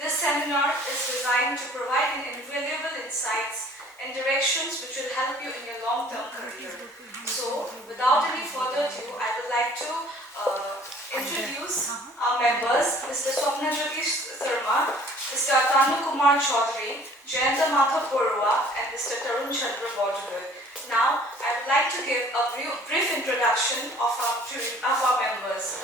This seminar is designed to provide invaluable insights and directions which will help you in your long-term career. So, without any further ado, I would like to introduce our members, Mr. Swapnajyoti Sharma, Mr. Atanu Kumar Chaudhary, Jayanta Madhav Barua, and Mr. Tarun Chandra Bodhar. Now, I would like to give a brief introduction of our members.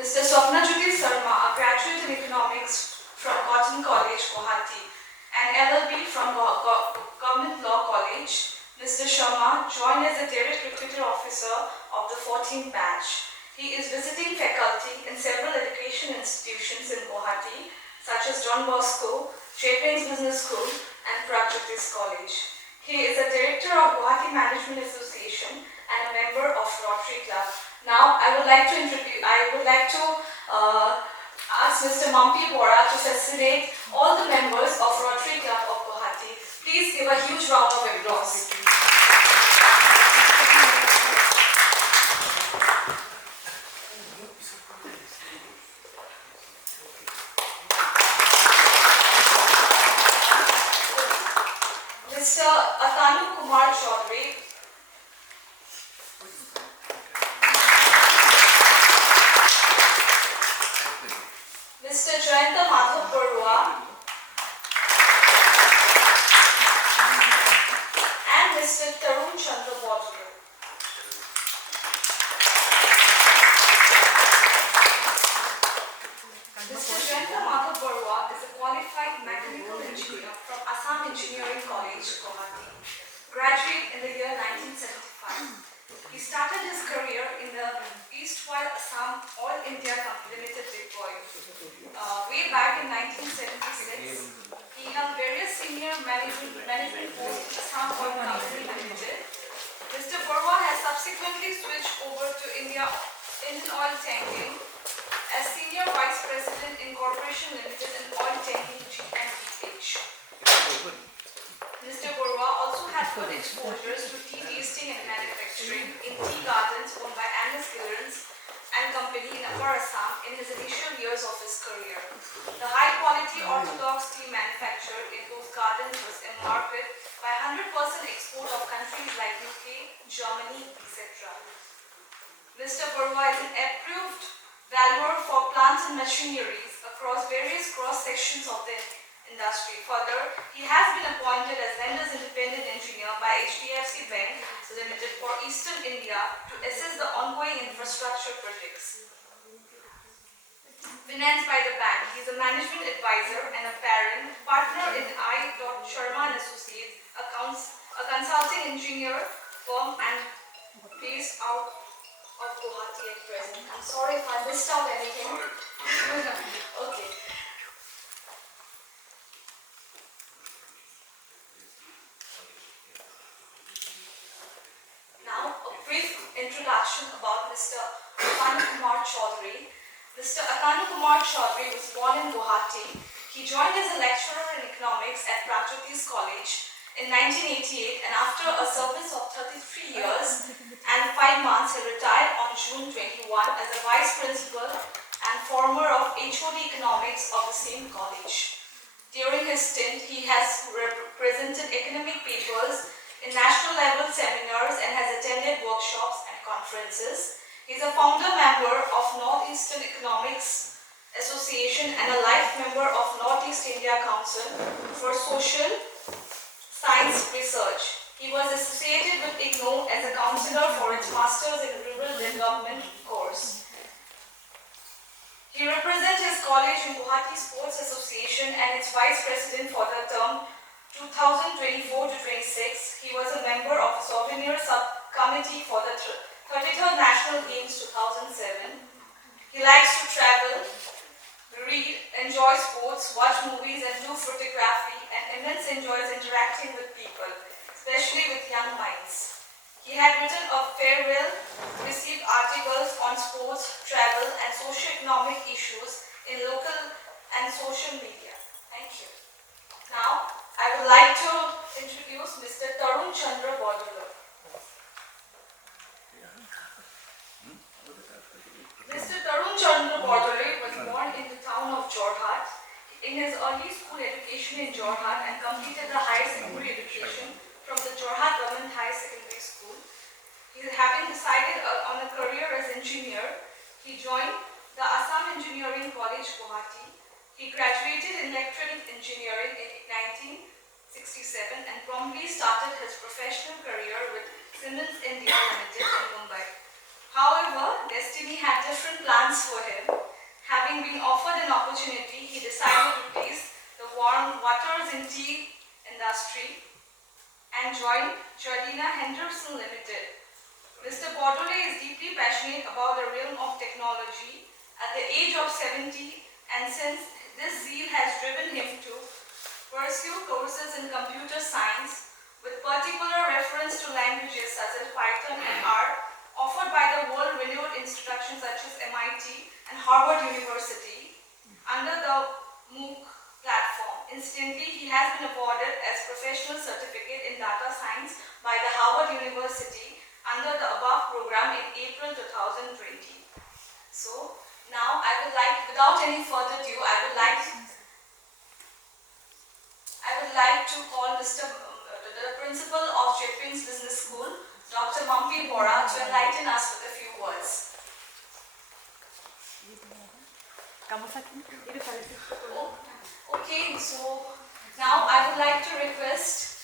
Mr. Swapnajyoti Sharma, a graduate in economics from Cotton College, Gauhati, and LLB from Government Law College. Mr. Sharma joined as a direct recruiter officer of the 14th batch. He is visiting faculty in several education institutions in Guwahati, such as Don Bosco, Jettwings Business School, and Jettwings College. He is a director of Guwahati Management Association and a member of Rotary Club. Now, I would like to ask Mr. Mampi Bora to facilitate all the members of Rotary Club of Guwahati. Please give a huge round of applause. Mr. Atanu Kumar Chaudhary. Mr. Jayanta Madhav Barua and Mr. Tarun Chandra Bodhar. Mr. Jayanta Madhav Barua is a qualified mechanical engineer from Assam Engineering College, Gauhati, graduate in the year 1975. He started his career in the Eastwhile Assam All India Company Limited Big Boy. Way back in 1976, he held various senior management posts in Assam Oil Company Limited. Mr. Barua has subsequently switched over to Indian Oil Tanking as Senior Vice President in Corporation Limited in Oil Tanking GmbH. Mr. Barua also had good exposures to tea tasting and manufacturing in tea gardens owned by Angus Gillens and Company in Upper Assam in his initial years of his career. The high-quality orthodox tea manufactured in those gardens was marketed by 100% export of countries like UK, Germany, etc. Mr. Barua is an approved valuer for plants and machineries across various cross-sections of the industry. Further, he has been appointed as Vendors Independent Engineer by HTFI Bank Limited for Eastern India to assess the ongoing infrastructure projects financed by the bank. He is a management advisor and a partner in I. Sharma and Associates, a consulting engineer firm and based out of Guwahati at present. I'm sorry if I missed out anything. Okay. Now, a brief introduction about Mr. Atanu Kumar Chaudhary. Mr. Atanu Kumar Chaudhary was born in Guwahati. He joined as a lecturer in economics at Jettwings College in 1988, and after a service of 33 years and 5 months, he retired on June 21 as a vice principal and former of HOD economics of the same college. During his stint, he has presented academic papers in national level seminars and has attended workshops and conferences. He is a founder member of Northeastern Economics Association and a life member of Northeast India Council for Social Science Research. He was associated with IGNO as a counselor for its Masters in Rural Development course. He represents his college in Guwahati Sports Association and its vice president for the term 2024 to 26. He was a member of the Souvenir Subcommittee for the 33rd National Games 2007. He likes to travel, read, enjoy sports, watch movies and do photography, and immensely enjoys interacting with people, especially with young minds. He had written a farewell, received articles on sports, travel and socio-economic issues in local and social media. Thank you. Now, I would like to introduce Mr. Tarun Chandra Bodhar. Mr. Tarun Chandra Bodhar was born in the town of Jorhat. in his early school education in Jorhat and completed the higher secondary education from the Jorhat Government Higher Secondary School. Having decided on a career as engineer, he joined the Assam Engineering College, Guwahati. He graduated in electrical engineering in 1967 and promptly started his professional career with Siemens India Limited in Mumbai. However, destiny had different plans for him. Having been offered an opportunity, he decided to taste the warm waters in tea industry and joined Jardina Henderson Limited. Mr. Bordole is deeply passionate about the realm of technology at the age of 70, and since this zeal has driven him to pursue courses in computer science with particular reference to languages such as Python and R, offered by the world-renowned institutions such as MIT and Harvard University under the MOOC platform. Incidentally, he has been awarded as professional certificate in data science by the Harvard University under the above program in April 2020. So now I would like, without any further ado, I would like to call the principal of Jettwings Business School, Dr. Mampi Bora, to enlighten us with a few words. Okay, so now I would like to request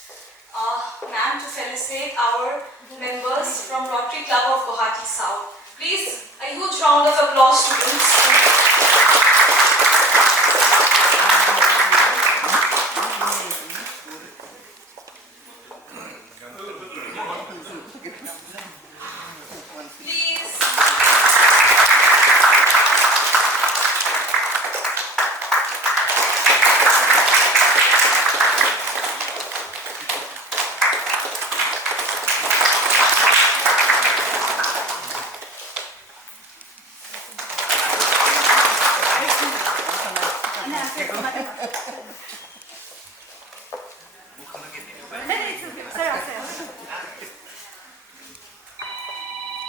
ma'am to felicitate our members from Rotary Club of Gauhati South. Please, a huge round of applause, students.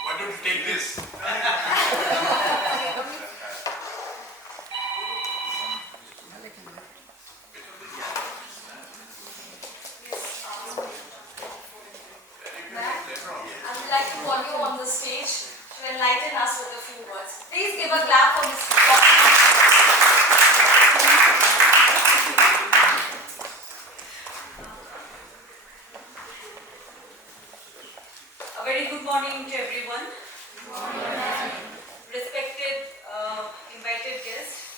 Why don't you take this? I would like to call you on the stage to enlighten us with a few words. Please give a clap for Mr. A very good morning to everyone. Respected invited guests,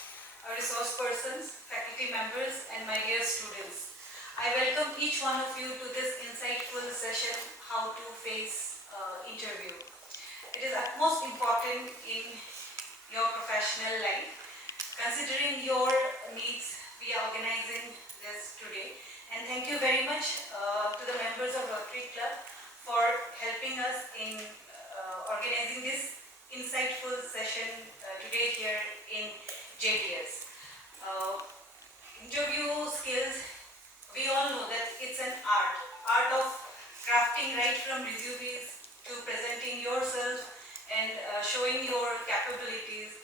resource persons, faculty members, and my dear students. I welcome each one of you to this insightful session, How to Face Interview. It is utmost important in your professional life. Considering your needs, we are organizing this today. And thank you very much to the members of Rotary Club for helping us in organizing this insightful session today here in JDS. Interview skills, we all know that it's an art of crafting right from resumes to presenting yourself and showing your capabilities.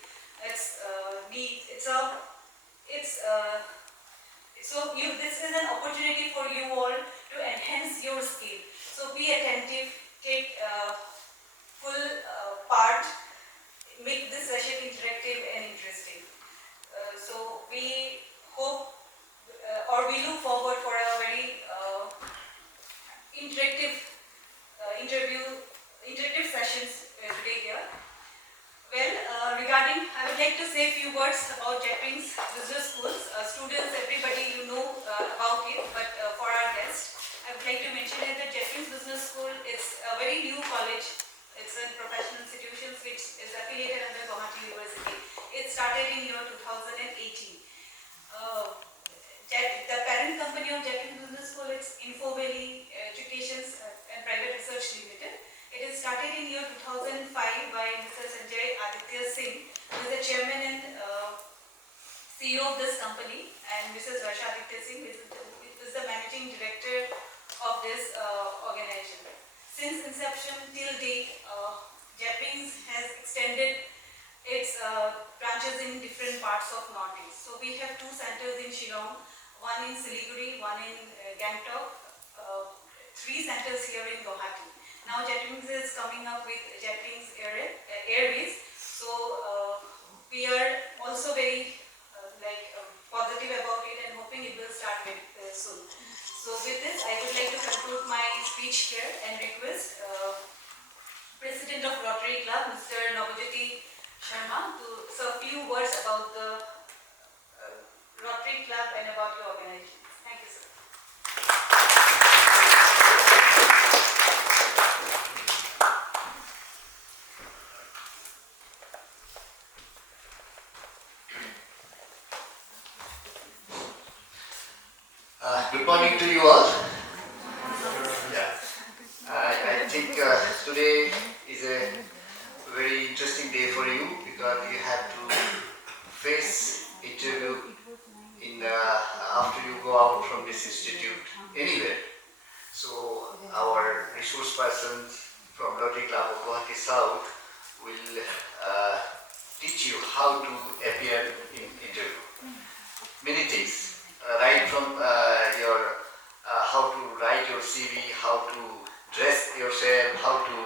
This is an opportunity for you all to enhance your skill. So be attentive, take full part, make this session interactive and interesting. So we hope we look forward for a very interactive interactive sessions today here. Well, I would like to say a few words about Jettwings Business Schools. Students, everybody you know about it, but for our guests, I would like to mention that Jettwings Business School is a very new college. It's a professional institution which is affiliated under Guwahati University. It started in year 2018. The parent company of Jettwings Business School is Info Valley Education and Private Research Limited. It is started in year 2005 by Mr. Sanjay Aditya Singh, who is the chairman and CEO of this company, and Mrs. Varsha Aditya Singh, who is the managing director of this organization. Since inception till date, Jettwings has extended its branches branches in different parts of Northeast. So we have 2 centers in Shillong, one in Siliguri, one in Gangtok, 3 centers here in Gauhati. Now Jettwings is coming up with Jettwings Airways. So we are also very positive about it and hoping it will start very soon. So with this, I would like to conclude my speech here and request President of Rotary Club, Mr. Jettwings Sharma, to say a few words about the Rotary Club and about your organization. Thank you, sir. Good morning to you all. Yeah. I think today is a very interesting day for you because you have to face interview in after you go out from this institute anywhere. So our resource persons from Rotary Club of Guwahati South will teach you how to appear in interview. Many things, right from your how to write your CV, how to dress yourself, how to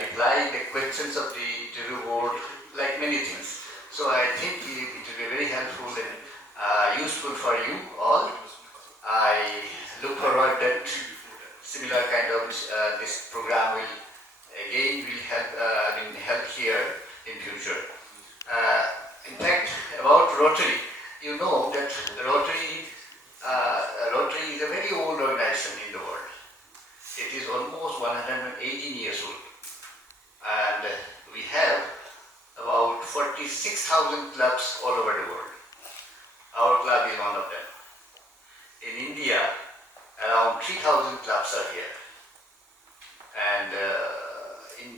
reply the questions of the interview board, like many things. So I think it will be very helpful and useful for you all. I look forward that similar kind of this program will help here in future. In fact, about Rotary, you know that Rotary is a very old organization in the world. It is almost 118 years old, and we have about 46,000 clubs all over the world. Our club is one of them. In India, around 3,000 clubs are here, and in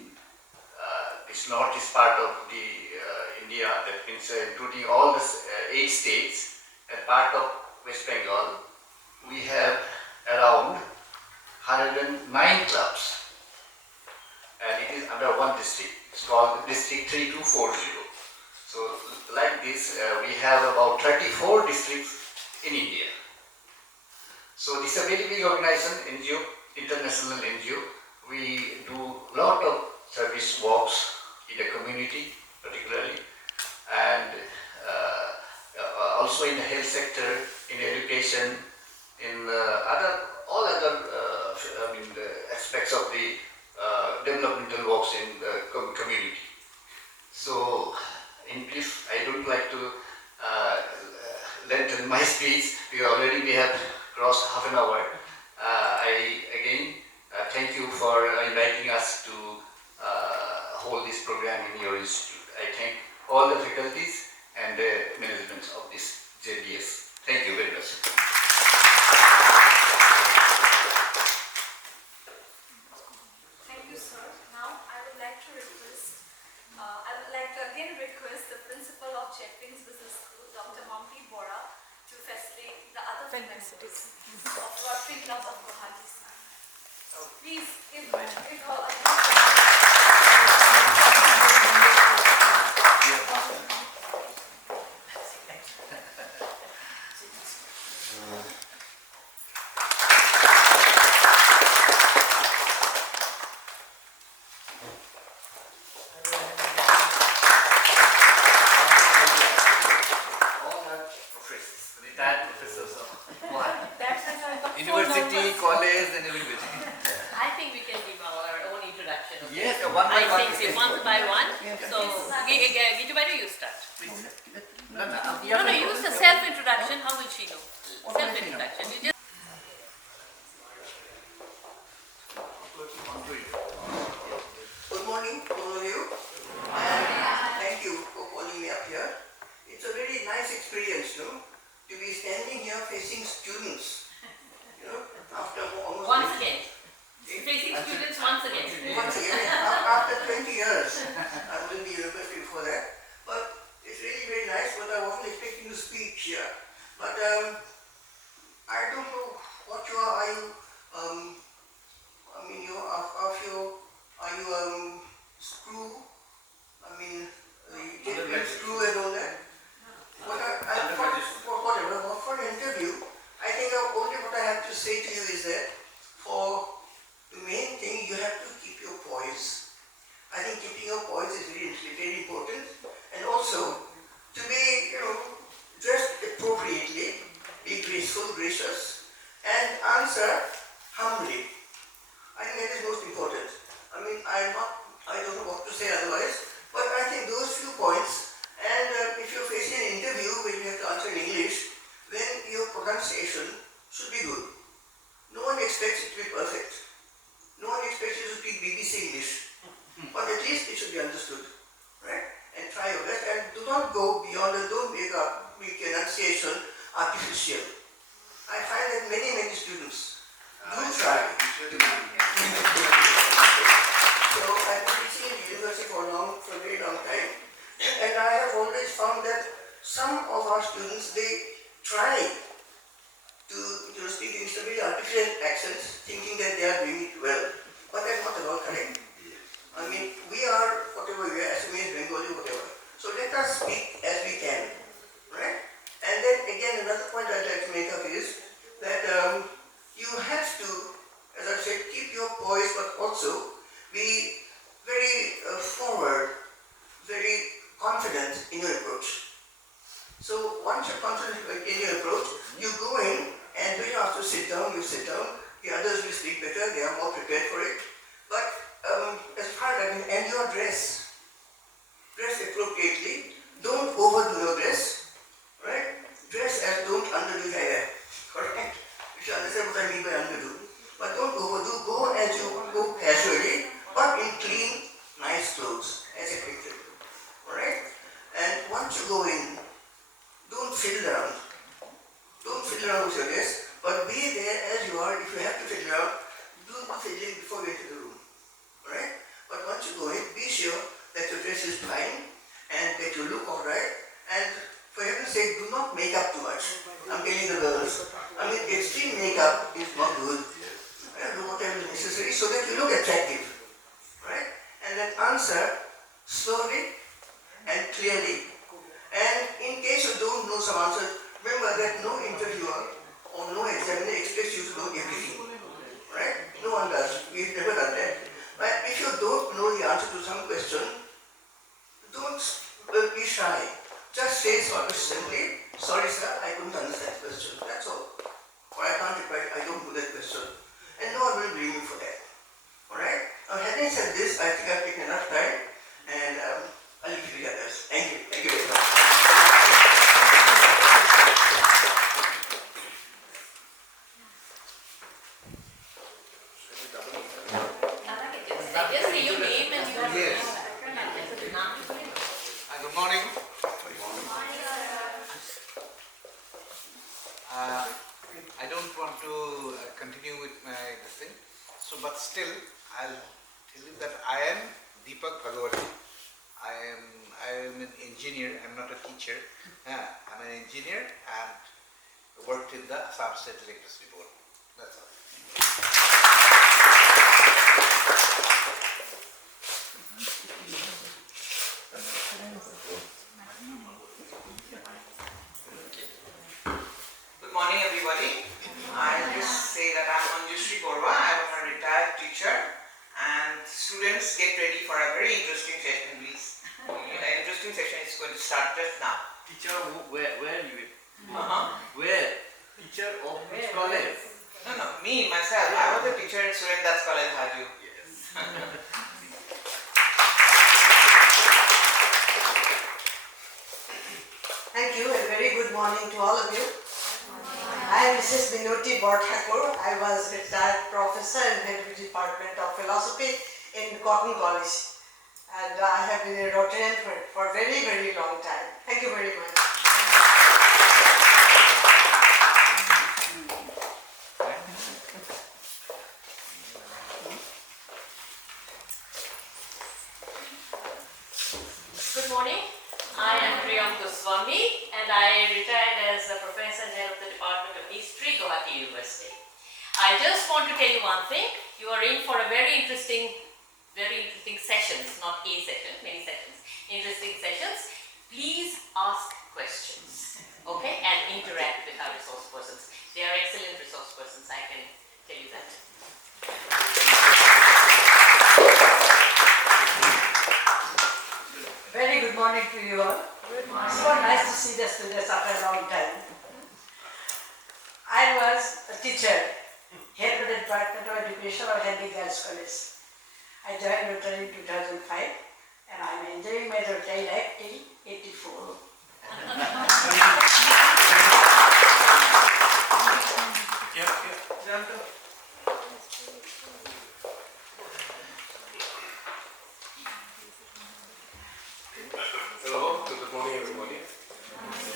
this northeast part of the India, that means including all the 8 states and part of West Bengal, we have around 109 clubs, and it is under one district. It's called District 3240. So like this, we have about 34 districts in India. So this is a very big organization, NGO, international NGO. We do a lot of service works in the community, particularly, and also in the health sector, in education, in all other aspects of the developmental works in the community. So, in brief, I don't like to lengthen my speech because already we have crossed half an hour. I again thank you for inviting us to hold this program in your institute. I thank all the faculties and the management of this JDS. Thank you very much. Thank you, sir. Now I would like to again request the principal of Jettwings Business School, Dr. Mampi Bora, to facilitate the other members of Rotary Club of Guwahati. Please give her a University, college, and everybody. I think we can give our own introduction. Okay? Yes, one by I one. think say one by one. So, Gitu, you start. No, you use the self-introduction. How will she know? Self-introduction. You just Good morning to all of you, and thank you for calling me up here. It's a very nice experience, to be standing here facing students, after almost once again. Facing students once again. once again, after 20 years. I was in the university before that, but it's really very nice. But I wasn't expecting to speak here. But I don't know what you are. Are you? Are you screw? I mean, the Jettwings screw and gracious, and answer humbly. I think that is most important. I mean, I don't know what to say otherwise, but I think those few points, and if you're facing an interview where you have to answer in English, then your pronunciation should be good. No one expects it to be perfect. No one expects you to speak BBC English, but at least it should be understood, right? And try your best, and do not go beyond it. Don't make enunciation artificial. I find that many students do try. So I've been teaching in the university for a very long time, and I have always found that some of our students, they try to speak in some very artificial accents, thinking that they are doing it well, but that's not at all correct. I mean, we are whatever we are, Assamese, Bengali, whatever. So let us speak as we can, right? And then again, another point I'd like to make up is that you have to, as I said, keep your poise, but also be very forward, very confident in your approach. So once you're confident in your approach, you go in, and when you have to sit down, you sit down. The others will speak better, they are more prepared for it. But as far as and your dress appropriately. Don't overdo your dress, right? Dress as don't underdo your hair, correct? You should understand what I mean by underdo. But don't overdo. Go as you go casually, but in clean, nice clothes, as expected. Alright? And once you go in, don't fiddle around. Don't fiddle around with your dress, but be there as you are. If you have to fiddle around, do the fiddling before you enter the room. Alright? But once you go in, be sure that your dress is fine and that you look alright. And for heaven's sake, do not make up too much. I'm telling the girls. I mean, extreme makeup is not good. Do whatever is necessary so that you look attractive. Right? And then answer slowly and clearly. And in case you don't know some answers, remember that no interviewer or no examiner expects you to know everything. Right? No one does. We've never done that. But if you don't know the answer to some question, don't be shy. Just say simply, sorry sir, I couldn't understand that question. That's all. Or I can't reply, I don't know that question. And no one will blame you for that. Alright? Now having said this, I think I've taken enough time and I'll leave you the others. Thank you. Thank you very much. Just say your name and your Yes. Good morning. I don't want to continue with my this thing. So, but still, I'll tell you that I am Deepak Bhagwati. I am an engineer. I'm not a teacher. I'm an engineer and worked in the Assam State Electricity Board. That's all. Good morning, everybody. I'll just say that I'm Anjushri Korwa. I'm a retired teacher, and students get ready for a very interesting session, please. An interesting session is going to start just now. Teacher, where you? Uh-huh. Where? Teacher of which college? No, me, myself. I was a teacher in Surendas College, Haju. Yes. Thank you and very good morning to all of you. I am Mrs. Binoti Borthakur. I was retired professor and head of the Department of Philosophy in Cotton College. And I have been a Rotarian for a very, very long time. Thank you very much. Good morning. I am Priyanka Swami and I retired as a professor and head of the Department of History, Guwahati University. I just want to tell you one thing. You are in for a very interesting sessions, not a session, many sessions, interesting sessions. Please ask questions, okay, and interact with our resource persons. They are excellent resource persons, I can tell you that. Very good morning to you all. Good morning. So nice to see the students after a long time. I was a teacher, head of the Department of Education of Henry Girls College. I joined Rotary in 2005 and I am enjoying my Rotary life till 84. Hello, good morning everybody.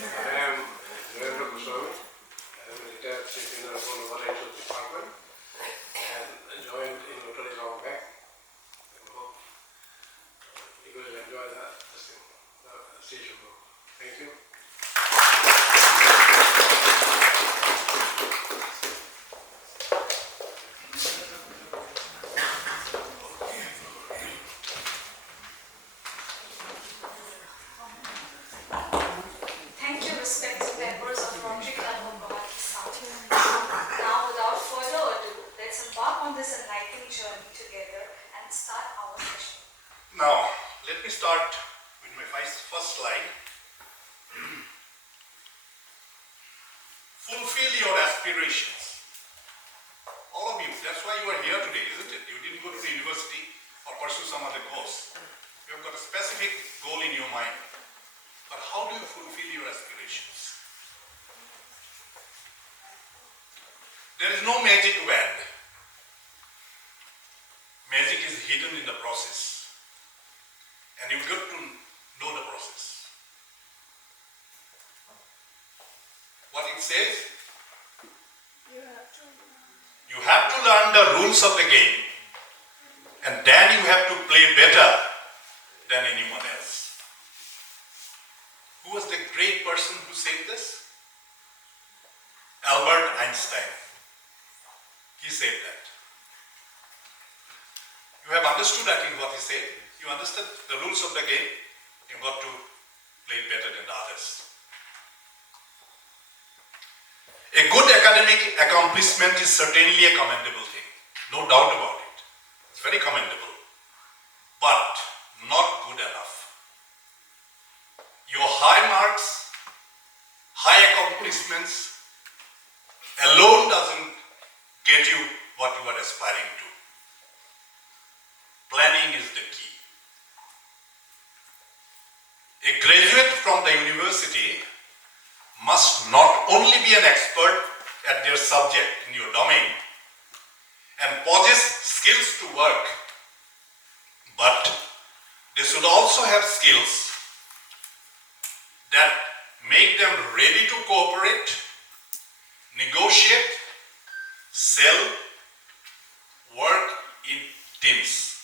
I am Jettwings. I am a retired chief engineer from Guwahati department and joined in Rotary long back. And hope you will enjoy the session. Thank you. Thank you, respected members of Rotary Club of Guwahati South. Now, without further ado, let's embark on this enlightening journey together and start our session. Now, let me start with my first slide. Fulfill your aspirations. All of you, that's why you are here today, isn't it? You didn't go to the university or pursue some other course. You have got a specific goal in your mind. But how do you fulfill your aspirations? There is no magic wand. Magic is hidden in the process. And you got to know the process. What it says? You have to learn the rules of the game, and then you have to play better than anyone else. Who was the great person who said this? Albert Einstein. He said that. You have understood, I think, what he said. You understood the rules of the game. You've got to play better than the others. A good academic accomplishment is certainly a commendable thing. No doubt about it. It's very commendable. But not good enough. Your high marks, high accomplishments alone doesn't get you what you are aspiring to. Planning is the key. A graduate from the university must not only be an expert at their subject in your domain and possess skills to work, but they should also have skills that make them ready to cooperate, negotiate, sell, work in teams.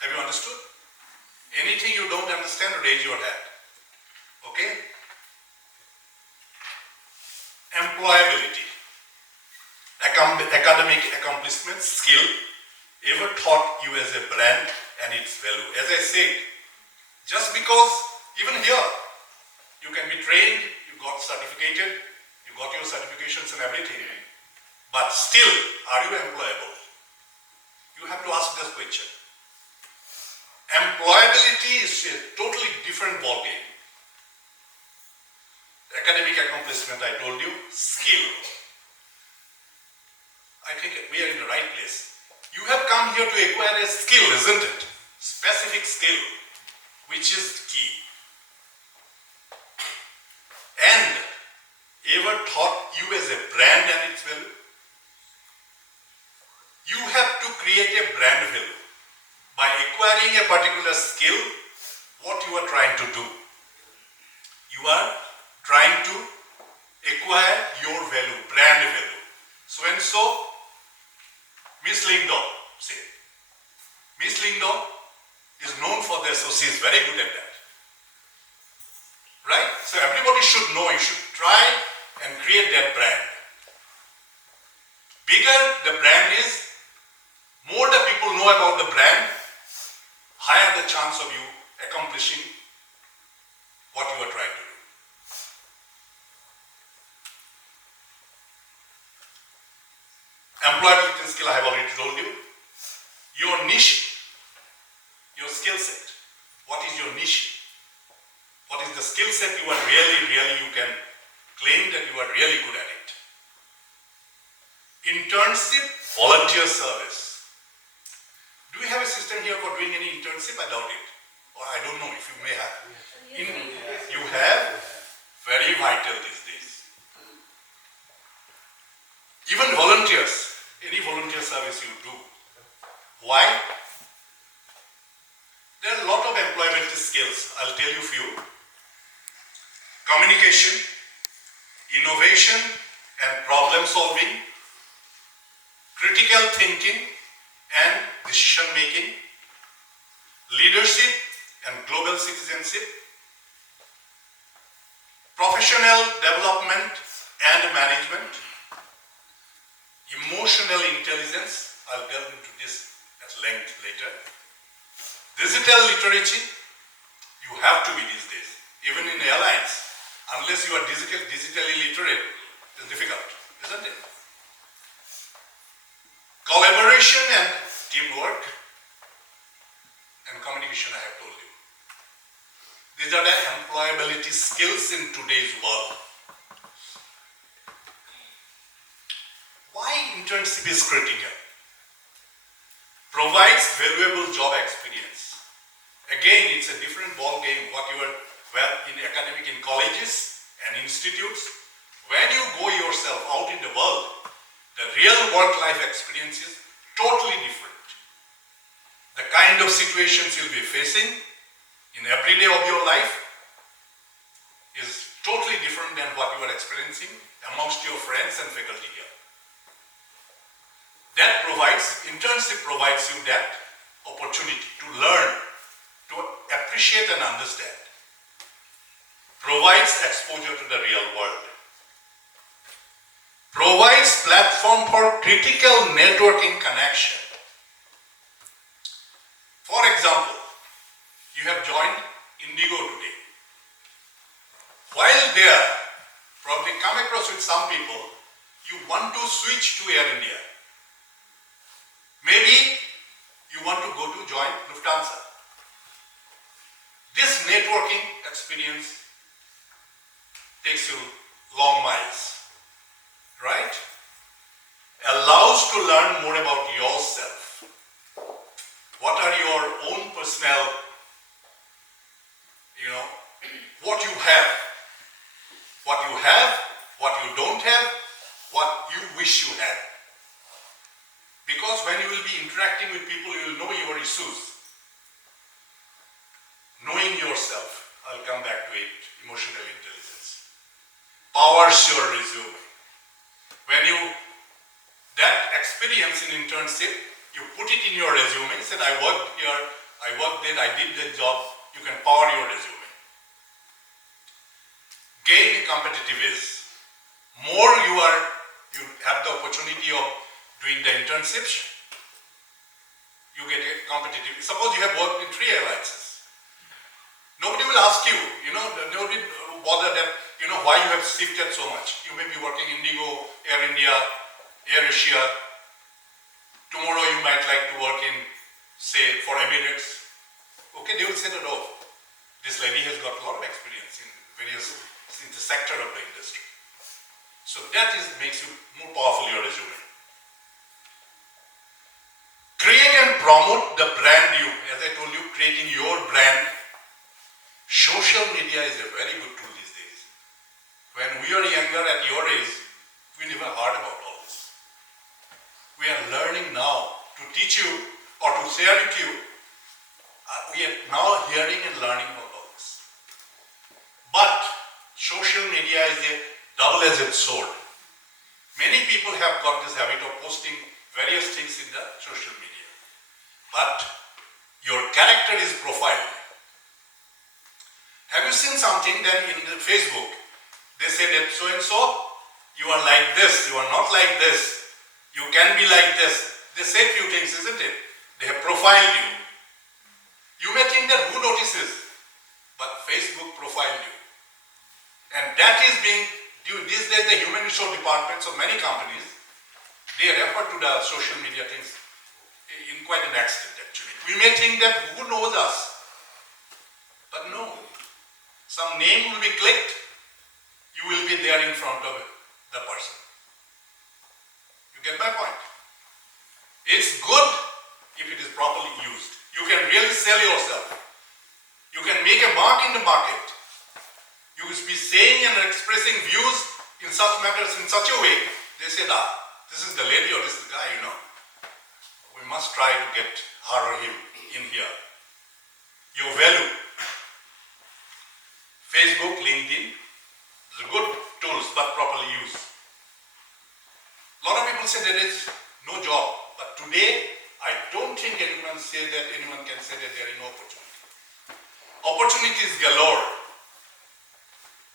Have you understood? Anything you don't understand, raise your hand. Okay? Employability. Academic accomplishments, skill, ever taught you as a brand and its value. As I said, just because even here you can be trained, you got certificated, you got your certifications and everything, but still, are you employable? You have to ask this question. Employability is a totally different ballgame. Academic accomplishment, I told you, skill. I think we are in the right place. You have come here to acquire a skill, isn't it? Specific skill, which is key. And ever taught you as a brand and its value? You have to create a brand value by acquiring a particular skill. What you are trying to do? You are trying to acquire your value, brand value. So and so, Miss Lingdon, say. Miss Lingdon is known for this, so she is very good at that. Right? So everybody should know, you should try and create that brand. Bigger the brand is, more the people know about the brand, higher the chance of you accomplishing what you are trying to do. Employability skill, I have already told you. Your niche, your skill set. What is your niche? What is the skill set you are really you can claim that you are really good at it. Internship, volunteer service. Do we have a system here for doing any internship? I doubt it. Or I don't know if you may have. You have? Very vital these days. Even volunteers, any volunteer service you do. Why? There are a lot of employability skills. I'll tell you few. Communication, innovation and problem solving, critical thinking and decision making, leadership and global citizenship, professional development and management, emotional intelligence, I'll delve into this at length later, digital literacy, you have to be these days, even in airlines. Unless you are digitally literate, it's difficult, isn't it? Collaboration and teamwork and communication, I have told you. These are the employability skills in today's world. Why internship is critical? Provides valuable job experience. Again, it's a different ball game what you are in academic in colleges and institutes. When you go yourself out in the world, the real work-life experience is totally different. The kind of situations you'll be facing in every day of your life is totally different than what you are experiencing amongst your friends and faculty here. That internship provides you that opportunity to learn, to appreciate and understand. Provides exposure to the real world. Provides platform for critical networking connection. For example, you have joined Indigo today. While there, probably come across with some people, you want to switch to Air India. Maybe you want to go to join Lufthansa. This networking experience takes you long miles, right? Allows to learn more about yourself. What are your own personal, what you have, what you don't have, what you wish you had. Because when you will be interacting with people, you will know your issues. Knowing yourself, I'll come back to it, emotional intelligence. Powers your resume. When that experience in internship, you put it in your resume, said I worked here, I worked there, I did the job, you can power your resume. Gain a competitive edge. More you have the opportunity of doing the internships, you get a competitive. Suppose you have worked in 3 airlines. Nobody will ask you, nobody bother that, why you have shifted so much. You may be working Indigo, Air India, Air Asia. Tomorrow you might like to work in, say, for Emirates. Okay, they will say that, oh, this lady has got a lot of experience in the sector of the industry. So that makes you more powerful, your resume. Create and promote the brand you. As I told you, creating your brand. Social media is a very good tool these days. When we are younger at your age, we never heard about all this. We are learning now to teach you or to share with you. We are now hearing and learning about all this. But social media is a double-edged sword. Many people have got this habit of posting various things in the social media. But your character is profiled. Have you seen something then in the Facebook? They say that so and so, you are like this, you are not like this, you can be like this. They say few things, isn't it? They have profiled you. You may think that who notices, but Facebook profiled you. And that is being, these days the human resource departments of many companies, they refer to the social media things in quite an extent actually. We may think that who knows us, but no. some name will be clicked, you will be there in front of the person. You get my point? It's good if it is properly used. You can really sell yourself. You can make a mark in the market. You will be saying and expressing views in such matters in such a way, they say, this is the lady or this is the guy, you know. We must try to get her or him in here. Your value. Facebook, LinkedIn, these are good tools, but properly used. A lot of people say there is no job, but today I don't think anyone can say that there is no opportunity. Opportunities galore.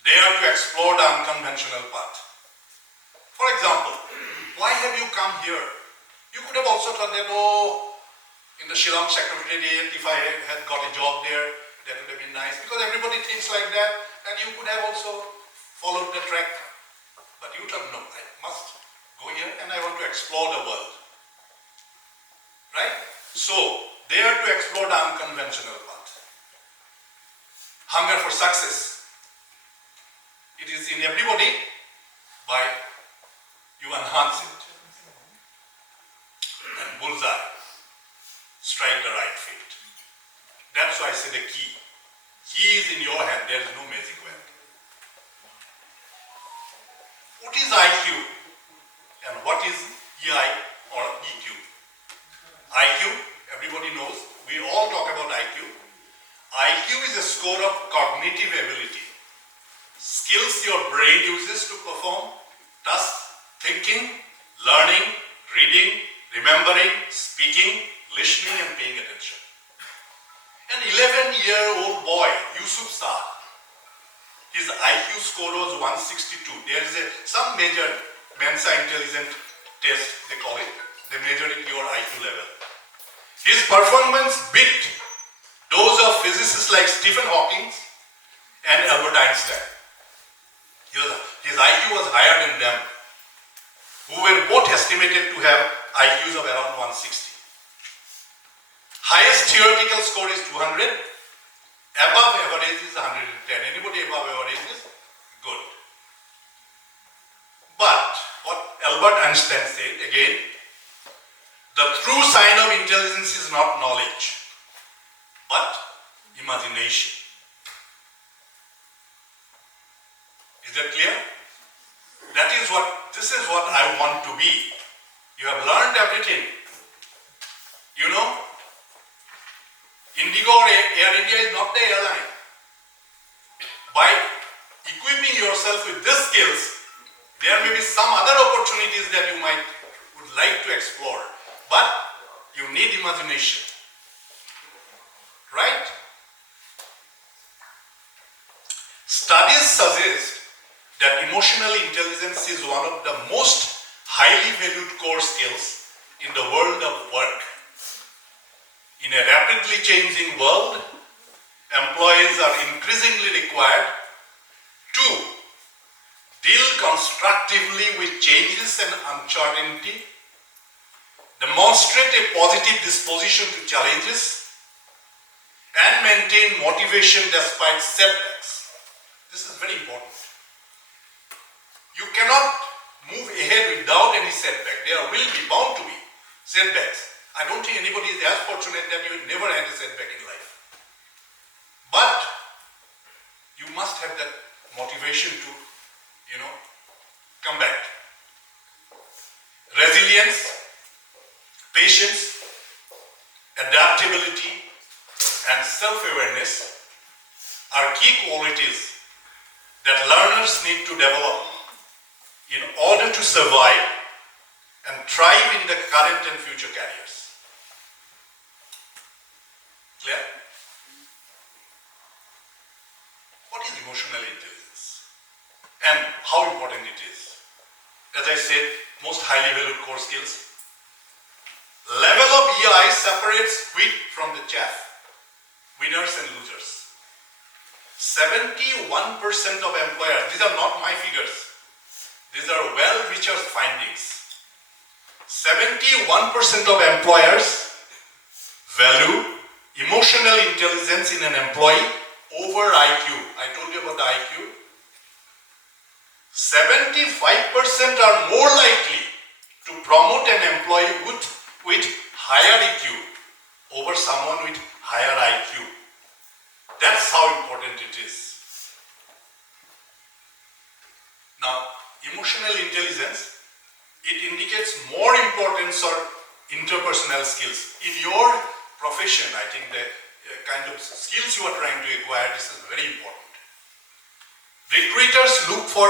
They are to explore the unconventional path. For example, why have you come here? You could have also thought that, in the Shillong Secretariat, if I had got a job there, that would have been nice. Because everybody thinks like that, and you could have also followed the track. But you thought, no, I must go here and I want to explore the world. Right? So, they are to explore the unconventional path. Hunger for success. It is in everybody, by you enhance it. And bullseye, strike the right fit. That's why I say the key. Key is in your hand, there is no magic wand. What is IQ and what is EI or EQ? IQ, everybody knows, we all talk about IQ. IQ is a score of cognitive ability. Skills your brain uses to perform tasks, thinking, learning, reading, remembering, speaking, listening and paying attention. An 11-year-old boy, Yusuf Shah, his IQ score was 162. There is some major Mensa intelligence test, they call it. They measure it your IQ level. His performance beat those of physicists like Stephen Hawking and Albert Einstein. His IQ was higher than them, who were both estimated to have IQs of around 160. Highest theoretical score is 200. Above average is 110. Anybody above average is good. But what Albert Einstein said again, the true sign of intelligence is not knowledge, but imagination. Is that clear? This is what I want to be. You have learned everything. You know, Indigo or Air India is not the airline. By equipping yourself with these skills, there may be some other opportunities that you would like to explore. But you need imagination. Right? Studies suggest that emotional intelligence is one of the most highly valued core skills in the world of work. In a rapidly changing world, employees are increasingly required to deal constructively with changes and uncertainty, demonstrate a positive disposition to challenges, and maintain motivation despite setbacks. This is very important. You cannot move ahead without any setback. There will be bound to be setbacks. I don't think anybody is as fortunate that you never had a setback in life. But you must have that motivation to, come back. Resilience, patience, adaptability, and self-awareness are key qualities that learners need to develop in order to survive and thrive in the current and future careers. Clear? What is emotional intelligence and how important it is? As I said, most highly valued core skills. Level of EI separates wheat from the chaff, winners and losers. 71% of employers, these are not my figures, these are well-researched findings. 71% of employers value emotional intelligence in an employee over IQ. I told you about the IQ. 75% are more likely to promote an employee with higher EQ over someone with higher IQ. That's how important it is. Now, emotional intelligence, it indicates more importance on interpersonal skills. In your profession, I think the kind of skills you are trying to acquire, this is very important. Recruiters look for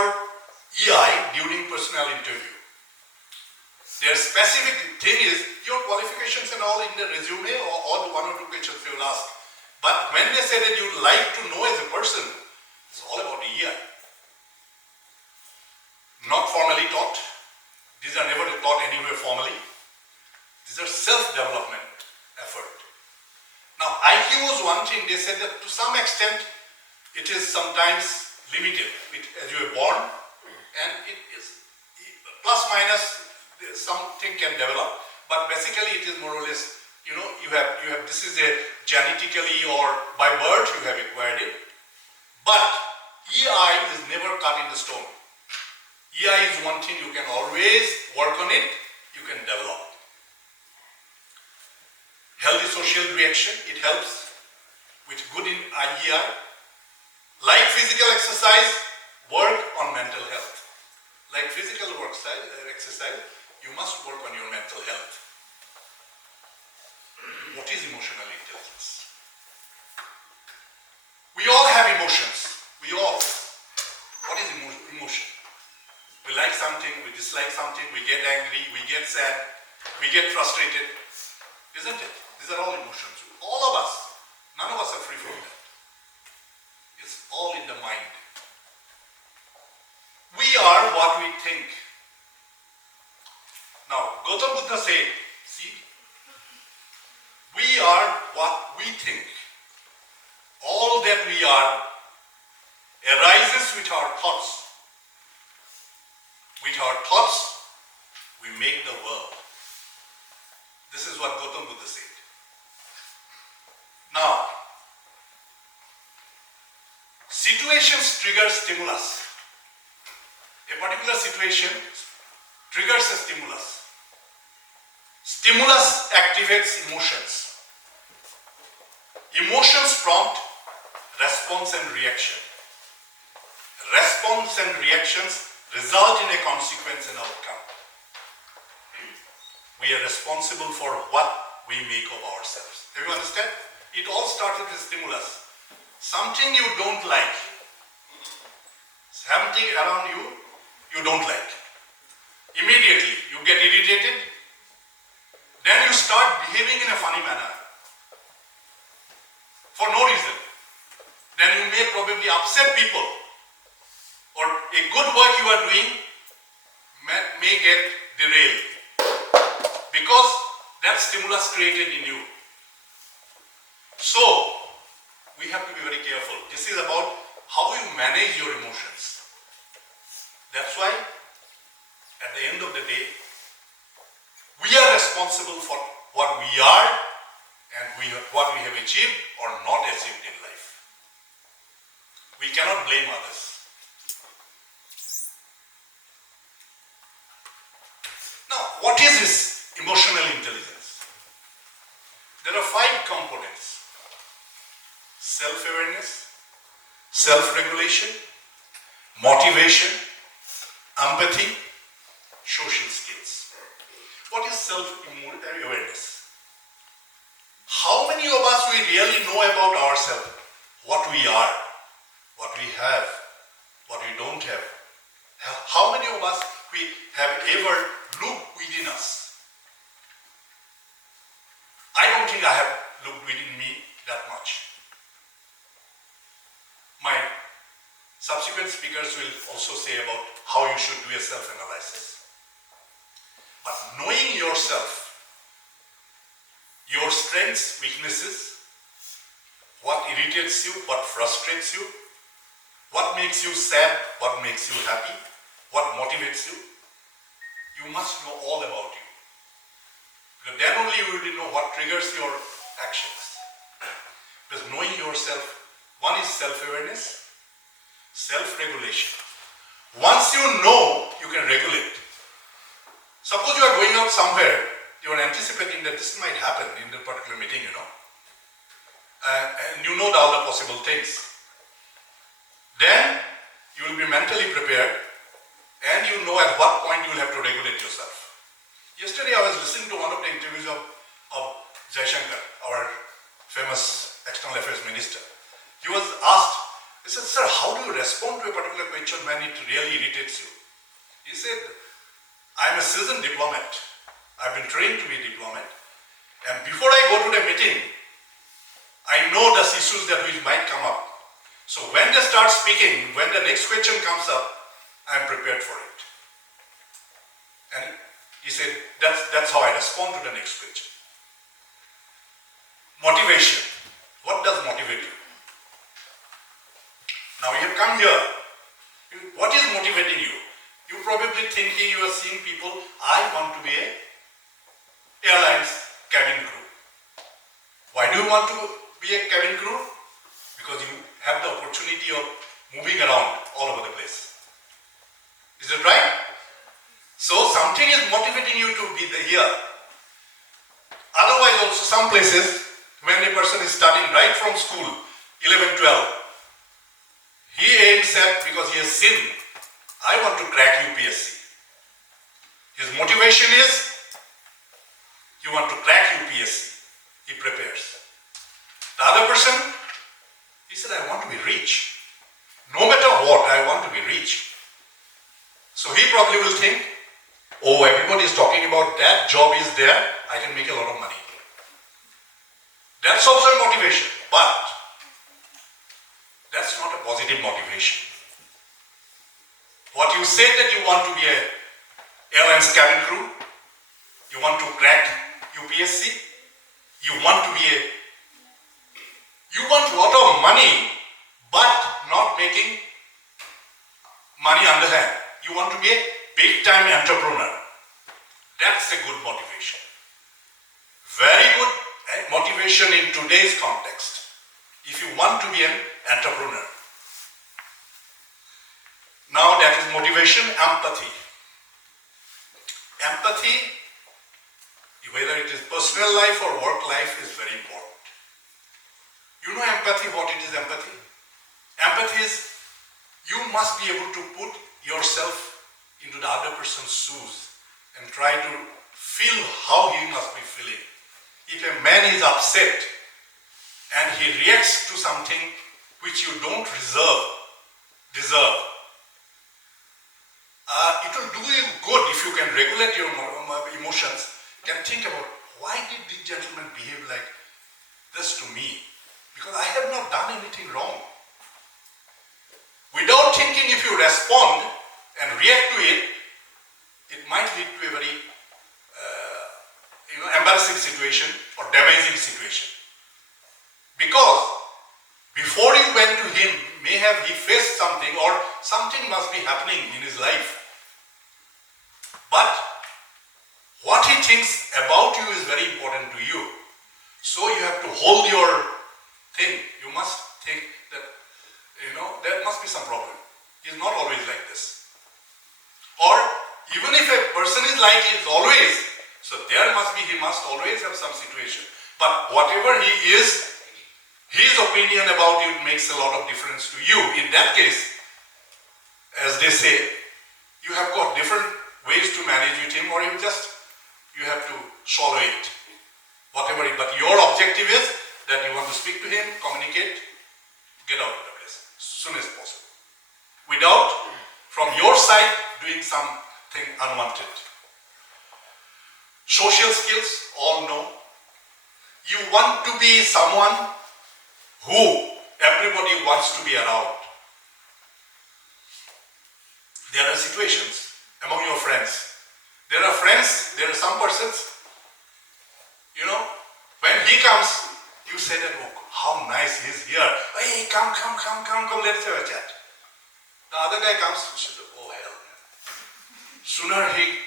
EI during personal interview. Their specific thing is your qualifications and all in the resume or the one or two questions they will ask. But when they say that you'd like to know as a person, it's all about EI. Not formally taught. These are never taught anywhere formally. These are self-development effort. Now IQ was one thing, they said that to some extent it is sometimes limited as you are born, and it is plus minus something can develop, but basically it is more or less, you have this is a genetically or by birth you have acquired it, but EI is never cut in the stone. EI is one thing you can always work on it, you can develop. Healthy social reaction, it helps with good in EI. Like physical exercise, work on mental health. Like physical exercise, you must work on your mental health. What is emotional intelligence? We all have emotions. We all. What is emotion? We like something, we dislike something, we get angry, we get sad, we get frustrated. Isn't it? These are all emotions. All of us. None of us are free from that. It's all in the mind. We are what we think. Now, Gautam Buddha said, see, we are what we think. All that we are arises with our thoughts. With our thoughts, we make the world. This is what Gautam Buddha said. Now, situations trigger stimulus. A particular situation triggers a stimulus. Stimulus activates emotions. Emotions prompt response and reaction. Response and reactions result in a consequence and outcome. We are responsible for what we make of ourselves. Do you understand? It all started with stimulus. Something you don't like. Something around you don't like. Immediately you get irritated. Then you start behaving in a funny manner. For no reason. Then you may probably upset people. Or a good work you are doing may get derailed. Because that stimulus created in you. So, we have to be very careful. This is about how you manage your emotions. That's why, at the end of the day, we are responsible for what we are and what we have achieved or not achieved in life. We cannot blame others. Now, what is this emotional intelligence? There are 5 components. Self-awareness, self-regulation, motivation, empathy, social skills. What is self-awareness? How many of us we really know about ourselves? What we are, what we have, what we don't have. How many of us we have ever looked within us? I don't think I have looked within me that much. My subsequent speakers will also say about how you should do a self-analysis. But knowing yourself, your strengths, weaknesses, what irritates you, what frustrates you, what makes you sad, what makes you happy, what motivates you, you must know all about you. Because then only you will know what triggers your actions. Because knowing yourself One is self-awareness, self-regulation. Once you know, you can regulate. Suppose you are going out somewhere, you are anticipating that this might happen in the particular meeting, and you know all the possible things. Then you will be mentally prepared and you know at what point you will have to regulate yourself. Yesterday I was listening to one of the interviews of Jaishankar, our famous external affairs minister. He was asked, he said, "Sir, how do you respond to a particular question when it really irritates you?" He said, "I am a seasoned diplomat. I've been trained to be a diplomat. And before I go to the meeting, I know the issues that which might come up. So when they start speaking, when the next question comes up, I am prepared for it." And he said, that's how I respond to the next question. Motivation. What does motivate you? Now you have come here. What is motivating you? You probably thinking, you are seeing people, I want to be a airline's cabin crew. Why do you want to be a cabin crew? Because you have the opportunity of moving around all over the place. Is it right? So something is motivating you to be here. Otherwise also some places, when a person is studying right from school, 11, 12, he aims at, because he has seen, I want to crack UPSC. His motivation is, you want to crack UPSC. He prepares. The other person, he said, I want to be rich. No matter what, I want to be rich. So he probably will think, oh, everybody is talking about that job is there, I can make a lot of money. That's also a motivation, but that's not a positive motivation. What you say that you want to be a airline's cabin crew, you want to crack UPSC, you want a lot of money, but not making money underhand. You want to be a big-time entrepreneur. That's a good motivation. Very good motivation in today's context. If you want to be an entrepreneur. Now that is motivation, empathy. Empathy, whether it is personal life or work life, is very important. You know empathy, what it is empathy? Empathy is, you must be able to put yourself into the other person's shoes and try to feel how he must be feeling. If a man is upset and he reacts to something which you don't deserve, it will do you good if you can regulate your emotions, can think about, why did this gentleman behave like this to me? Because I have not done anything wrong. Without thinking, if you respond and react to it, it might lead to a very embarrassing situation or damaging situation. Because before you went to him, he faced something or something must be happening in his life. But what he thinks about you is very important to you. So you have to hold your thing. You must think that, there must be some problem. He's not always like this. Or even if a person is like he is always, so he must always have some situation. But whatever he is, his opinion about you makes a lot of difference to you. In that case, as they say, you have got different ways to manage with him, or you have to swallow it. Whatever, but your objective is that you want to speak to him, communicate, get out of the place as soon as possible. Without, from your side, doing something unwanted. Social skills, all know. You want to be someone who everybody wants to be around. There are situations among your friends. There are some persons, when he comes, you say that, oh, how nice he is here. Hey, come, let's have a chat. The other guy comes, oh hell, sooner he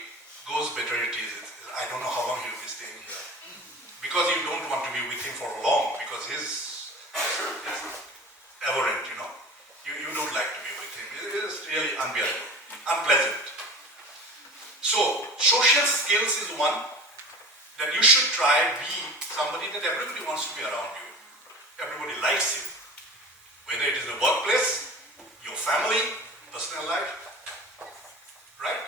goes, better it is. I don't know how long he will be staying here. Because you don't want to be with him for long, because his abhorrent, you know. You don't like to be with him. It is really unbearable, unpleasant. So, social skills is one that you should try be somebody that everybody wants to be around you. Everybody likes you. Whether it is the workplace, your family, personal life, right?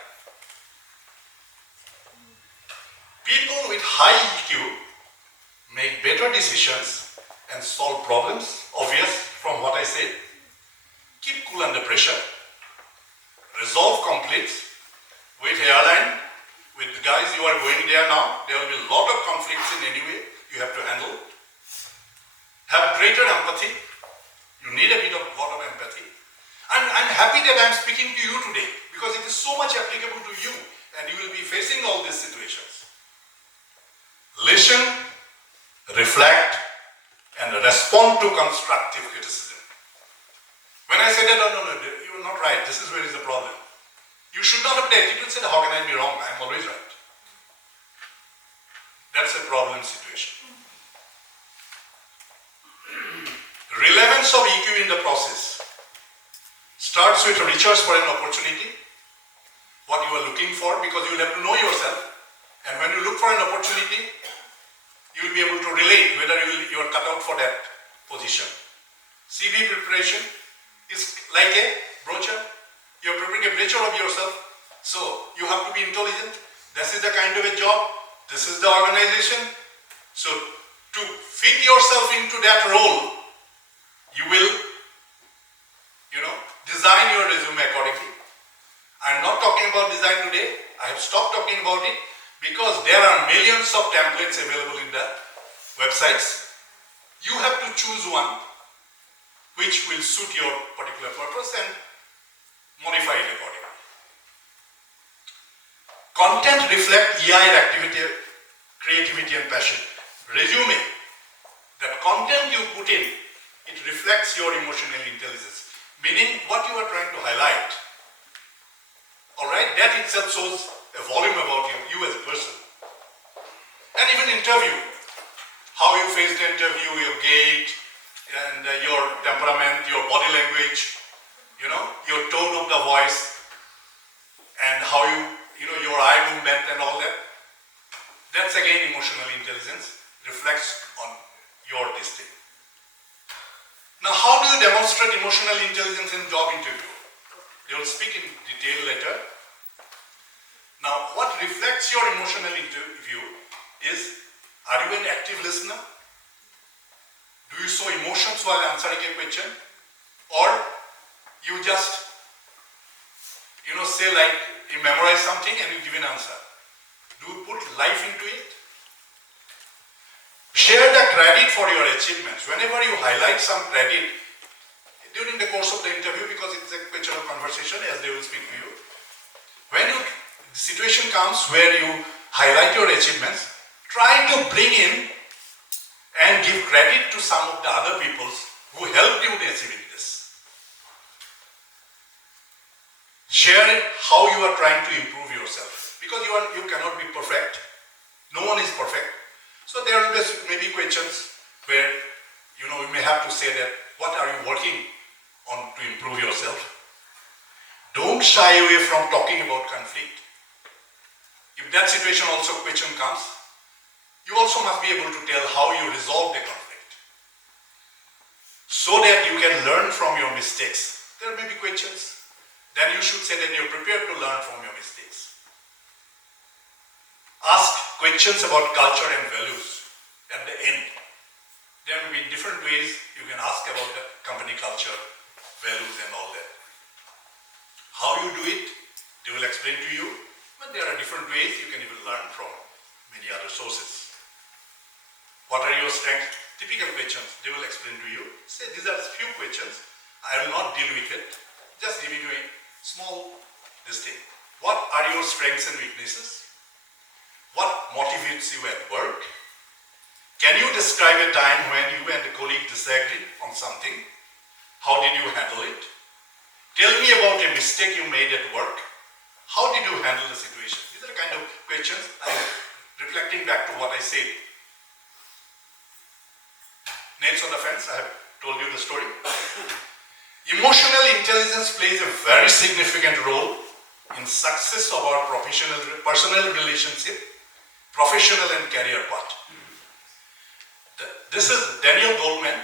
People with high EQ make better decisions and solve problems, obvious from what I said. Keep cool under pressure. Resolve conflicts with airline, with the guys you are going there now. There will be a lot of conflicts in any way you have to handle. Have greater empathy. You need a lot of empathy. And I'm happy that I'm speaking to you today because it is so much applicable to you and you will be facing all these situations. Listen, reflect, and respond to constructive criticism. When I said that, no, you're not right, this is where is the problem. You should not have the attitude said, how can I be wrong? I'm always right. That's a problem situation. Relevance of EQ in the process starts with research for an opportunity, what you are looking for, because you will have to know yourself. And when you look for an opportunity, you will be able to relate whether you are cut out for that position. CV preparation is like a brochure. You are preparing a brochure of yourself. So you have to be intelligent. This is the kind of a job. This is the organization. So to fit yourself into that role, you will, design your resume accordingly. I'm not talking about design today. I have stopped talking about it because there are millions of templates available in the websites. You have to choose one which will suit your particular purpose and modify it accordingly. Content reflect EI activity, creativity and passion. Resume, that content you put in, it reflects your emotional intelligence, meaning what you are trying to highlight. Alright, that itself shows a volume about you as a person. And even interview, how you face the interview, your gait, and your temperament, your body language, your tone of the voice, and how your eye movement and all that. That's again emotional intelligence, reflects on your destiny. Now, how do you demonstrate emotional intelligence in job interview? They will speak in detail later. Now, what reflects your emotional interview is, are you an active listener? Do you show emotions while answering a question? Or you just, say like you memorize something and you give an answer? Do you put life into it? Share the credit for your achievements. Whenever you highlight some credit during the course of the interview, because it's a question of conversation as they will speak to you, when the situation comes where you highlight your achievements, try to bring in and give credit to some of the other people who helped you in achieving this. Share how you are trying to improve yourself, because you cannot be perfect. No one is perfect. So there will be maybe questions where you may have to say that what are you working on to improve yourself. Don't shy away from talking about conflict. If that situation also question comes, you also must be able to tell how you resolve the conflict, so that you can learn from your mistakes. There may be questions. Then you should say that you're prepared to learn from your mistakes. Ask questions about culture and values at the end. There may be different ways you can ask about the company culture, values and all that. How you do it, they will explain to you, but there are different ways you can even learn from many other sources. What are your strengths? Typical questions, they will explain to you. Say these are few questions, I will not deal with it, just giving you a small thing. What are your strengths and weaknesses? What motivates you at work? Can you describe a time when you and a colleague disagreed on something? How did you handle it? Tell me about a mistake you made at work. How did you handle the situation? These are the kind of questions I'm reflecting back to what I said. Nails on the fence, I have told you the story. Emotional intelligence plays a very significant role in success of our personal relationship, professional and career path. This is Daniel Goleman,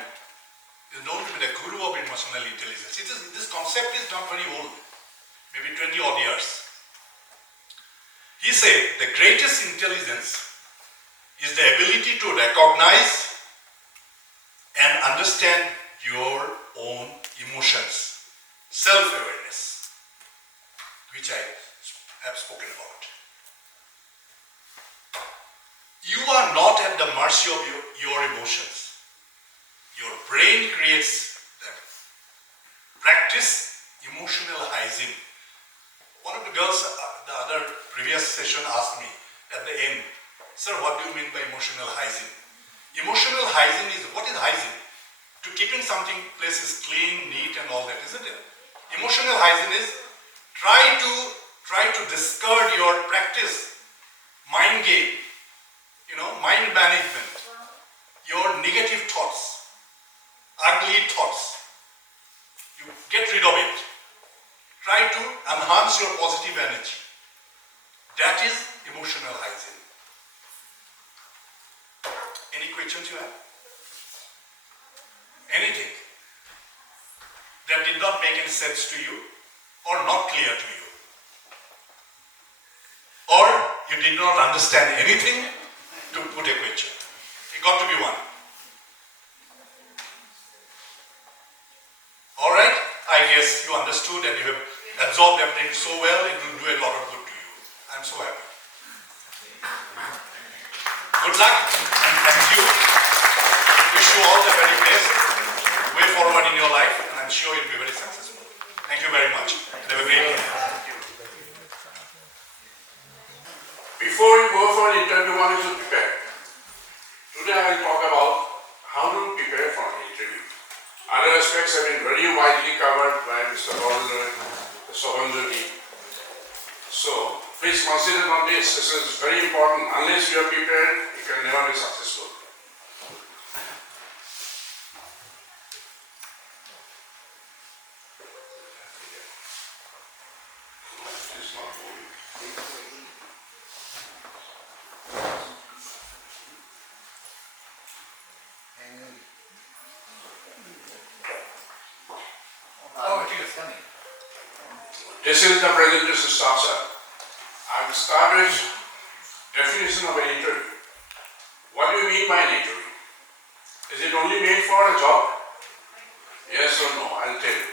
is known to be the guru of emotional intelligence. This concept is not very old, maybe 20 odd years. He said the greatest intelligence is the ability to recognize and understand your own emotions, self-awareness, which I have spoken about. You are not at the mercy of your emotions. Your brain creates them. Practice emotional hygiene. One of the girls, the other previous session asked me at the end, "Sir, what do you mean by emotional hygiene?" Emotional hygiene is, what is hygiene? To keeping something places clean, neat and all that, isn't it? Emotional hygiene is try to discard your practice, mind game, mind management, your negative thoughts, ugly thoughts. You get rid of it. Try to enhance your positive energy. That is emotional hygiene. Any questions you have? Anything that did not make any sense to you or not clear to you? Or you did not understand anything to put a question? It got to be one. Alright, I guess you understood and you have absorbed everything so well, it will do a lot of good to you. I'm so happy. Good luck and thank you. Wish you all the very best. Way forward in your life and I'm sure you'll be very successful. Thank you very much. Have a great day. Before you go for an interview, one is to prepare. Today I will talk about how to prepare for an interview. Other aspects have been very widely covered by Mr. Sohanjoti. So please consider on this. This is very important. Unless you are prepared, you can never be successful. This is the presentation structure. I will start with definition of an interview. What do you mean by an interview? Is it only made for a job? Yes or no? I'll tell you.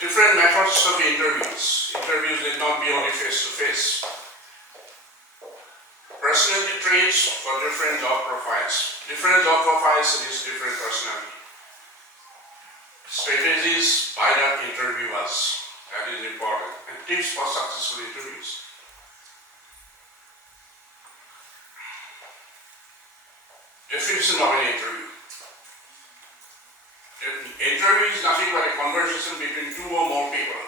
Different methods of interviews. Interviews need not be only face-to-face. Personality traits for different job profiles. Different job profiles is different personality. Strategies by the interviewers. That is important. And tips for successful interviews. Definition of an interview. Interview is nothing but a conversation between two or more people.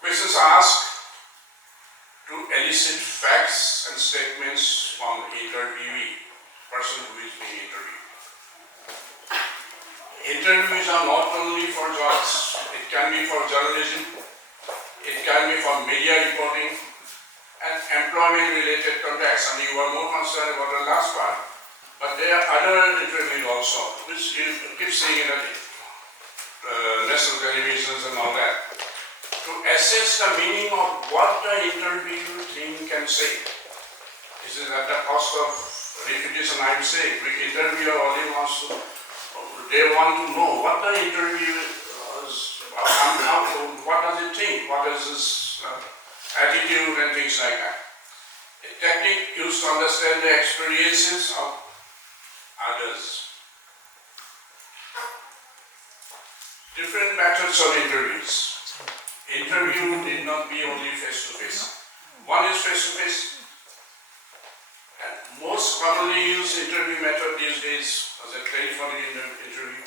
Questions asked to elicit facts and statements from the interviewee, person who is being interviewed. Interviews are not only for jobs. It can be for journalism, it can be for media reporting and employment-related contacts. You are more concerned about the last part. But there are other interviews also, which you keep seeing in the national televisions and all that. To assess the meaning of what the interview team can say. This is at the cost of repetition. I'm saying, which interviewer only wants to, they want to know what the interview is, what does it think, what is his attitude and things like that. A technique used to understand the experiences of others. Different methods of interviews. Interview need not be only face-to-face. One is face-to-face. And most commonly used interview method these days is a telephonic interview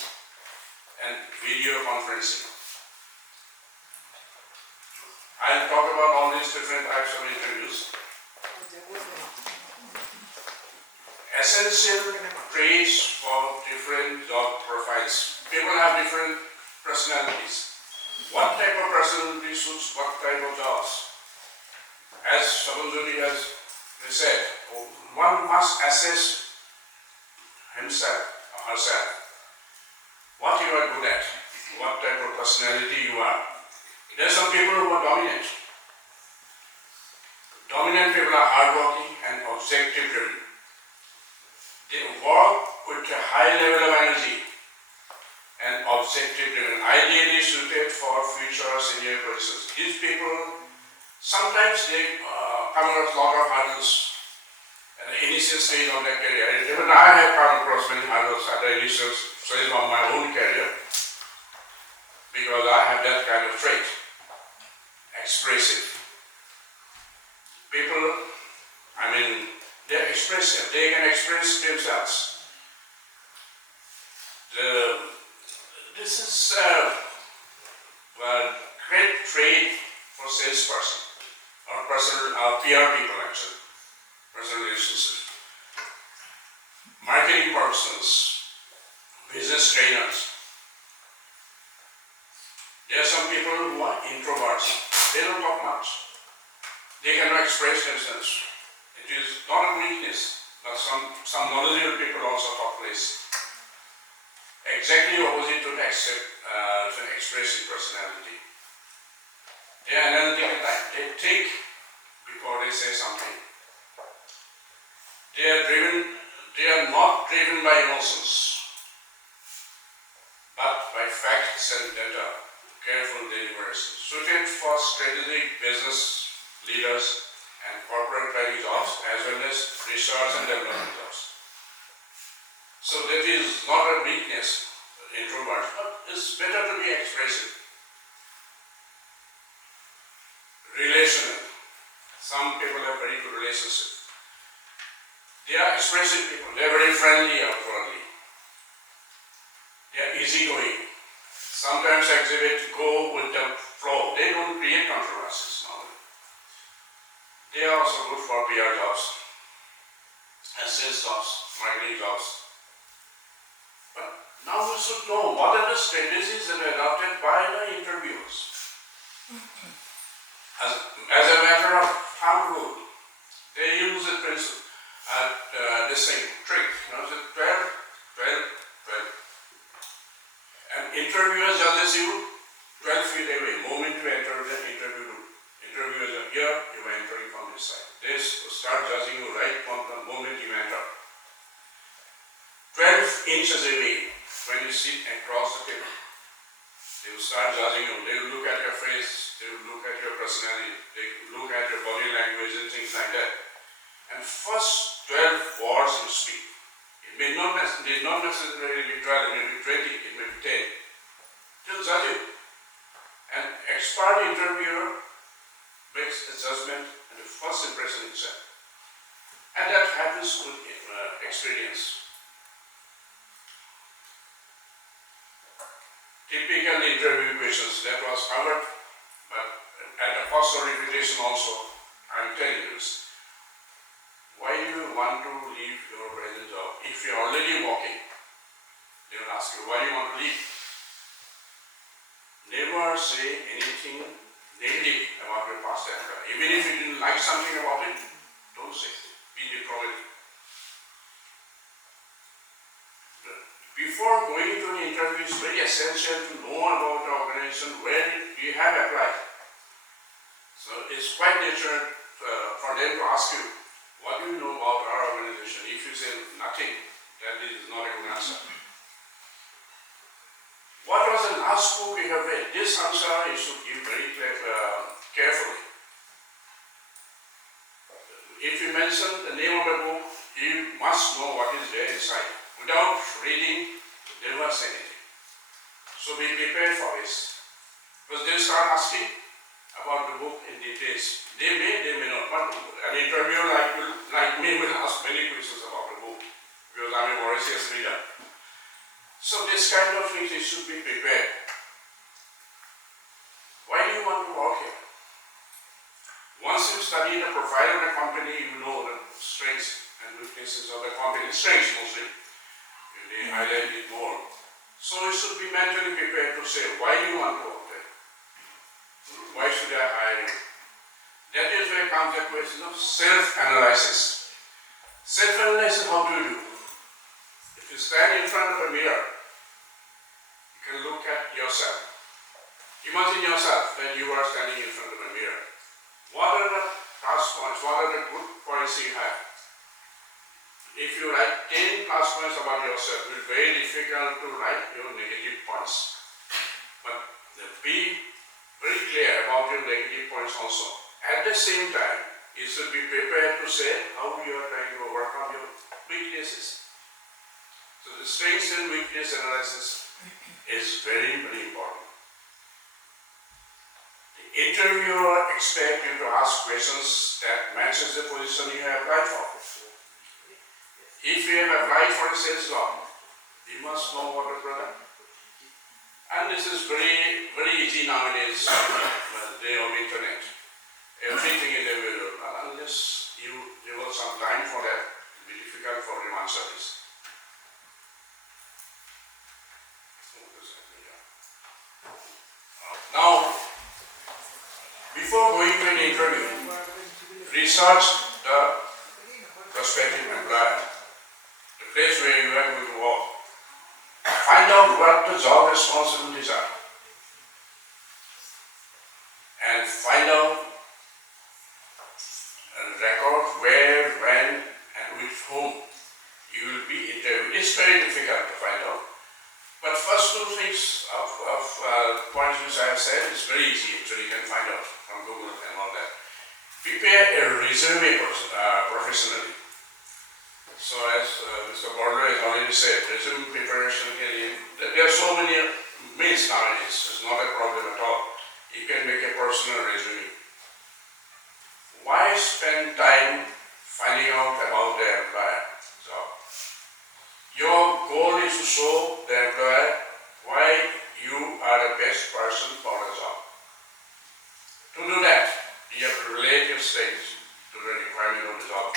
and video conferencing. I'll talk about all these different types of interviews. essential traits for different job profiles. People have different personalities. What type of personality suits what type of jobs? As Shabanjoli has said, one must assess himself or herself. What you are good at, what type of personality you are. There are some people who are dominant. Dominant people are hardworking and objective driven. They work with a high level of energy and objective driven, ideally suited for future senior positions. These people, sometimes they come across a lot of hurdles at the initial stage of their career. Even I have come across many hurdles at the initial stage of my own career because I have that kind of trait, expressive. People, they're expressive, they can express themselves. This is a great trait for salesperson or PR people actually, personal relationships. Marketing persons, business trainers. There are some people who are introverts. They don't talk much. They cannot express themselves. It is not a weakness, but some knowledgeable people also talk less. Exactly opposite to the expressive personality. They are analytical type. They think before they say something. They are not driven by emotions, but by facts and data, careful deliberation, suited for strategic business leaders and corporate planning jobs as well as research and development jobs. So that is not a weakness, introvert, but it's better to be expressive. Relational. Some people have very good relationships. They are expressive people. They are very friendly outwardly. They are easygoing. Sometimes go with the flow. They don't create controversies normally. They are also good for PR jobs, and sales jobs, marketing jobs. But now we should know what are the strategies that are adopted by the interviewers. As a matter of thumb rule, they use the principle, this trick, the 12, 12, 12. An interviewer judges you 12 feet away, moment you enter the interview room. Interviewers are here, you are entering from this side. They start judging you right from the moment you enter. 12 inches away, when you sit across the table, they will start judging you. They will look at your face, they will look at your personality, they will look at your body language and things like that. And first 12 words you speak. It may not necessarily be 12, it may be 20, it may be 10. They will judge you. An expert interviewer makes a judgment and the first impression itself. And that happens with experience. Typical interview questions that was covered, but at the cost of repetition also, I am telling you this. Why do you want to leave your present job? If you are already working, they will ask you, why do you want to leave? Never say anything negative about your past employer. Even if you didn't like something about it, don't say it. Be diplomatic. Before going to an interview, it's very essential to know about the organization where you have applied. So it's quite natural for them to ask you, what do you know about our organization? If you say nothing, that is not a good answer. What was the last book you have read? This answer you should give very carefully. If you mention the name of the book, you must know what is there inside. Without reading, they never say anything. So be prepared for this. Because they start asking about the book in details. They may not. But an interviewer like me will ask many questions about the book because I'm a voracious reader. So this kind of things you should be prepared. Why do you want to work here? Once you study the profile of the company, you know the strengths and weaknesses weaknesses of the company, strengths mostly. They highlight it more. So you should be mentally prepared to say, why do you want to work there? Why should I hire you? That is where comes the question of self-analysis. Self-analysis, how do you do? If you stand in front of a mirror, you can look at yourself. Imagine yourself when you are standing in front of a mirror. What are the plus points? What are the good points you have? If you write 10 plus points about yourself, it will be very difficult to write your negative points. But be very clear about your negative points also. At the same time, you should be prepared to say how you are trying to overcome your weaknesses. So the strengths and weakness analysis is very, very important. The interviewer expects you to ask questions that matches the position you have applied for. If you have applied for a sales job, you must know what the product. And this is very, very easy nowadays with the day of internet. Everything is available. Unless you devote some time for that, it will be difficult for you to answer this. Now, before going to an interview, research the prospective employer, the place where you are going to work. Find out what the job responsibilities are. And find out and record where, when, and with whom you will be interviewed. It's very difficult to find out. But first two things of points which I have said is very easy, actually you can find out from Google and all that. Prepare a resume professionally. So as Mr. Border has already said, resume preparation, there are so many means nowadays, it's not a problem at all. You can make a personal resume. Why spend time finding out about the employer job? Your goal is to show the employer why you are the best person for the job. To do that, you have to relate your strengths to the requirement of the job.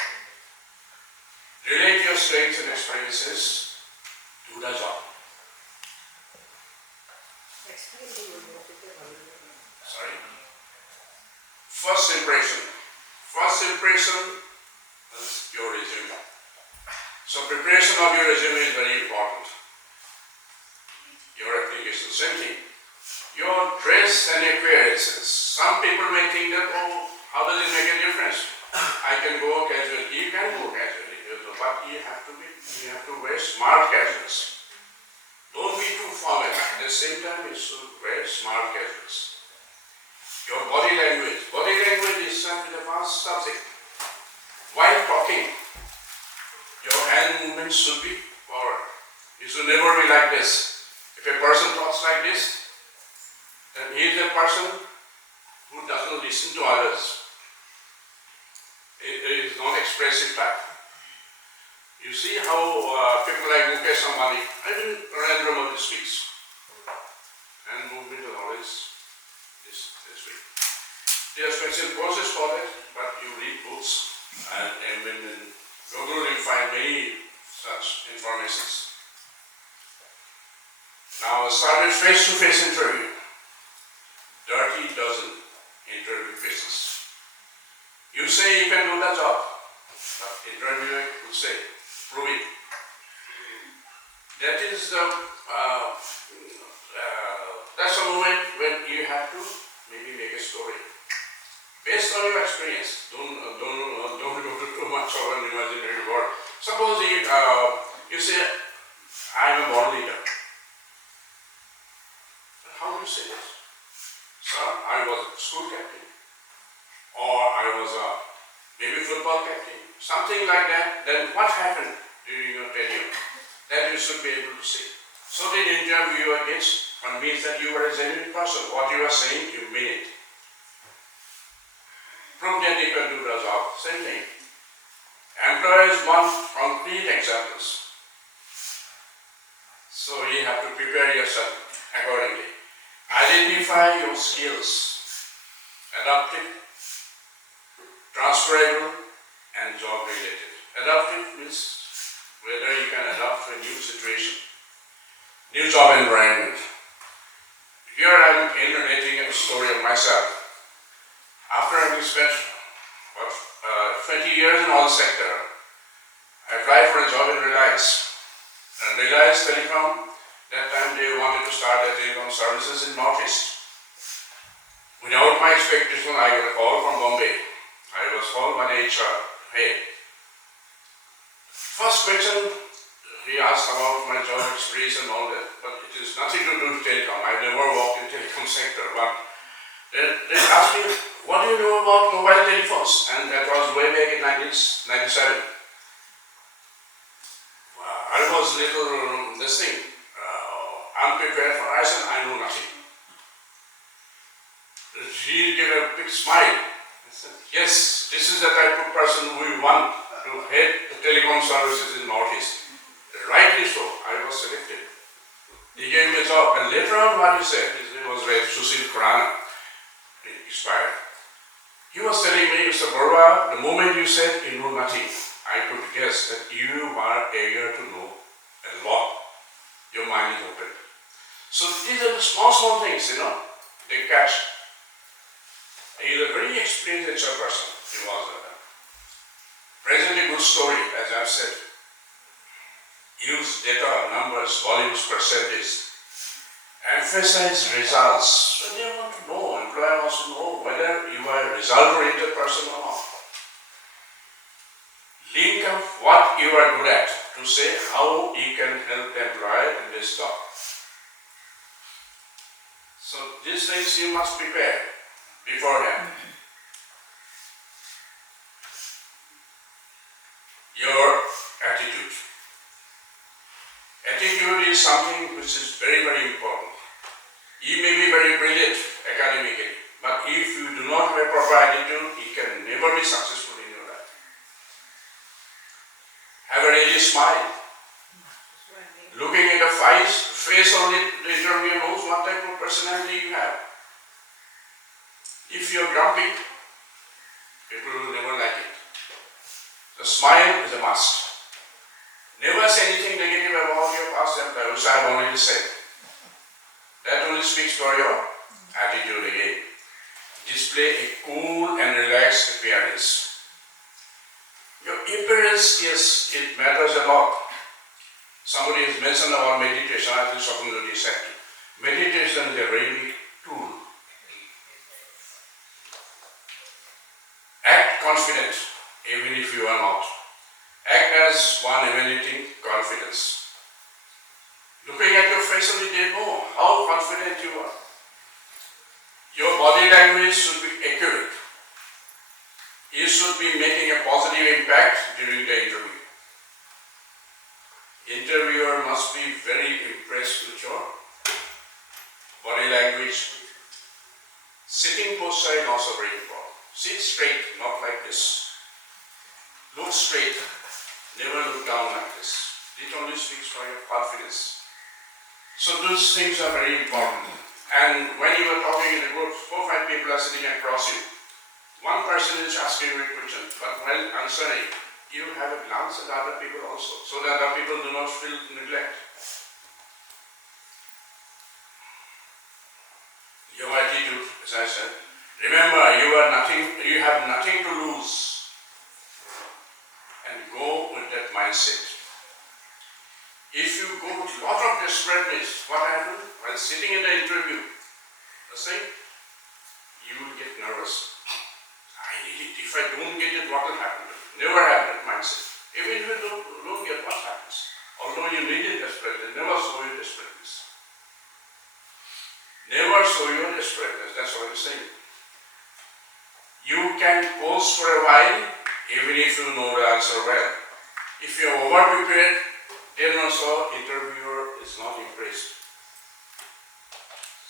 Relate your strengths and experiences to the job. Sorry. First impression. First impression is your resume. So preparation of your resume is very important. Your application, same thing. Your dress and appearances. Some people may think that, oh, how does it make a difference? I can go casually. You can go casually, but you have to wear smart casuals. Don't be too formal. At the same time, you should wear smart casuals. Your body language. Body language is such a vast subject. While talking, your hand movements should be forward. You should never be like this. If a person talks like this, then he is a person who doesn't listen to others. It is non-expressive type. You see how people like Mukesh Ambani, even Narendra Modi speaks. And movement is always this way. There are special courses for that, but you read books and in Google you find many such informations. Now start with face-to-face interview. Dirty dozen interview faces. You say you can do the job, but interviewer will say, prove it. That is that's a moment when you have to maybe make a story based on your experience. Don't go to too much of an imaginary world. Suppose you say, I am a born leader. How do you say this? Sir, I was a school captain, or I was a maybe football captain, something like that. Then what happened during your tenure? That you should be able to say. So the interviewer gets convinced that you are a genuine person. What you are saying, you mean it. Prove that you can do the job. Same thing. Employers want concrete examples. So you have to prepare yourself accordingly. Identify your skills. Adaptive, transferable, and job related. Adaptive means whether you can adapt to a new situation, new job environment. Here I am narrating a story of myself. After having spent 20 years in all sector, I applied for a job in Reliance. And Reliance Telecom, that time they wanted to start a telecom services in Northeast. Without my expectation, I got a call from Bombay. I was called by the HR. Hey, first question he asked about my job experience and all that, but it is nothing to do with telecom. I've never worked in telecom sector, but they asked me, what do you know about mobile telephones? And that was way back in 1997. I was little, unprepared for. I said, I know nothing. He gave a big smile. I said, yes, this is the type of person we want to head the telecom services in Northeast. Rightly so, I was selected. He gave me a job, and later on what he said, his name was Susil Khurana, he expired. He was telling me, Mr. Barwa, the moment you said you know nothing, I could guess that you are eager to know a lot. Your mind is open. So these are the small things, they catch. He is a very experienced HR person. He was presently good story, as I've said. Use data, numbers, volumes, percentages. Emphasize results. So they want to know, employer wants to know whether you are a result-oriented person or not. Link up what you are good at to say how you can help the employer in this job. So these things you must prepare beforehand. Your attitude. Attitude is something which is very, very important. You may be very brilliant academically, but if you do not have a proper attitude, you can never be successful in your life. Have a ready smile. Looking at the face on the interviewer knows what type of personality you have. If you're grumpy, people will never like it. The smile is a must. Never say anything negative about your past employer, which I have already said. That only speaks for your attitude again. Display a cool and relaxed appearance. Your appearance, yes, it matters a lot. Somebody has mentioned about meditation. I was talking to this sector. Meditation is a very big tool. Act confident, even if you are not. Act as one emanating confidence. Looking at your face only, they know how confident you are. Your body language should be accurate. You should be making a positive impact during the interview. Interviewer must be very impressed with your body language. Sitting posture is also very important. Sit straight, not like this. Look straight, never look down like this. It only speaks for your confidence. So those things are very important. And when you are talking in a group, 4 or 5 people are sitting across you. One person is asking you a question, but while answering, you have a glance at other people also, so that other people do not feel neglect. Your attitude, as I said, remember you have nothing to lose. And go with that mindset. If you go with a lot of desperateness, what happens? While sitting in the interview, the same, you will get nervous. I need it. If I don't get it, what will happen? Never have that mindset. Even if you don't get what happens. Although you need it desperately, never show your desperateness. Never show your desperateness. That's what I'm saying. You can pose for a while, even if you know the answer well. If you are over-prepared, then also interviewer is not impressed.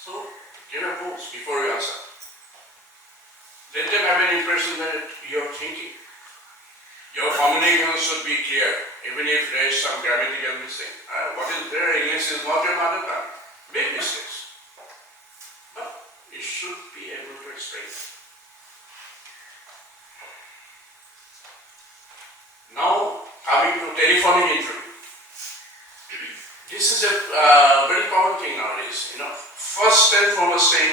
So, give a pose before you answer. Let them have an impression that you are thinking. Your communication should be clear, even if there is some grammatical mistake. What is there? English is not your mother tongue. Make mistakes. But you should be able to explain. Now, telephonic interview. This is a very common thing nowadays. First and foremost thing,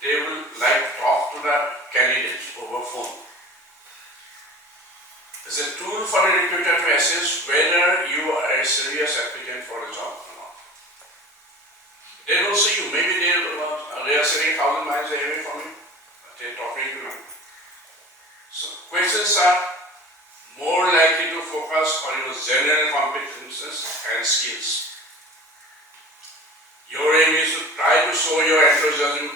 they will like to talk to the candidate over phone. It's a tool for a recruiter to assess whether you are a serious applicant for a job or not. They don't see you. Maybe they are sitting 1,000 miles away from you, but they're talking to you. So questions are more likely to focus on your general competences and skills. Your aim is to try to show your enthusiasm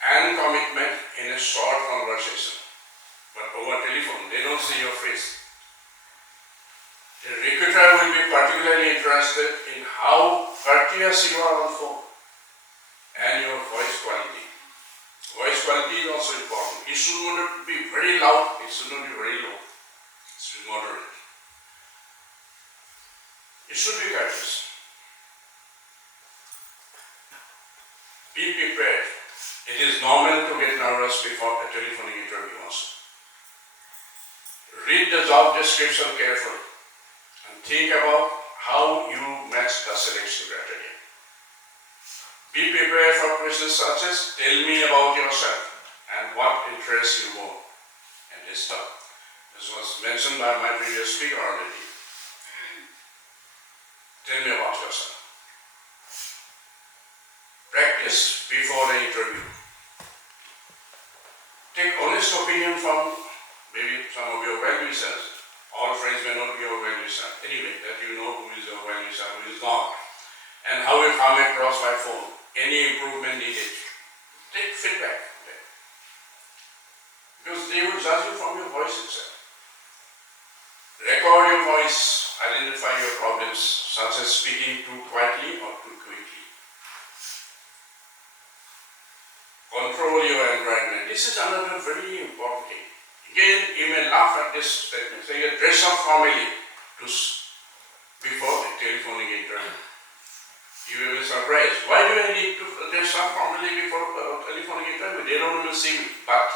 and commitment in a short conversation. But over telephone, they don't see your face. The recruiter will be particularly interested in how courteous you are on phone and your voice quality. Voice quality is also important. It should not be very loud, it should not be very low. It should be moderate. It should be courteous. Be prepared. It is normal to get nervous before a telephonic interview also. Read the job description carefully and think about how you match the selection criteria. Be prepared for questions such as, tell me about yourself and what interests you more in this job. This was mentioned by my previous speaker already. Tell me about yourself. Practice before the interview. Take honest opinion from maybe some of your well-wishers. All friends may not be your well-wisher. Anyway, that you know who is your well-wisher, who is not. And how you come across by phone. Any improvement needed. Take feedback. Because they will judge you from your voice itself. Record your voice. Identify your problems, such as speaking too quietly or too quickly. Control your environment. This is another very important thing. Again, you may laugh at this statement. Say you dress up formally before a telephonic interview. You will be surprised. Why do I need to dress up formally before a telephonic interview? They don't even see me. But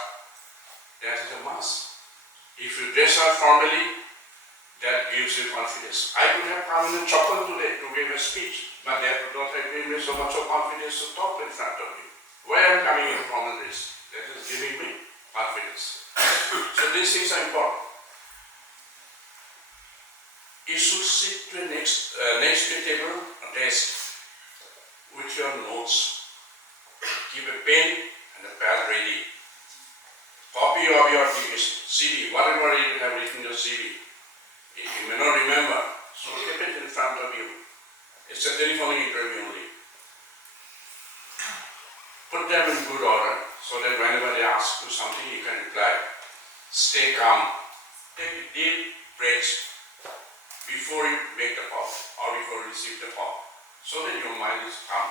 that is a must. If you dress up formally, that gives you confidence. I could have come in a chapel today to give a speech, but that would not have given me so much of confidence to talk in front of you. Where I am coming in from this, that is giving me confidence. So these things are important. You should sit to next to a table, a desk, with your notes. Keep a pen and a pad ready. Copy of your application, CV, whatever you have written in your CV. You may not remember, so keep it in front of you. It's a telephonic interview only. Put them in good order so that whenever they ask you something, you can reply. Stay calm. Take deep breaths before you make the call or before you receive the call, so that your mind is calm.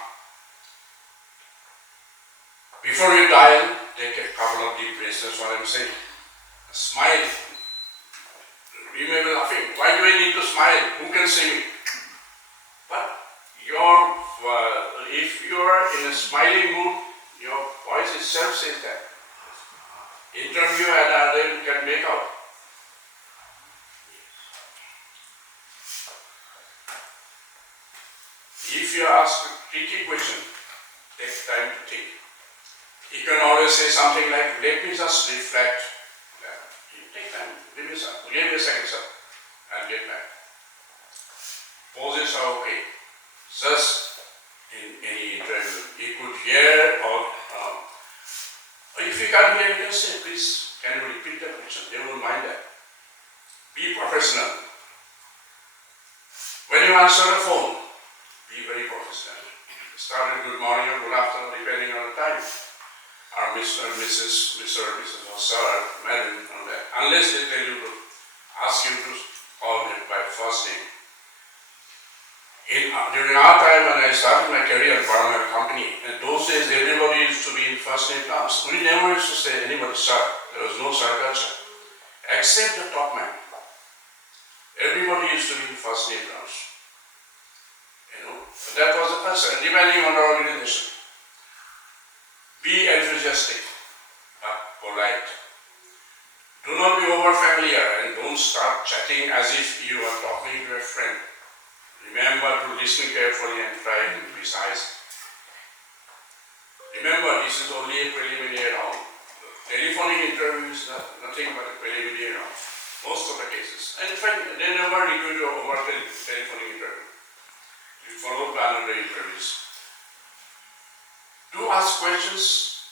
Before you dial, take a couple of deep breaths. That's what I'm saying. Smile. You may be laughing. Why do I need to smile? Who can see me? But if you are in a smiling mood, your voice itself says that. Interview and then can make out. If you ask a tricky question, take time to think. You can always say something like, let me just reflect. You take time. Give me a second, sir. I'll get back. Pauses are okay. Just in any interview, you could hear or if you can't hear, you can say, please, can you repeat the question? They won't mind that. Be professional. When you answer the phone, be very professional. Start with good morning or good afternoon, depending on the time. Or Mr. or Mrs. or Sir, Madam, on that. Unless they tell you to ask you to call them by first name. During our time when I started my career in our company, in those days everybody used to be in first name terms. We never used to say anybody sir. There was no sir culture. Except the top man. Everybody used to be in first name terms. That was the culture, depending on the organization. Be enthusiastic but polite. Do not be over familiar and don't start chatting as if you are talking to a friend. Remember to listen carefully and try to be precise. Remember, this is only a preliminary round. Telephonic interview is nothing but a preliminary round. Most of the cases. And in fact, they never require over telephonic interview. You followed by another interviews. Do ask questions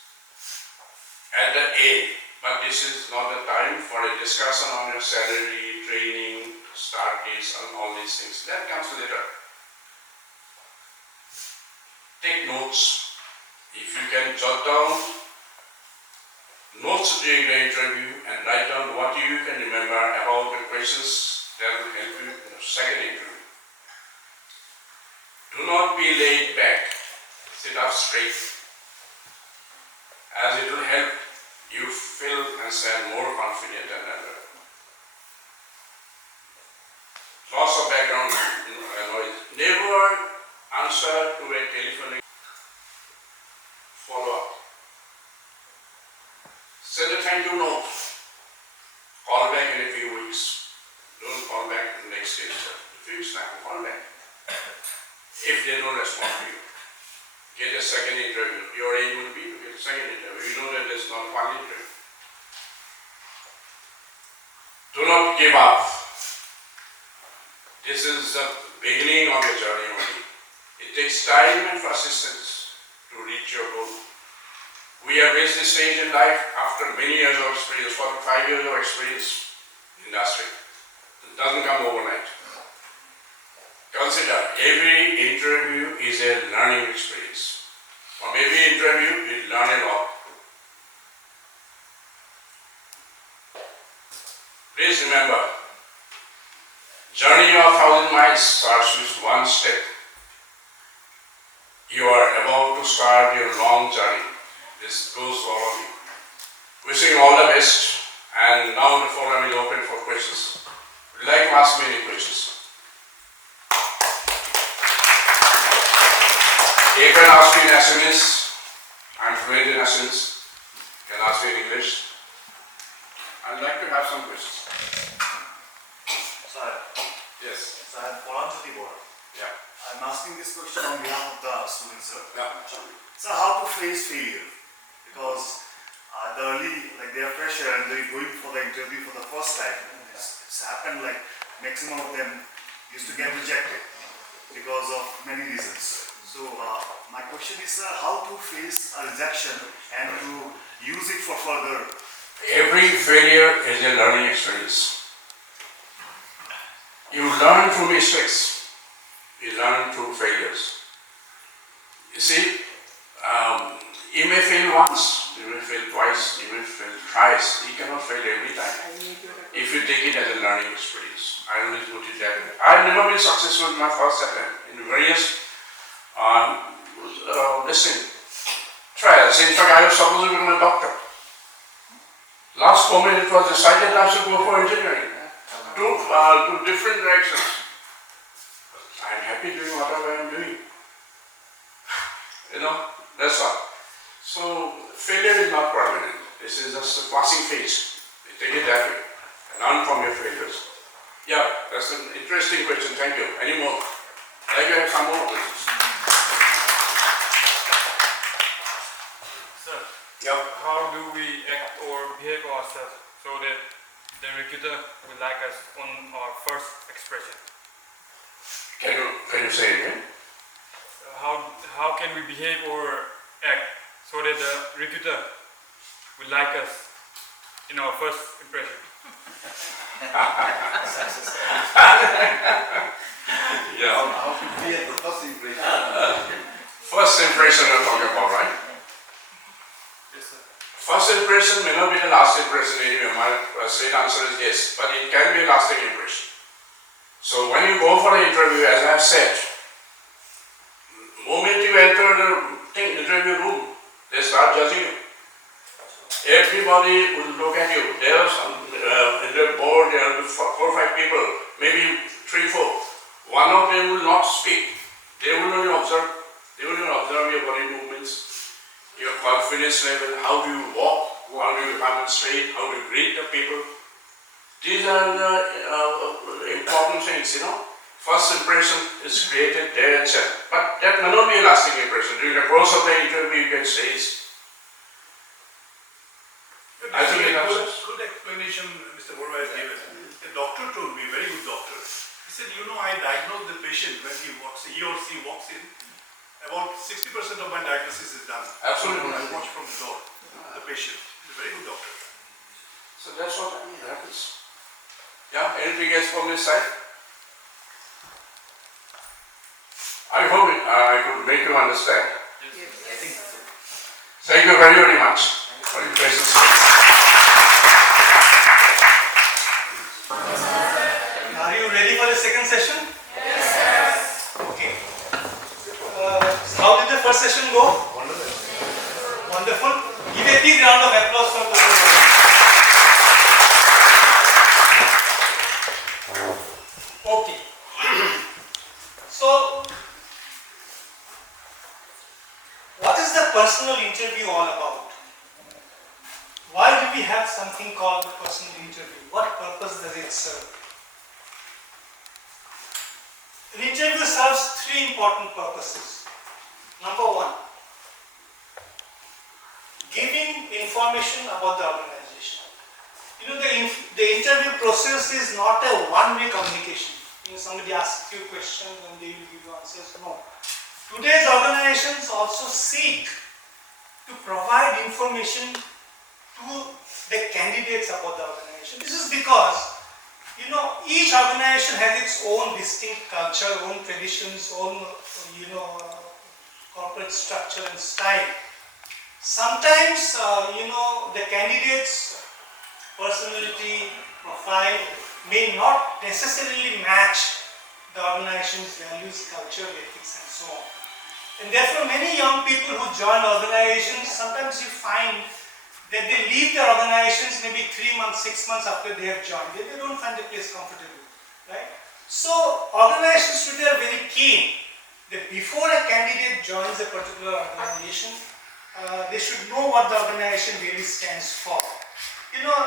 at the end, but this is not the time for a discussion on your salary, training, start dates, and all these things. That comes later. Take notes. If you can jot down notes during the interview and write down what you can remember about the questions, that will help you in the second interview. Do not be laid back. Sit up straight, as it will help you feel and stand more confident than ever. Lots of background noise. Never answer to a telephonic follow-up. Send a thank you note. Call back in a few weeks. Don't call back the next day. A few weeks time, call back. If they don't respond to you, get a second interview. Your aim will be to get a second interview. You know that there's not one interview. Do not give up. This is the beginning of your journey only. It takes time and persistence to reach your goal. We have reached this stage in life after many years of experience, 45 years of experience in industry. It doesn't come overnight. Consider every interview is a learning experience. From every interview, you learn a lot. Please remember, journey of 1,000 miles starts with one step. You are about to start your long journey. This goes for all of you. Wishing you all the best, and now the forum is open for questions. Would you like to ask me any questions? You can ask me in SMS. I'm fluent in SMS. You can ask me in English. I'd like to have some questions. Sir, Yes. so I'm Polanjati Bora. Yeah. I'm asking this question on behalf of the students, sir. Yeah. So how to face failure? Because the early, like they are fresher and they're going for the interview for the first time. And it's happened like maximum of them used to get rejected because of many reasons. So my question is, sir, how to face a rejection and to use it for further? Every failure is a learning experience. You learn through mistakes. You learn through failures. You see, you may fail once, you may fail twice, you may fail thrice. You cannot fail every time. If you take it as a learning experience, I always put it that way. I've never been successful in my first attempt in various trials. In fact, I was supposed to become a doctor. Last moment it was decided I should go for engineering. Two different directions. I'm happy doing whatever I'm doing. You know, that's all. So failure is not permanent. This is just a passing phase. You take it that way. Learn from your failures. Yeah, that's an interesting question. Thank you. Any more? I'd like to have some more questions. Sir, Yeah. how do we act or behave ourselves so that the recruiter will like us on our first expression? Can you say it again? How can we behave or act so that the recruiter will like us in our first impression? Yeah. How to create the first impression? First impression we're talking about, right? Yes, sir. First impression may not be the last impression anyway. My straight answer is yes, but it can be a lasting impression. So when you go for an interview, as I have said, the moment you enter the interview room, they start judging you. Everybody will look at you. There are some in the board, there are 4 or 5 people, maybe 3 or 4. One of them will not speak. They will only observe. They will only observe your body movements, your confidence level, how do you walk, how do you demonstrate, how do you greet the people. These are the important things, you know. First impression is created there itself, but that may not be a lasting impression. During the course of the interview, you get changed. I think it helps. Good explanation Mr. Borwa has given. A doctor told me, very good doctor. He said, you know, I diagnose the patient when he or she walks in. About 60% of my diagnosis is done. Absolutely. I watch from the door, the patient. He's a very good doctor. So that's what happens. Yeah, anything else from this side? I hope I could make you understand. Thank you very, very much for your presence. Are you ready for the second session? Yes. Okay. How did the first session go? Wonderful. Wonderful. Give a big round of applause for the Okay. So, what is the personal interview all about? Why do we have something called the personal interview? What purpose does it serve? An interview serves three important purposes. Number one, giving information about the organization. You know, the interview process is not a one-way communication. You know, somebody asks you questions and they will give you answers. No. Today's organizations also seek to provide information to the candidates about the organization. This is because, you know, each organization has its own distinct culture, own traditions, own, corporate structure and style. Sometimes, the candidate's personality, profile may not necessarily match the organization's values, culture, ethics, and so on. And therefore, many young people who join organizations, sometimes you find that they leave their organizations maybe 3 months, 6 months after they have joined. They don't find the place comfortable, right? So, organizations today are very keen that before a candidate joins a particular organization, they should know what the organization really stands for. You know,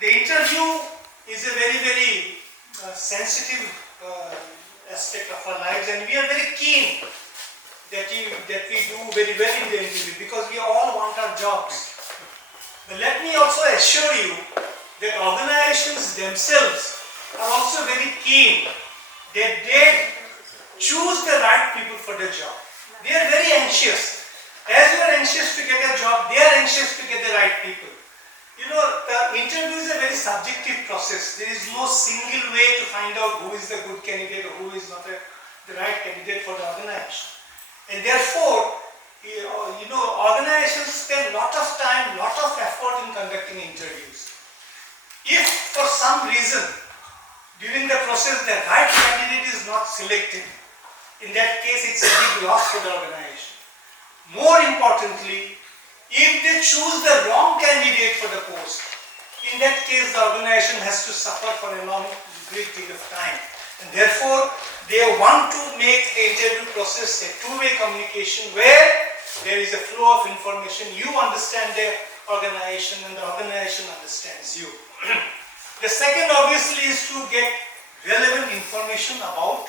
the interview is a very, very sensitive aspect of our lives, and we are very keen that we do very well in the interview because we all want our jobs. But let me also assure you that organizations themselves are also very keen that they choose the right people for the job. They are very anxious. As you are anxious to get a job, they are anxious to get the right people. You know, the interview is a very subjective process. There is no single way to find out who is the good candidate or who is not the right candidate for the organization. And therefore, organizations spend a lot of time, lot of effort in conducting interviews. If for some reason, during the process, the right candidate is not selected, in that case, it's a big loss for the organization. More importantly, if they choose the wrong candidate for the post, in that case the organization has to suffer for a great deal of time. And therefore, they want to make the interview process a two-way communication where there is a flow of information. You understand the organization and the organization understands you. The second obviously is to get relevant information about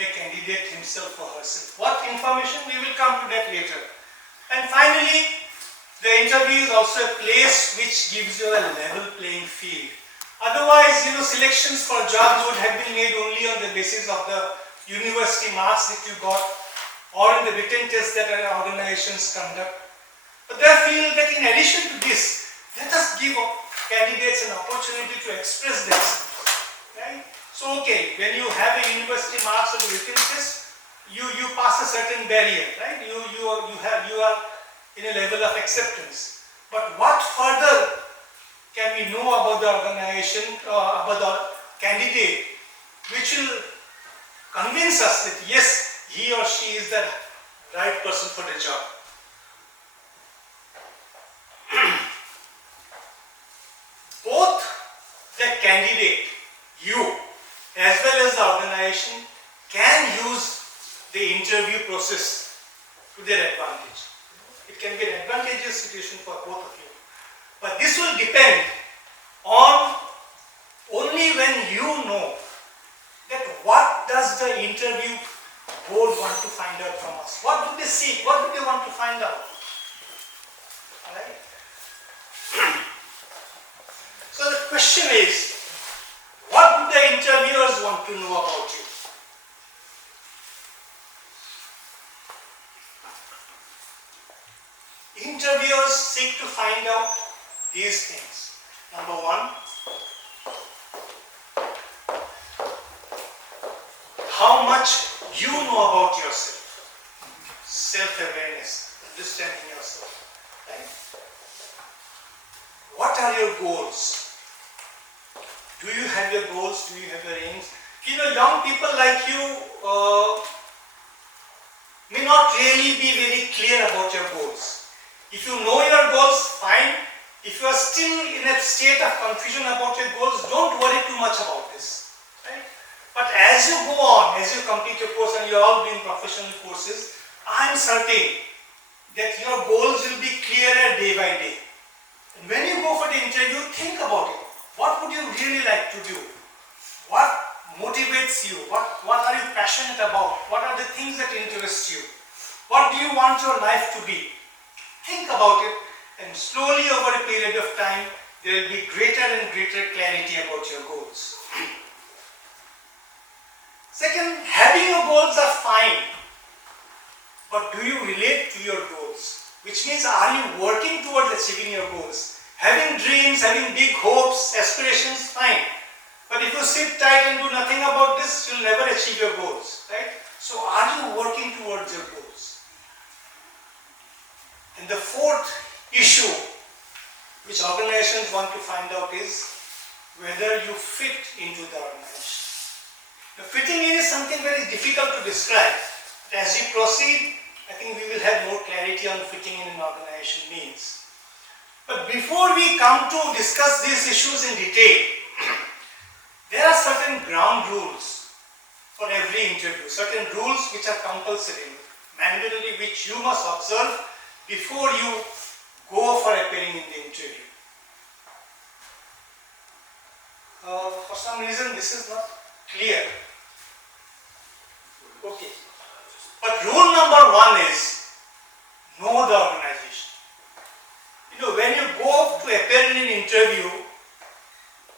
the candidate himself or herself. What information? We will come to that later. And finally, the interview is also a place which gives you a level playing field. Otherwise, selections for jobs would have been made only on the basis of the university marks that you got or in the written tests that our organizations conduct. But they feel that in addition to this, let us give candidates an opportunity to express themselves. Right? So, okay, when you have a university marks or the written test, you pass a certain barrier, right? You are in a level of acceptance. But what further can we know about the organization, about the candidate, which will convince us that yes, he or she is the right person for the job. Both the candidate, you, as well as the organization can use the interview process to their advantage. It can be an advantageous situation for both of you. But this will depend on only when you know that what does the interview board want to find out from us. What do they seek? What do they want to find out? Alright? So the question is, what do the interviewers want to know about you? Interviewers seek to find out these things. Number one, how much you know about yourself. Self-awareness, understanding yourself. Right? What are your goals? Do you have your goals? Do you have your aims? You know, young people like you may not really be very clear about your goals. If you know your goals, fine. If you are still in a state of confusion about your goals, don't worry too much about this. Right? But as you go on, as you complete your course, and you are all doing professional courses, I am certain that your goals will be clearer day by day. And when you go for the interview, think about it. What would you really like to do? What motivates you? What are you passionate about? What are the things that interest you? What do you want your life to be? Think about it, and slowly over a period of time, there will be greater and greater clarity about your goals. Second, having your goals are fine, but do you relate to your goals? Which means, are you working towards achieving your goals? Having dreams, having big hopes, aspirations, fine. But if you sit tight and do nothing about this, you'll never achieve your goals, right? So are you working towards your goals? And the fourth issue which organizations want to find out is whether you fit into the organization. Now, fitting in is something very difficult to describe. As we proceed, I think we will have more clarity on fitting in an organization means. But before we come to discuss these issues in detail, there are certain ground rules for every interview, certain rules which are compulsory, mandatory, which you must observe before you go for appearing in the interview. For some reason this is not clear. Okay. But rule number one is know the organization. You know, when you go to appear in an interview,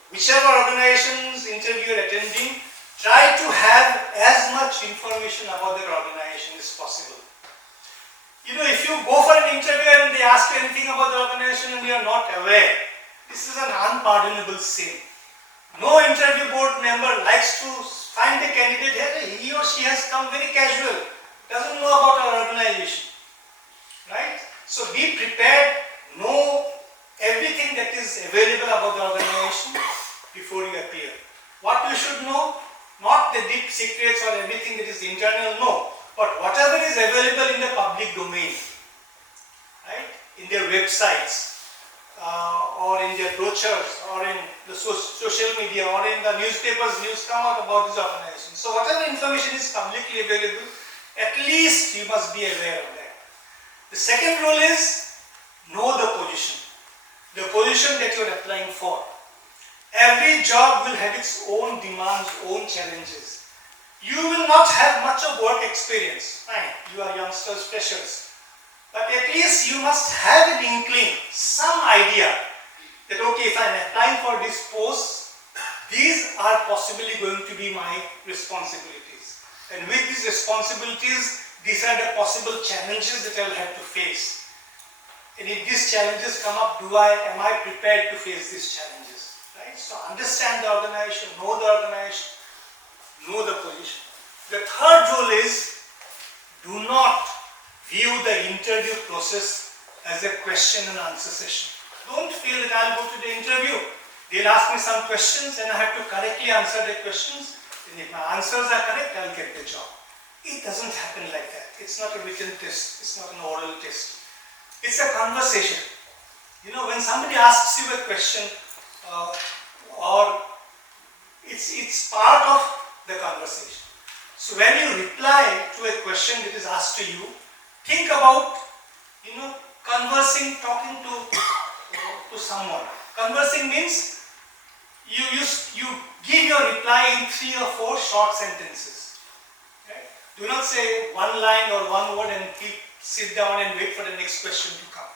whichever organization's interview you're attending, try to have as much information about that organization as possible. You know, if you go for an interview and they ask you anything about the organization and you are not aware, this is an unpardonable sin. No interview board member likes to find a candidate here, he or she has come very casual, doesn't know about our organization. Right? So be prepared, know everything that is available about the organization before you appear. What you should know, not the deep secrets or everything that is internal, no. But whatever is available in the public domain, right, in their websites, or in their brochures, or in the social media, or in the newspapers, news come out about this organization. So whatever information is publicly available, at least you must be aware of that. The second rule is know the position that you are applying for. Every job will have its own demands, own challenges. You will not have much of work experience, fine, you are youngsters, freshers. But at least you must have an inkling, some idea that okay, if I am applying for this post, these are possibly going to be my responsibilities. And with these responsibilities, these are the possible challenges that I will have to face. And if these challenges come up, am I prepared to face these challenges? Right? So understand the organization, know the organization, know the position. The third rule is do not view the interview process as a question and answer session. Don't feel that I'll go to the interview, they'll ask me some questions and I have to correctly answer the questions, and if my answers are correct, I'll get the job. It doesn't happen like that. It's not a written test, it's not an oral test. It's a conversation. You know, when somebody asks you a question, or it's part of the conversation. So when you reply to a question that is asked to you, think about, conversing, talking to to someone. Conversing means you give your reply in 3 or 4 short sentences. Right? Do not say one line or one word and sit down and wait for the next question to come.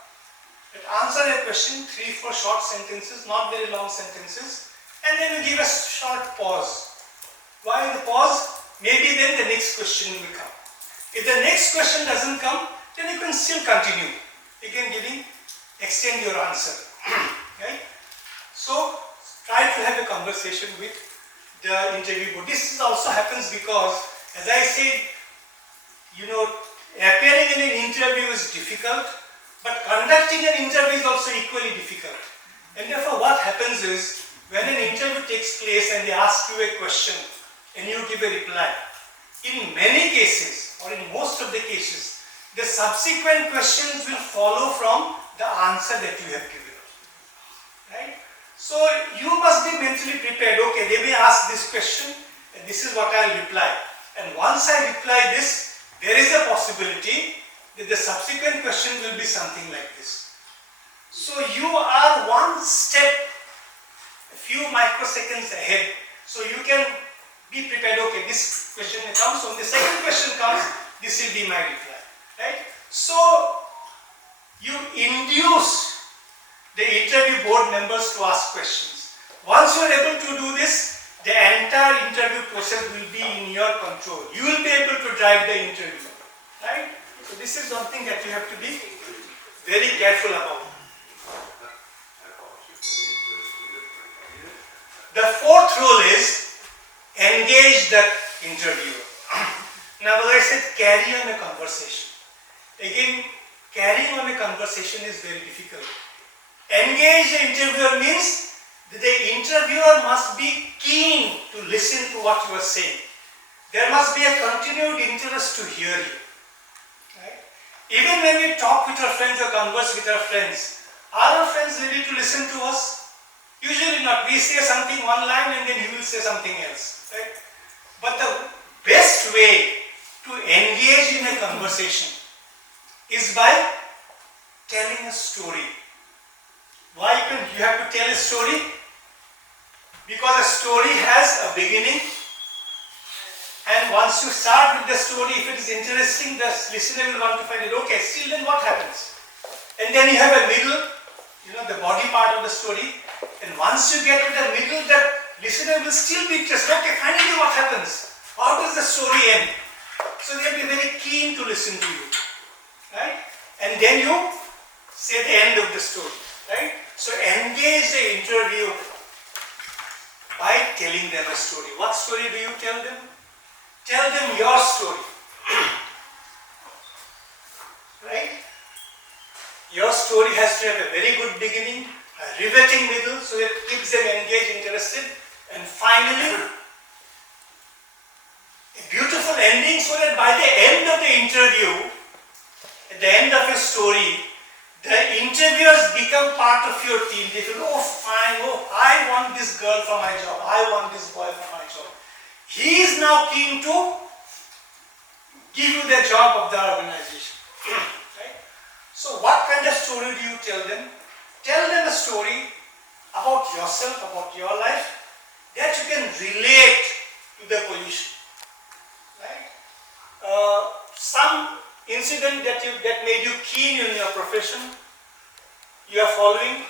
But answer a question, 3-4 short sentences, not very long sentences, and then you give a short pause. Why the pause? Maybe then the next question will come. If the next question doesn't come, then you can still continue. You can extend your answer. Right? So try to have a conversation with the interview board. This also happens because, as I said, appearing in an interview is difficult, but conducting an interview is also equally difficult. And therefore what happens is, when an interview takes place and they ask you a question and you give a reply, in many cases or in most of the cases, the subsequent questions will follow from the answer that you have given. Right? So you must be mentally prepared. Okay, they may ask this question and this is what I will reply. And once I reply this, there is a possibility that the subsequent question will be something like this. So you are one step, a few microseconds ahead. So you can be prepared. Okay, this question comes. So when the second question comes, this will be my reply. Right? So you induce the interview board members to ask questions. Once you are able to do this, the entire interview process will be in your control. You will be able to drive the interview. Right? So this is something that you have to be very careful about. The fourth rule is engage the interviewer. Now, as I said, carry on a conversation. Again, carrying on a conversation is very difficult. Engage the interviewer means that the interviewer must be keen to listen to what you are saying. There must be a continued interest to hear you. Right? Even when we talk with our friends or converse with our friends, are our friends ready to listen to us? Usually not. We say something one line and then he will say something else. Right? But the best way to engage in a conversation is by telling a story. Why you have to tell a story? Because a story has a beginning, and once you start with the story, if it is interesting, the listener will want to find it. Okay, still then what happens? And then you have a middle, the body part of the story, and once you get to the middle, the listener will still be interested. Okay, finally what happens? How does the story end? So they will be very keen to listen to you. Right? And then you say the end of the story. Right? So engage the interview by telling them a story. What story do you tell them? Tell them your story. Right? Your story has to have a very good beginning, a riveting middle, so it keeps them engaged, interested, and finally a beautiful ending, so that by the end of the interview, at the end of your story, the interviewers become part of your team. They feel, oh fine, oh I want this girl for my job, I want this boy for my job. He is now keen to give you the job of the organization. Right? So what kind of story do you tell them? Tell them a story about yourself, about your life, that you can relate to the position. Right? Some incident that made you keen in your profession, you are following.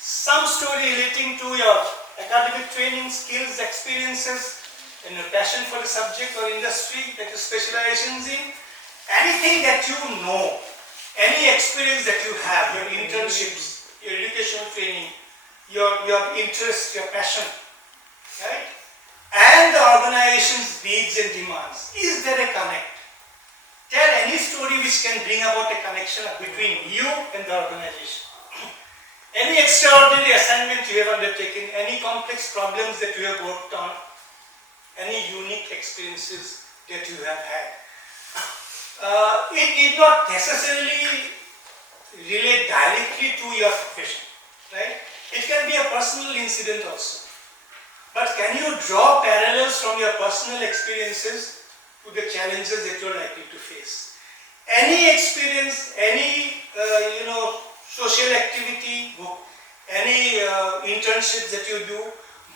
Some story relating to your academic training, skills, experiences, and your passion for the subject or industry that you specialize in. Anything that you know, any experience that you have, your internships, your educational training, your interest, your passion, right? And the organization's needs and demands. Is there a connect? Tell any story which can bring about a connection between you and the organization. Any extraordinary assignment you have undertaken, any complex problems that you have worked on, any unique experiences that you have had. It need not necessarily relate directly to your profession, right? It can be a personal incident also. But can you draw parallels from your personal experiences to the challenges that you are likely to face? Any experience, any social activity internships that you do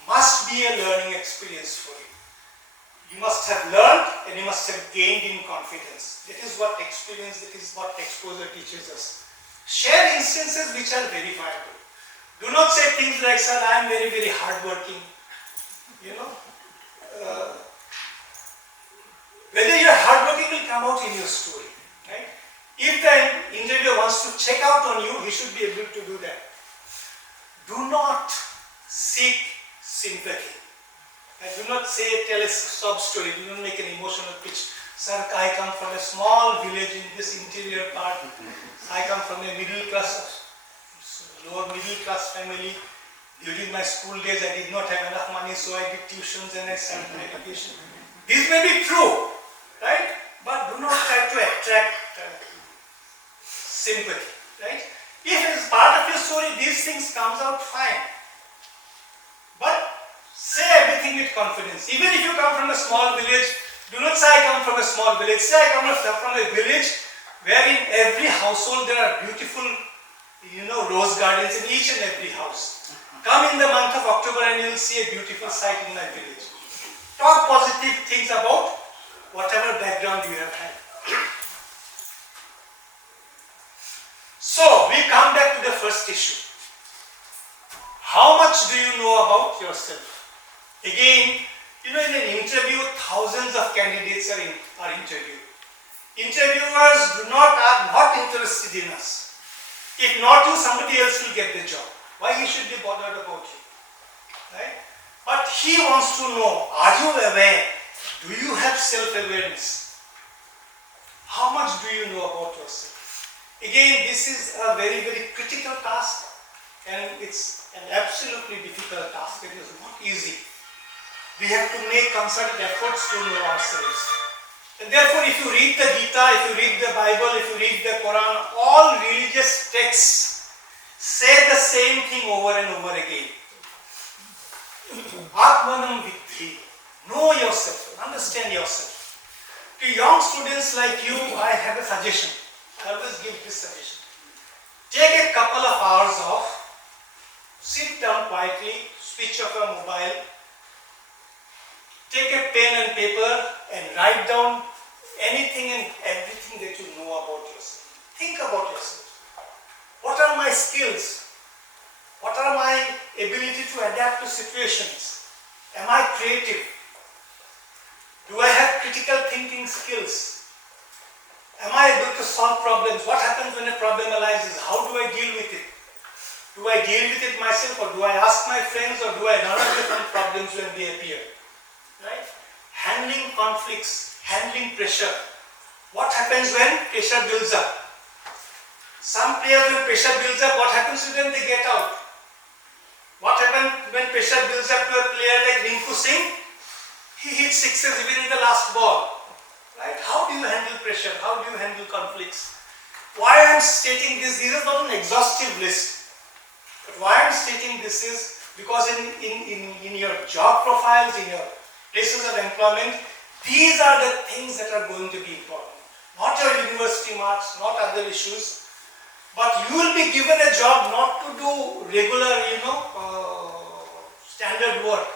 must be a learning experience for you. You must have learned and you must have gained in confidence. That is what experience, that is what exposure teaches us. Share instances which are verifiable. Do not say things like, sir, I am very, very hardworking. You know, whether you are hardworking will come out in your story. Right? If the interviewer wants to check out on you, he should be able to do that. Do not seek sympathy. Do not tell a sob story. Do not make an emotional pitch. Sir, I come from a small village in this interior part. I come from a lower middle class family. During my school days, I did not have enough money, so I did tuitions and I started my education. This may be true, right? But do not try to attract sympathy, right? If as part of your story these things comes out, fine. But say everything with confidence. Even if you come from a small village, do not say I come from a small village. Say I come from a village where in every household there are beautiful, rose gardens in each and every house. Come in the month of October and you will see a beautiful sight in my village. Talk positive things about whatever background you have had. So, we come back to the first issue. How much do you know about yourself? Again, in an interview, thousands of candidates are interviewed. Interviewers are not interested in us. If not you, somebody else will get the job. Why he should be bothered about you? Right? But he wants to know, are you aware? Do you have self-awareness? How much do you know about yourself? Again, this is a very, very critical task and it's an absolutely difficult task. It is not easy. We have to make concerted efforts to know ourselves. And therefore, if you read the Gita, if you read the Bible, if you read the Quran, all religious texts say the same thing over and over again. Atmanam vidhi. Know yourself, understand yourself. To young students like you, I have a suggestion. I always give this suggestion. Take a couple of hours off, sit down quietly, switch off your mobile, take a pen and paper and write down anything and everything that you know about yourself. Think about yourself. What are my skills? What are my ability to adapt to situations? Am I creative? Do I have critical thinking skills? Am I able to solve problems? What happens when a problem arises? How do I deal with it? Do I deal with it myself or do I ask my friends or do I run away from problems when they appear? Right? Handling conflicts, handling pressure. What happens when pressure builds up? Some players, when pressure builds up, what happens to them? They get out. What happens when pressure builds up to a player like Rinku Singh? He hits sixes even in the last ball. Right? How do you handle pressure? How do you handle conflicts? Why I am stating this is not an exhaustive list. But why I am stating this is because in your job profiles, in your places of employment, these are the things that are going to be important. Not your university marks, not other issues, but you will be given a job not to do regular, standard work.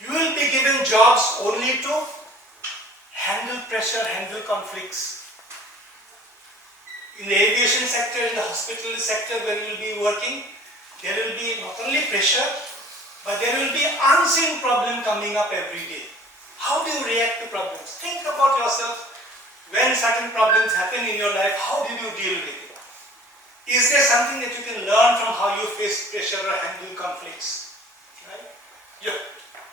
You will be given jobs only to handle pressure, handle conflicts. In the aviation sector, in the hospital sector where you will be working, there will be not only pressure, but there will be unseen problem coming up every day. How do you react to problems? Think about yourself. When certain problems happen in your life, how did you deal with it? Is there something that you can learn from how you face pressure or handle conflicts? Right? Your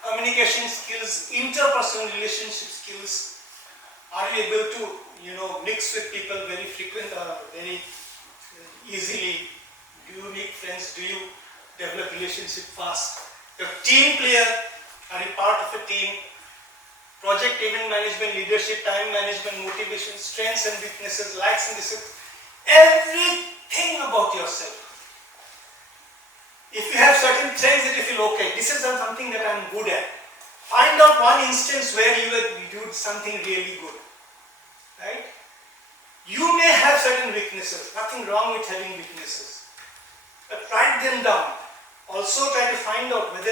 communication skills, interpersonal relationship skills. Are you able to, mix with people very very easily? Do you make friends? Do you develop relationship fast? Your team player, are you part of a team? Project, event management, leadership, time management, motivation, strengths and weaknesses, likes and dislikes. Everything about yourself. If you have certain traits that you feel, okay, this is something that I am good at. Find out one instance where you did something really good. Right? You may have certain weaknesses, nothing wrong with having weaknesses. But write them down. Also try to find out whether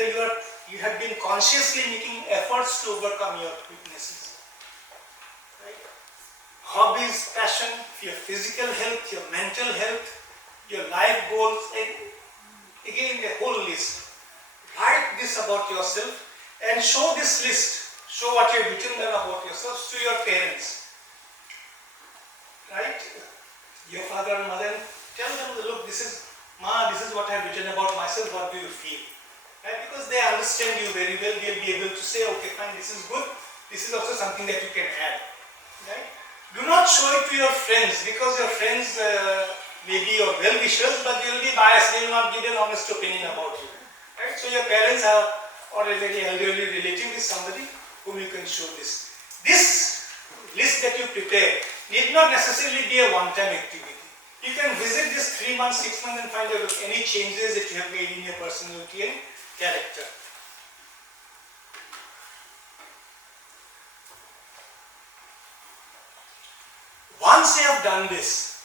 you have been consciously making efforts to overcome your weaknesses. Right? Hobbies, passion, your physical health, your mental health, your life goals, and again the whole list. Write this about yourself and show this list. Show what you have written down about yourselves to your parents. Right? Your father and mother, tell them, look, this is what I have written about myself, what do you feel? Right? Because they understand you very well, they'll be able to say, okay, fine, this is good, this is also something that you can add. Right? Do not show it to your friends, because your friends may be your well-wishers, but they will be biased, they will not give an honest opinion about you. Right? So your parents are, or a very elderly relative is somebody whom you can show this. This list that you prepare need not necessarily be a one-time activity. You can visit this 3 months, 6 months and find out any changes that you have made in your personality and character. Once you have done this,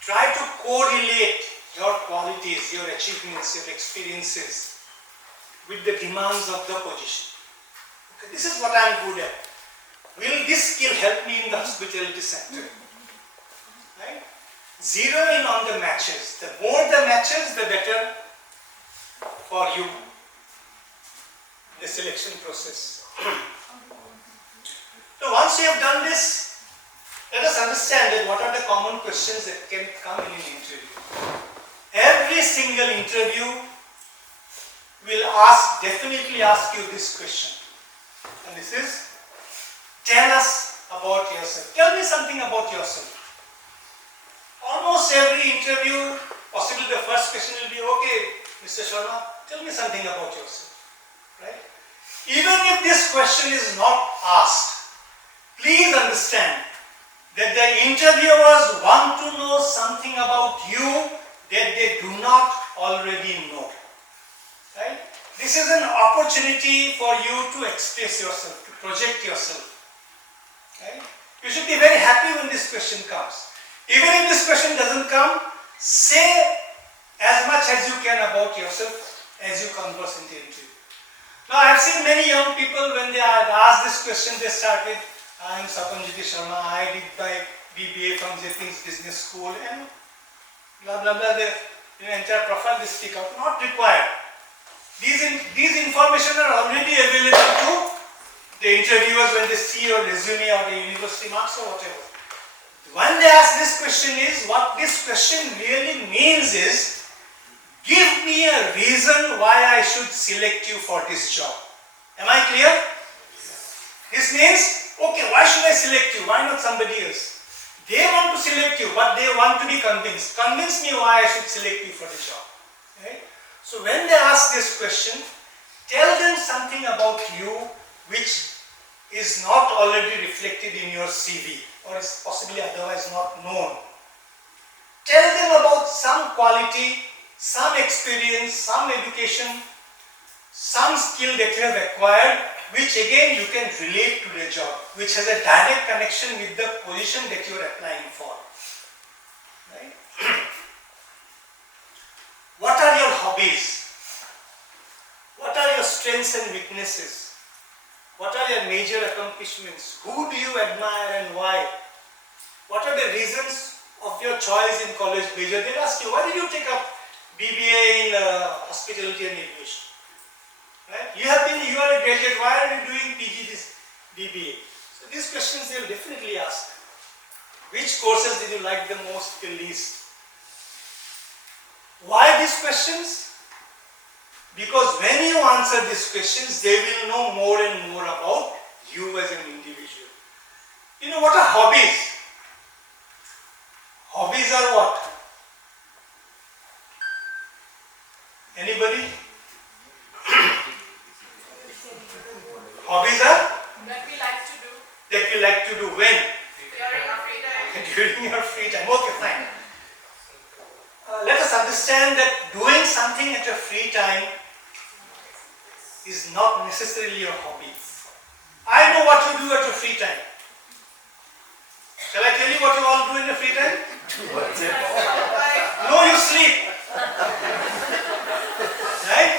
try to correlate your qualities, your achievements, your experiences with the demands of the position. Okay, this is what I am good at. Will this skill help me in the hospitality sector? Right? Zero in on the matches. The more the matches, the better for you. The selection process. So once you have done this, let us understand that what are the common questions that can come in an interview. Every single interview will definitely ask you this question. And this is, tell us about yourself. Tell me something about yourself. Almost every interview, possibly the first question will be, okay, Mr. Sharma, tell me something about yourself. Right? Even if this question is not asked, please understand that the interviewers want to know something about you that they do not already know. Right? This is an opportunity for you to express yourself, to project yourself. Right? You should be very happy when this question comes. Even if this question doesn't come, say as much as you can about yourself as you converse in the interview. Now I have seen many young people, when they are asked this question, they start with, I am Sapanjiti Sharma, I did my BBA from Jettwings Business School, and blah blah blah, their entire profile they speak out. Not required. These information are already available to the interviewers when they see your resume or the university marks or whatever. When they ask this question is, what this question really means is, give me a reason why I should select you for this job. Am I clear? This means, okay, why should I select you? Why not somebody else? They want to select you, but they want to be convinced. Convince me why I should select you for the job. Right? So when they ask this question, tell them something about you which is not already reflected in your CV or is possibly otherwise not known. Tell them about some quality, some experience, some education, some skill that you have acquired, which again you can relate to the job, which has a direct connection with the position that you are applying for. Right? What are your hobbies? What are your strengths and weaknesses? What are your major accomplishments? Who do you admire and why? What are the reasons of your choice in college major? They'll ask you, why did you take up BBA in hospitality and aviation? Right? You are a graduate, why are you doing PG this BBA? So these questions they will definitely ask. Which courses did you like the most, the least? Why these questions? Because when you answer these questions, they will know more and more about you as an individual. You know what are hobbies? Hobbies are what? Anybody? Hobbies are? That we like to do. That we like to do when? During our free time. During your free time. Okay, fine. Let us understand that doing something at your free time is not necessarily your hobby. I know what you do at your free time. Shall I tell you what you all do in your free time? No, you sleep. Right?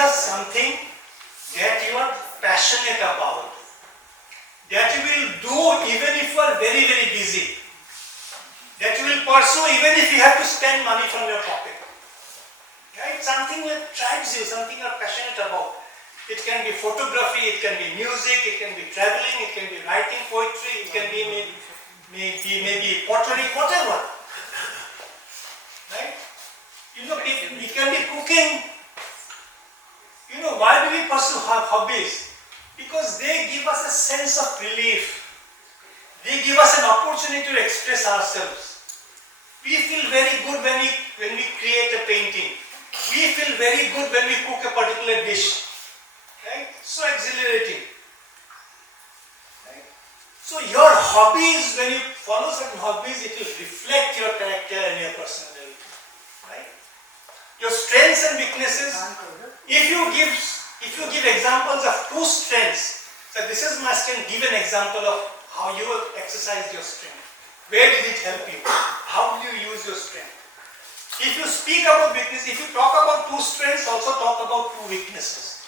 us something that you are passionate about, that you will do even if you are very, very busy, that you will pursue even if you have to spend money from your pocket. Right? Something that drives you, something you are passionate about. It can be photography, it can be music, it can be traveling, it can be writing poetry, it can be maybe pottery, whatever. Right? You know, it can be cooking. You know, why do we pursue hobbies? Because they give us a sense of relief. They give us an opportunity to express ourselves. We feel very good when we create a painting. We feel very good when we cook a particular dish. Right? So exhilarating. Right? So your hobbies, when you follow certain hobbies, it will reflect your character and your personality. Right? Your strengths and weaknesses. If you give examples of two strengths, so this is my strength, give an example of how you will exercise your strength. Where did it help you? How will you use your strength? If you speak about weakness, if you talk about two strengths, also talk about two weaknesses.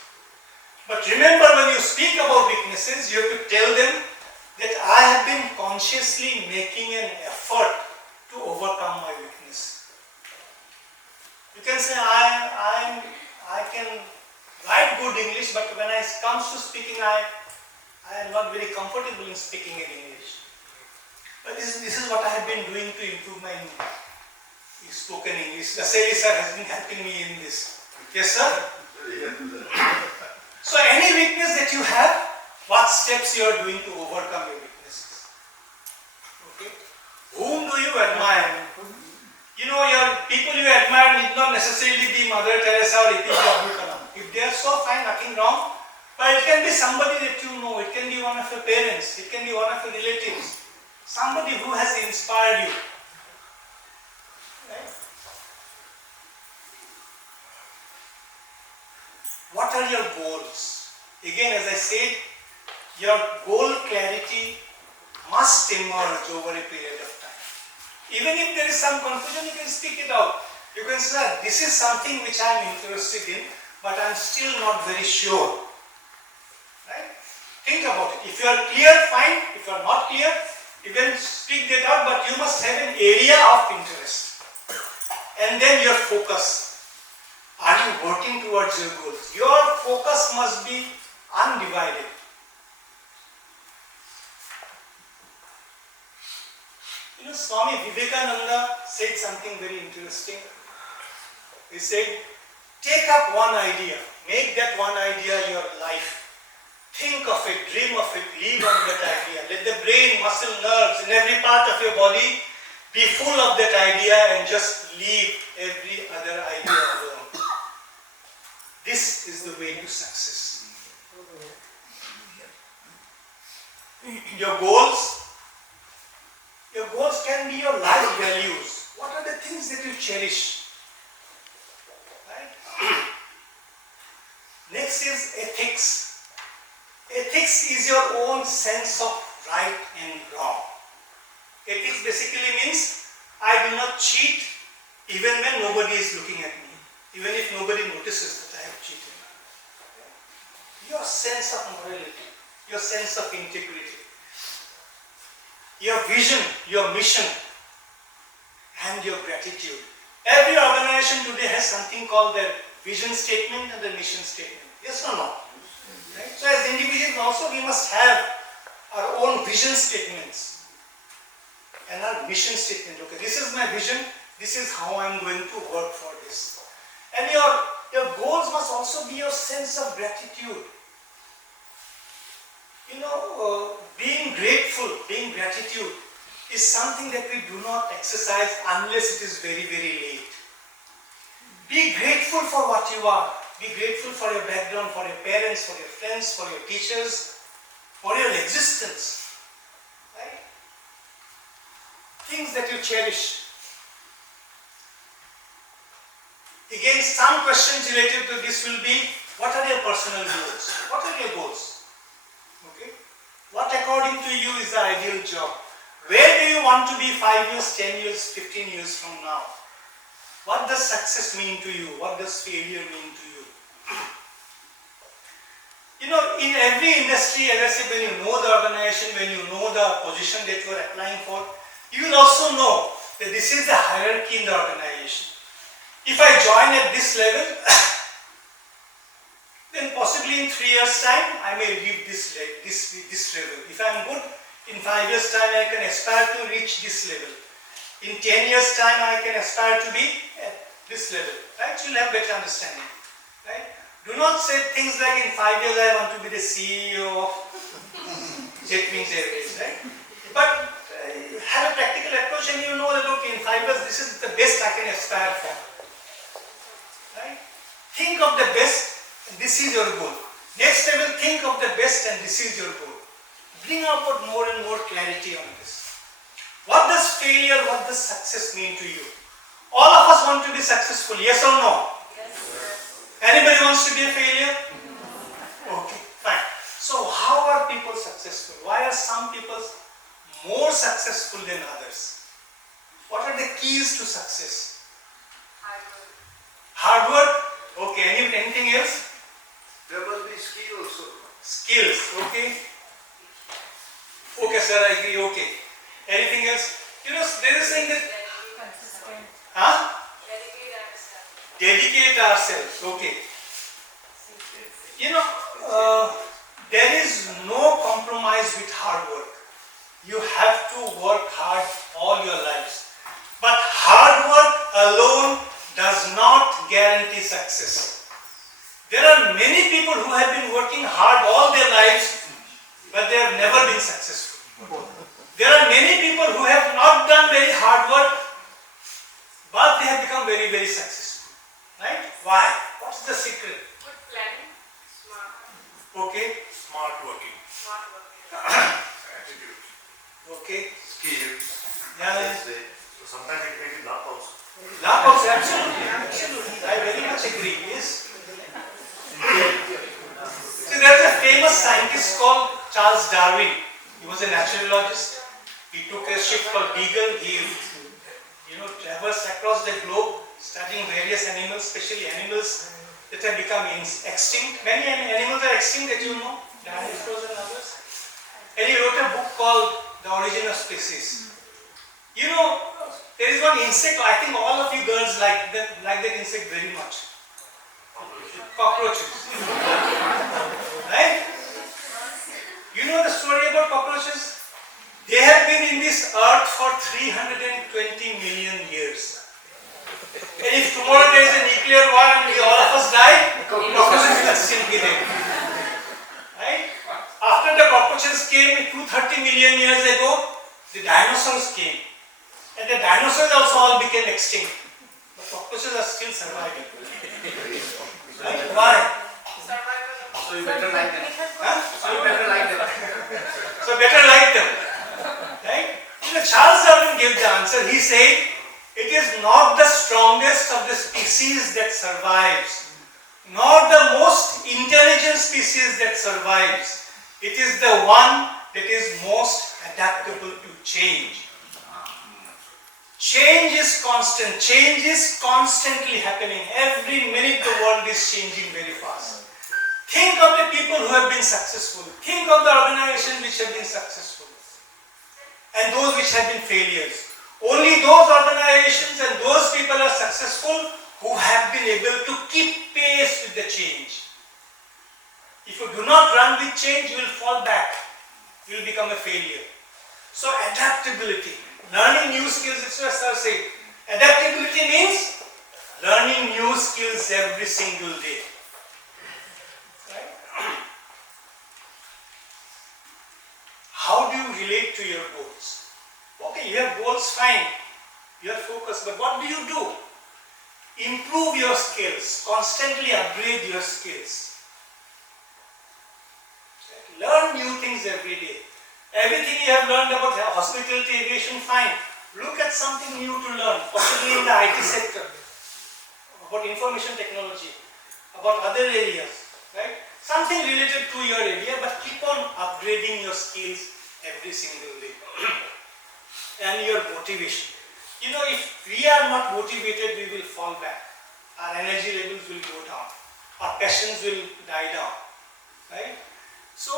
But remember, when you speak about weaknesses, you have to tell them that I have been consciously making an effort to overcome my weakness. You can say, I can write good English, but when it comes to speaking, I am not very comfortable in speaking in English. But this is what I have been doing to improve my spoken English. Asali sir has been helping me in this. Yes, sir? So any weakness that you have, what steps you are doing to overcome your weaknesses? Okay? Whom do you admire? You know, your people you admire need not necessarily be Mother Teresa or APJ Abdul Kalam. If they are so fine, nothing wrong. But it can be somebody that you know. It can be one of your parents. It can be one of your relatives. Somebody who has inspired you. Right? What are your goals? Again, as I said, your goal clarity must emerge over a period of time. Even if there is some confusion, you can speak it out. You can say, this is something which I am interested in, but I am still not very sure. Right? Think about it. If you are clear, fine. If you are not clear, you can speak that out, but you must have an area of interest. And then your focus. Are you working towards your goals? Your focus must be undivided. You know, Swami Vivekananda said something very interesting. He said, take up one idea, make that one idea your life. Think of it, dream of it, live on that idea. Let the brain, muscle, nerves, in every part of your body be full of that idea and just leave every other idea alone. This is the way to success. Your goals can be your life values. What are the things that you cherish? Right? Next is ethics. Ethics is your own sense of right and wrong. Ethics basically means I do not cheat even when nobody is looking at me, even if nobody notices that I have cheated. Your sense of morality, your sense of integrity, your vision, your mission, and your gratitude. Every organization today has something called their vision statement and their mission statement. Yes or no? Right? So as individuals also we must have our own vision statements and our mission statement. Okay, this is my vision, this is how I am going to work for this. And your goals must also be your sense of gratitude. You know, being grateful, being gratitude is something that we do not exercise unless it is very, very late. Be grateful for what you are. Be grateful for your background, for your parents, for your friends, for your teachers, for your existence. Right? Things that you cherish. Again, some questions related to this will be, what are your personal goals? What are your goals? Okay? What according to you is the ideal job? Where do you want to be 5 years, 10 years, 15 years from now? What does success mean to you? What does failure mean to you? You know, in every industry, as I said, when you know the organization, when you know the position that you are applying for, you will also know that this is the hierarchy in the organization. If I join at this level, then possibly in 3 years' time, I may leave this level. If I am good, in 5 years' time, I can aspire to reach this level. In 10 years' time, I can aspire to be at this level. Right? You will have better understanding. Right? Do not say things like in 5 years, I want to be the CEO of Jettwings Airways. Right? But have a practical approach and you know that, okay, in 5 years, this is the best I can aspire for. Right? Think of the best, and this is your goal. Next level, think of the best, and this is your goal. Bring about more and more clarity on this. What does failure, what does success mean to you? All of us want to be successful, yes or no? Yes. Anybody wants to be a failure? Okay, fine. So how are people successful? Why are some people more successful than others? What are the keys to success? Hard work. Okay, anything else? There must be skills. Skills, okay. Okay, sir, I agree, okay. Anything else? You know, there is saying that. Huh? Dedicate ourselves, okay. You know, there is no compromise with hard work. You have to work hard all your lives. But hard work alone does not guarantee success. There are many people who have been working hard all their lives, but they have never been successful. There are many people who have not done very hard work, but they have become very, very successful. Right? Why? What's the secret? Good planning, smart. Okay. Smart working. Smart working. Attitude. Okay. Skill. Yeah. So sometimes it may be luck also. Luck also, absolutely. Absolutely. I very much agree. Yes. See, there is a famous scientist called Charles Darwin. He was a naturalist. He took a ship called Beagle. He, traversed across the globe, studying various animals, especially animals that have become extinct. Many animals are extinct, that you know, dinosaurs and others. And he wrote a book called The Origin of Species. You know, there is one insect. I think all of you girls like that insect very much. Cockroaches. Right? You know the story about cockroaches? They have been in this earth for 320 million years. And if tomorrow there is a nuclear war and all of us die, cockroaches will still be there. Right? After the cockroaches came 230 million years ago, the dinosaurs came. And the dinosaurs also all became extinct. But cockroaches are still surviving. Right? Why? Survival. So you better like them. Huh? So you better like them. So better like them. Right? Charles Darwin gave the answer. He said, it is not the strongest of the species that survives, nor the most intelligent species that survives. It is the one that is most adaptable to change. Change is constant. Change is constantly happening. Every minute the world is changing very fast. Think of the people who have been successful. Think of the organizations which have been successful and those which have been failures. Only those organizations and those people are successful who have been able to keep pace with the change. If you do not run with change, you will fall back. You will become a failure. So adaptability, learning new skills, it's what I say. Adaptability means learning new skills every single day. Right? How do you relate to your goals? Okay, you have goals, fine. You are focused, but what do you do? Improve your skills, constantly upgrade your skills. Learn new things every day. Everything you have learned about hospitality, aviation, fine. Look at something new to learn, possibly in the IT sector, about information technology, about other areas, right? Something related to your area, but keep on upgrading your skills every single day. And your motivation. You know, if we are not motivated, we will fall back. Our energy levels will go down. Our passions will die down. right? So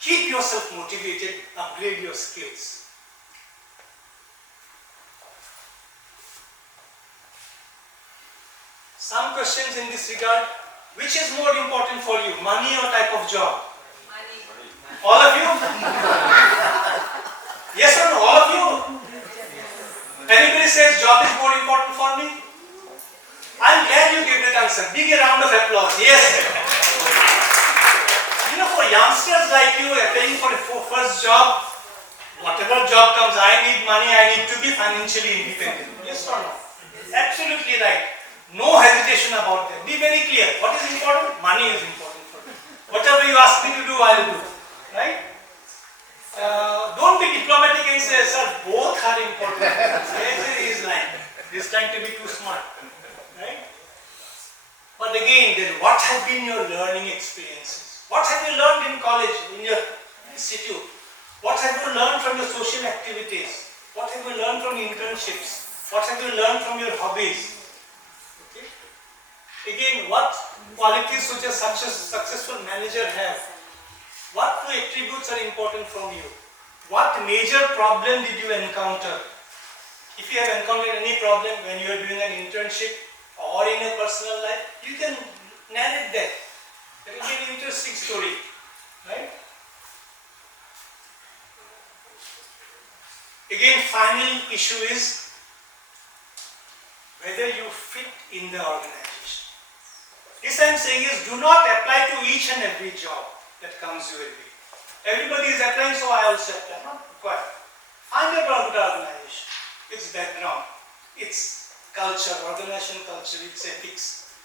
keep yourself motivated, upgrade your skills. Some questions in this regard. Which is more important for you, money or type of job? Money. All of you? Yes or no? All of you? Anybody says job is more important for me? I'm glad you gave that answer. Big round of applause. Yes. You know, for youngsters like you applying for a first job, whatever job comes, I need money, I need to be financially independent. Yes or no? Absolutely right. No hesitation about that. Be very clear. What is important? Money is important for me. Whatever you ask me to do, I will do. Right? Don't be diplomatic and say, sir, both are important. He is lying. He is trying to be too smart. Right? But again, then what have been your learning experiences? What have you learned in college, in your institute? What have you learned from your social activities? What have you learned from internships? What have you learned from your hobbies? Okay. Again, what qualities should a successful manager have? What two attributes are important from you? What major problem did you encounter? If you have encountered any problem when you are doing an internship or in your personal life, you can narrate that. That will be an interesting story, right? Again, final issue is whether you fit in the organization. This I am saying is, do not apply to each and every job that comes your way. Everybody is applying, so I also apply. Not required. Find a good organization, its background, its culture, organization culture, its ethics,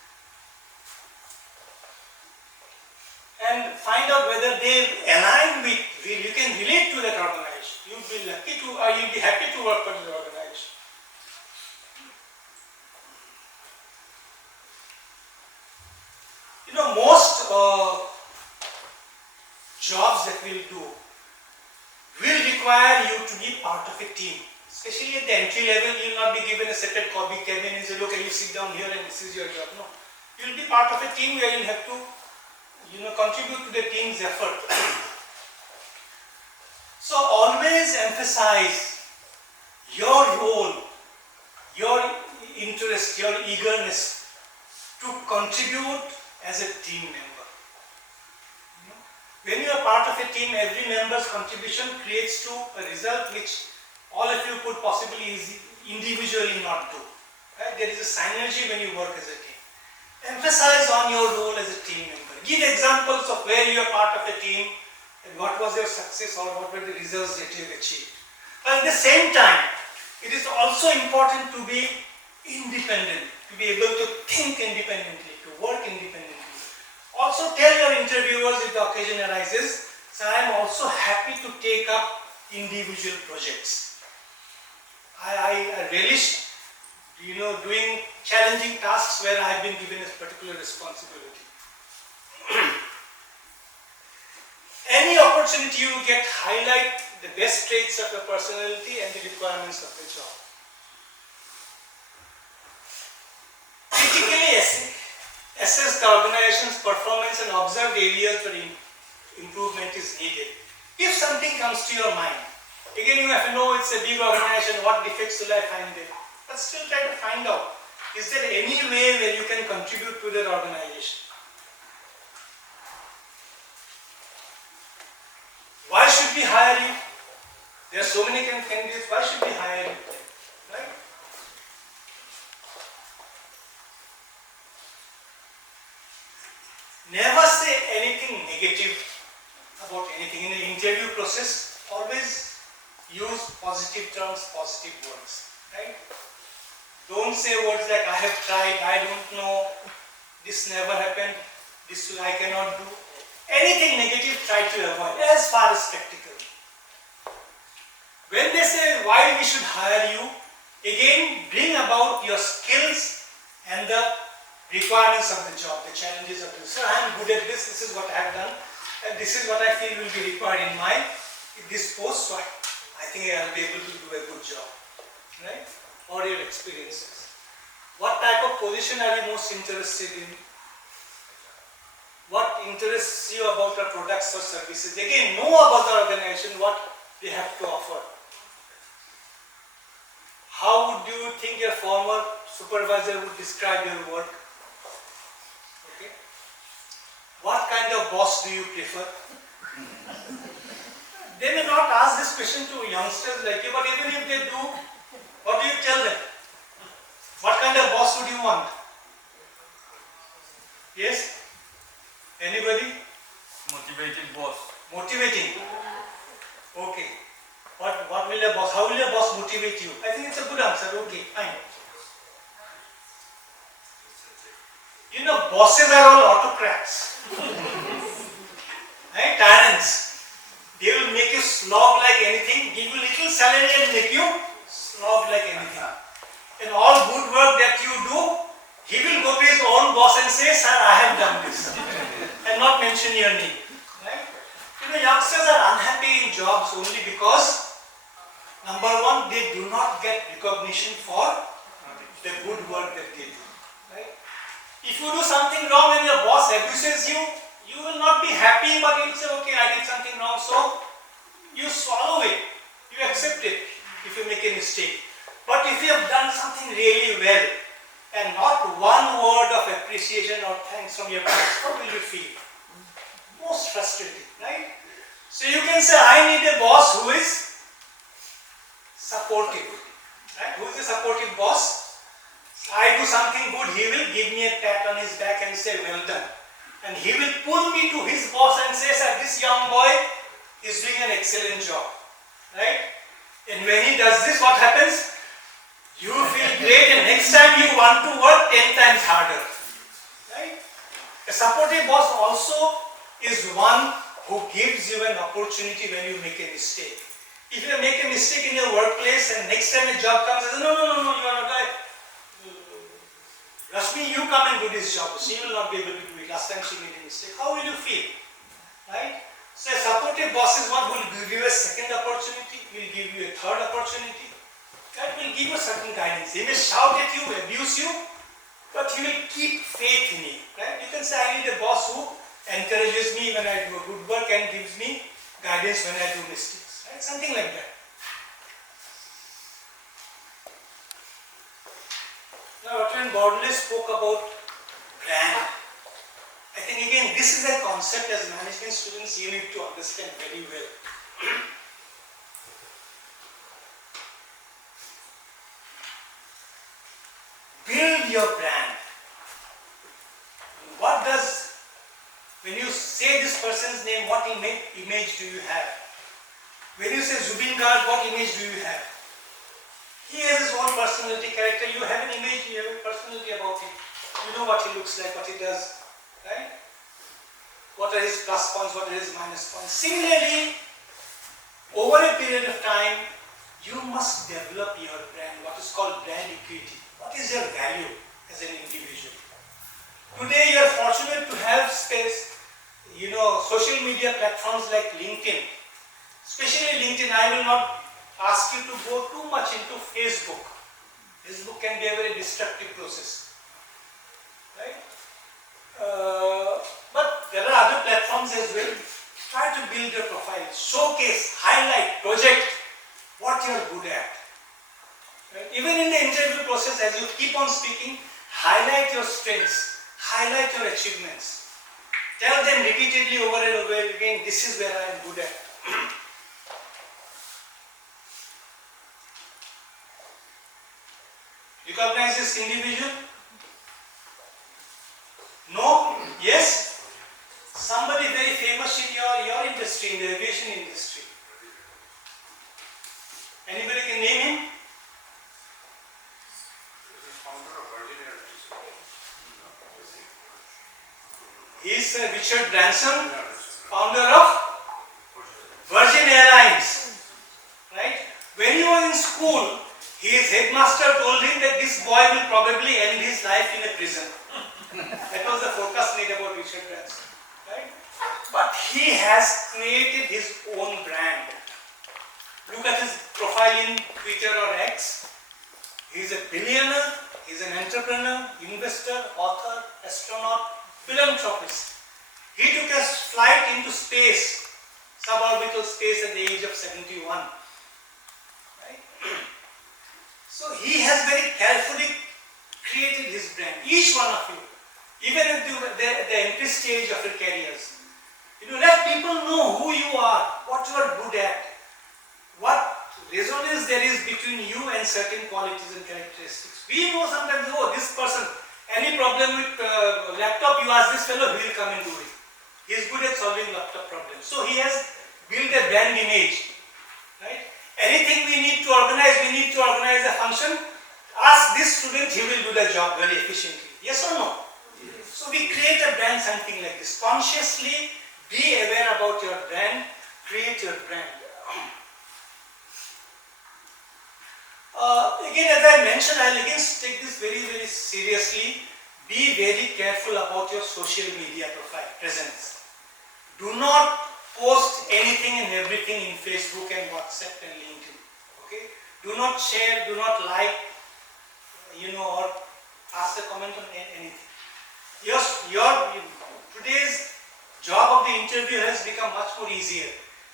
and find out whether they align with, you can relate to that organization. You'll be lucky to, or you'll be happy to work for the organization. You know, most jobs that we'll do will require you to be part of a team. Especially at the entry level, you will not be given a separate cabin and say, look, you sit down here and this is your job. No. You will be part of a team where you have to, contribute to the team's effort. So always emphasize your role, your interest, your eagerness to contribute as a team member. When you are part of a team, every member's contribution creates to a result which all of you could possibly individually not do. Right? There is a synergy when you work as a team. Emphasize on your role as a team member. Give examples of where you are part of a team and what was your success or what were the results that you have achieved. But at the same time, it is also important to be independent, to be able to think independently, to work independently. Also tell your interviewers if the occasion arises, so I am also happy to take up individual projects. I relish, doing challenging tasks where I have been given a particular responsibility. Any opportunity you get, highlight the best traits of your personality and the requirements of the job. Critically assess the organization's performance and observe areas where improvement is needed. If something comes to your mind, again you have to know it's a big organization, what defects will I find there? But still try to find out, is there any way where you can contribute to that organization? Why should we hire you? There are so many candidates, why should we hire you? Right? Never say anything negative about anything. In the interview process, always use positive terms, positive words. Right? Don't say words like, I have tried, I don't know, this never happened, this I cannot do. Anything negative, try to avoid as far as practical. When they say why we should hire you, again bring about your skills and the requirements of the job, the challenges of this. So I am good at this, this is what I have done, and this is what I feel will be required in this post, so I think I will be able to do a good job. Right? Or your experiences. What type of position are you most interested in? What what interests you about our products or services. Again, know about the organization, what they have to offer. How would you think your former supervisor would describe your work? Okay. What kind of boss do you prefer? They may not ask this question to youngsters like you, but even if they do, what do you tell them? What kind of boss would you want? Yes? Anybody? Motivating boss. Motivating. Okay. What will a boss? How will a boss motivate you? I think it's a good answer. Okay, fine. You know, bosses are all autocrats. Right? Tyrants. They will make you slog like anything, give you little salary and make you slog like anything. And all good work that you do, he will go to his own boss and say, sir, I have done this. And not mention your name. Right? You know, youngsters are unhappy in jobs only because, number one, they do not get recognition for the good work that they do. Right? If you do something wrong and your boss abuses you, you will not be happy, but you will say, okay, I did something wrong, so you swallow it, you accept it if you make a mistake. But if you have done something really well and not one word of appreciation or thanks from your boss, how will you feel? Most frustrating, right? So you can say, I need a boss who is supportive, right? Who is a supportive boss? I do something good, he will give me a pat on his back and say, well done. And he will pull me to his boss and say, sir, this young boy is doing an excellent job, right? And when he does this, what happens? You feel great and next time you want to work 10 times harder, right? A supportive boss also is one who gives you an opportunity when you make a mistake. If you make a mistake in your workplace and next time a job comes, says, no, you are not right. Rashmi, you come and do this job. She will not be able to do it. Last time she made a mistake. How will you feel? Right? So a supportive boss is one who will give you a second opportunity, will give you a third opportunity. That will give you certain guidance. He may shout at you, abuse you, but he will keep faith in you. Right? You can say, I need a boss who encourages me when I do a good work and gives me guidance when I do mistakes. Right? Something like that. Now, Rotary Bordley spoke about brand. I think again, this is a concept as management students you need to understand very well. Build your brand. What does, when you say this person's name, what image do you have? When you say Zubin Garg, what image do you have? He has his own personality, character. You have an image, you have a personality about him. You know what he looks like, what he does, right? What are his plus points, what are his minus points. Similarly, over a period of time, you must develop your brand, what is called brand equity. What is your value as an individual? Today, you are fortunate to have space, social media platforms like LinkedIn. Especially LinkedIn, I will not ask you to go too much into Facebook. Facebook can be a very destructive process, right? But there are other platforms as well. Try to build your profile, showcase, highlight, project what you are good at. Right? Even in the interview process, as you keep on speaking, highlight your strengths, highlight your achievements. Tell them repeatedly over and over again, this is where I am good at. Recognize this individual? No? Yes? Somebody very famous in your industry, in the aviation industry. Anybody can name him? He is Richard Branson, founder of Virgin Airlines. Right? When he was in school, his headmaster told him that this boy will probably end his life in a prison. That was the forecast made about Richard Branson. Right? But he has created his own brand. Look at his profile in Twitter or X. He is a billionaire, he is an entrepreneur, investor, author, astronaut, philanthropist. He took a flight into space, suborbital space at the age of 71. Right? So he has very carefully created his brand. Each one of you, even at the entry stage of your careers, let people know who you are, what you are good at, what resonance there is between you and certain qualities and characteristics. We know sometimes, oh, this person, any problem with laptop, you ask this fellow, he will come and do it. He is good at solving laptop problems. So he has built a brand image. Right? Anything we need to organize a function, ask this student, he will do the job very efficiently. Yes or no? Yes. So we create a brand, something like this. Consciously be aware about your brand, create your brand. Again, as I mentioned, I will again take this very, very seriously. Be very careful about your social media profile presence. Do not post anything and everything in Facebook and WhatsApp and LinkedIn. Okay? Do not share, do not like, or ask a comment on anything. Today's job of the interview has become much more easier.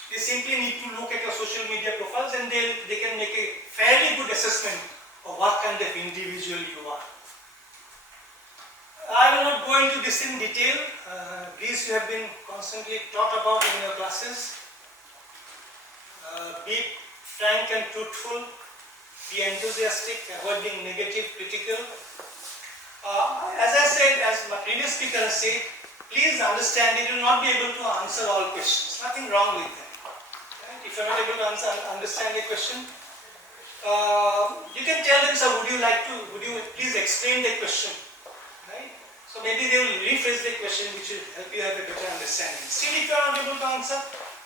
They simply need to look at your social media profiles and they can make a fairly good assessment of what kind of individual you are. I will not go into this in detail. These you have been constantly taught about in your classes. Be frank and truthful. Be enthusiastic. Avoid being negative, critical. As I said, as my previous speaker has said, please understand you will not be able to answer all questions. Nothing wrong with that. Right? If you are not able to understand a question, you can tell them, sir, would you please explain the question? Right? So maybe they will rephrase the question which will help you have a better understanding. Still, if you are not able to answer,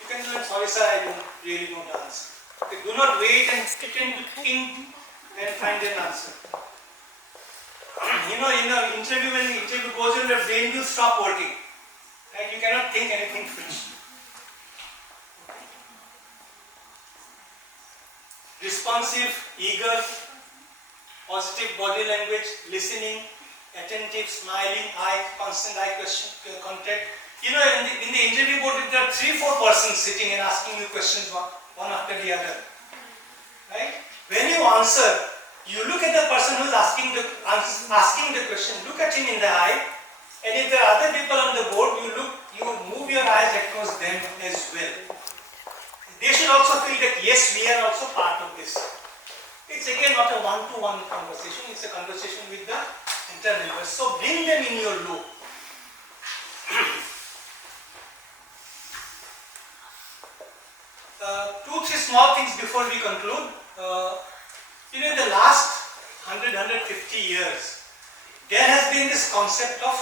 you can tell them, sorry sir, I don't really know the answer. Okay, do not wait and pretend to think and find an answer. In an interview, when the interview goes on, your brain will stop working. Right? You cannot think anything fresh. Responsive, eager, positive body language, listening, attentive, smiling, constant eye contact. In the interview board, there are 3-4 persons sitting and asking you questions one after the other. Right? When you answer, you look at the person who is asking the question, look at him in the eye, and if there are other people on the board, you move your eyes across them as well. They should also feel that yes, we are also part of this. It's again not a one-to-one conversation, it's a conversation with the entire members. So bring them in your loop. 2-3 small things before we conclude. In the last 100-150 years, there has been this concept of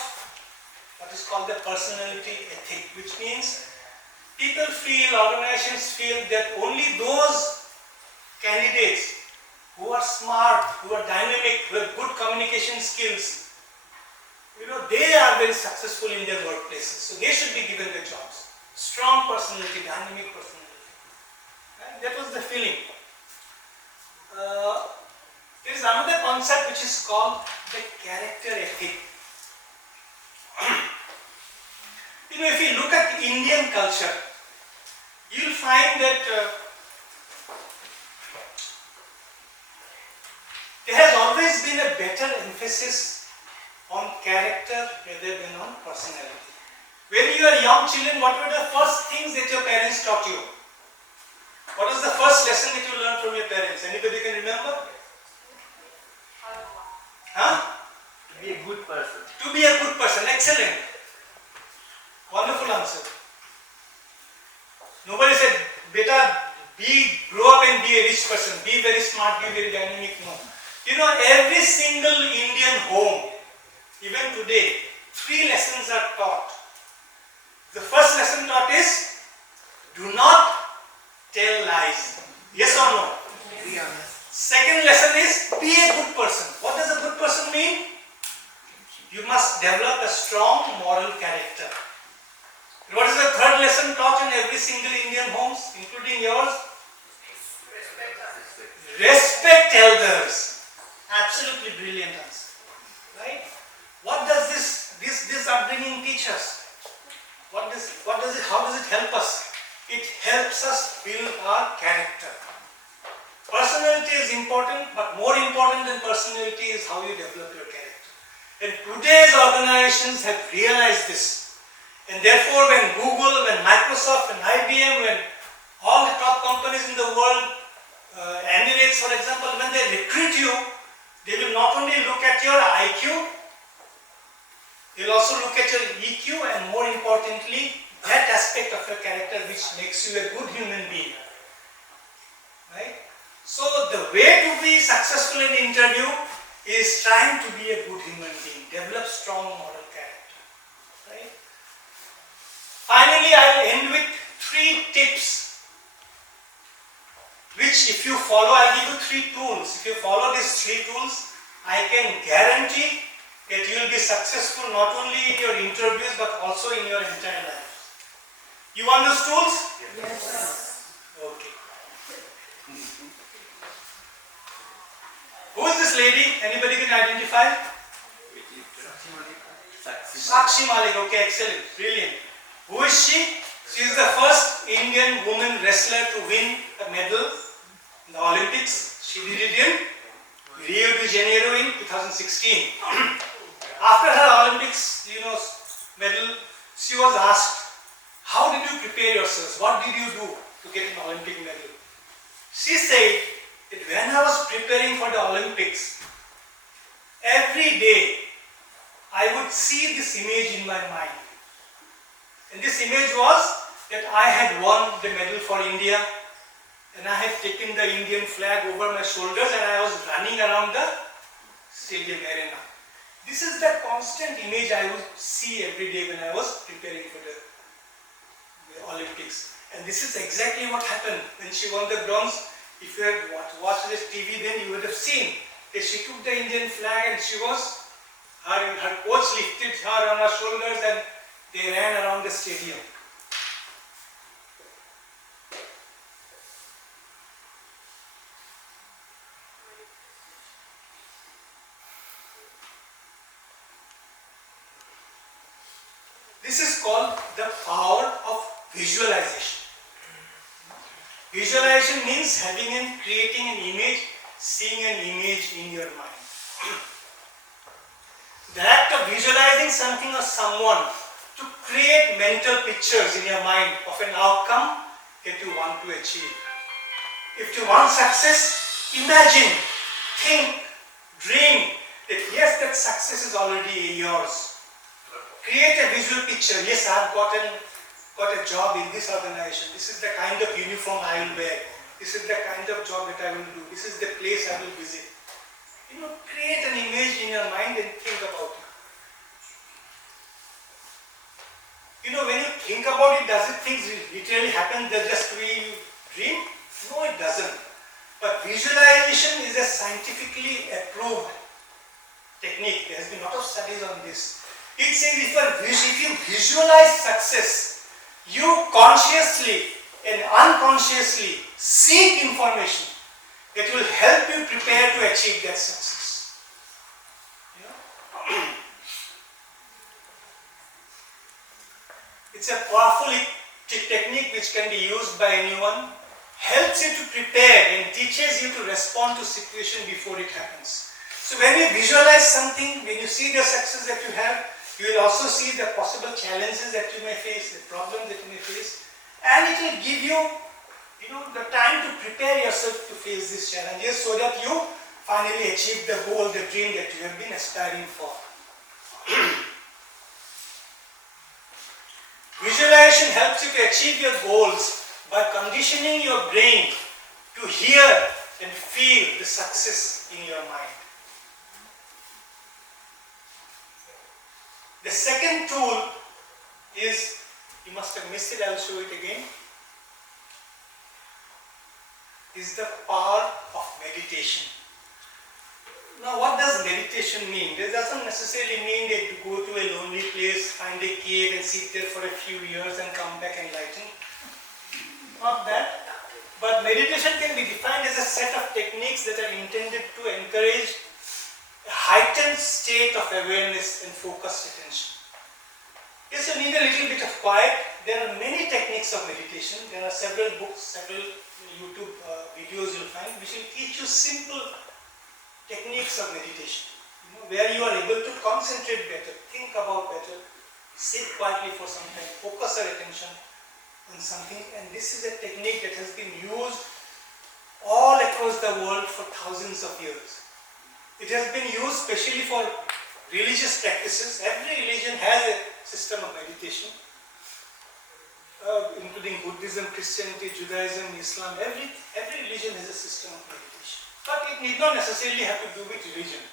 what is called the personality ethic, which means people feel, organizations feel that only those candidates who are smart, who are dynamic, who have good communication skills, they are very successful in their workplaces. So they should be given the jobs. Strong personality, dynamic personality. Right? That was the feeling. There is another concept which is called the character ethic. If you look at Indian culture, you will find that there has always been a better emphasis on character rather than on personality. When you are young children, what were the first things that your parents taught you? What was the first lesson that you learned from your parents? Anybody can remember? To be a good person. To be a good person. Excellent. Wonderful answer. Nobody said, beta, grow up and be a rich person, be very smart, be very dynamic. No. Every single Indian home, even today, 3 lessons are taught. The first lesson taught is, do not tell lies. Yes or no? Be honest. Second lesson is, be a good person. What does a good person mean? You must develop a strong moral character. What is the third lesson taught in every single Indian homes, including yours? Respect elders. Absolutely brilliant answer. Right? What does this upbringing teach us? help us? It helps us build our character. Personality is important, but more important than personality is how you develop your character. And today's organizations have realized this. And therefore, when Google, when Microsoft, when IBM, when all the top companies in the world, Emirates for example, when they recruit you, they will not only look at your IQ, they will also look at your EQ, and more importantly, that aspect of your character which makes you a good human being. Right? So the way to be successful in the interview is trying to be a good human being, develop strong moral character. Right? Finally, I will end with 3 tips which if you follow, I will give you 3 tools. If you follow these 3 tools, I can guarantee that you will be successful not only in your interviews but also in your entire life. You want those tools? Yes. Okay. Who is this lady? Anybody can identify? Sakshi Malik. Okay, excellent. Brilliant. Who is she? She is the first Indian woman wrestler to win a medal in the Olympics. She did it in Rio de Janeiro in 2016. After her Olympics, medal, she was asked, how did you prepare yourselves? What did you do to get an Olympic medal? She said that when I was preparing for the Olympics, every day I would see this image in my mind. And this image was that I had won the medal for India, and I had taken the Indian flag over my shoulders and I was running around the stadium arena. This is the constant image I would see every day when I was preparing for the Olympics. And this is exactly what happened when she won the bronze. If you had watched this TV, then you would have seen that she took the Indian flag and her coach lifted her on her shoulders and they ran around the stadium. This is called the power of visualization. Visualization means creating an image, seeing an image in your mind. The act of visualizing something or someone to create mental pictures in your mind of an outcome that you want to achieve. If you want success, imagine, think, dream that yes, that success is already yours. Create a visual picture. Yes, I have got a job in this organization. This is the kind of uniform I will wear. This is the kind of job that I will do. This is the place I will visit. Create an image in your mind and think about it. When you think about it, does it things literally happen just we dream? No, it doesn't. But visualization is a scientifically approved technique. There has been a lot of studies on this. It says if you visualize success, you consciously and unconsciously seek information that will help you prepare to achieve that success. It's a powerful technique which can be used by anyone, helps you to prepare and teaches you to respond to situation before it happens. So when you visualize something, when you see the success that you have, you will also see the possible challenges that you may face, the problems that you may face, and it will give you, the time to prepare yourself to face these challenges so that you finally achieve the goal, the dream that you have been aspiring for. Visualization helps you to achieve your goals by conditioning your brain to hear and feel the success in your mind. The second tool is, you must have missed it, I will show it again, is the power of meditation. Now what does meditation mean? It doesn't necessarily mean that you go to a lonely place, find a cave and sit there for a few years and come back enlightened. Not that. But meditation can be defined as a set of techniques that are intended to encourage a heightened state of awareness and focused attention. Yes, you need a little bit of quiet. There are many techniques of meditation. There are several books, several YouTube videos you'll find which will teach you simple techniques of meditation. Where you are able to concentrate better, think about better, sit quietly for some time, focus your attention on something. And this is a technique that has been used all across the world for thousands of years. It has been used specially for religious practices. Every religion has a system of meditation, including Buddhism, Christianity, Judaism, Islam. Every religion has a system of meditation. But it need not necessarily have to do with religion.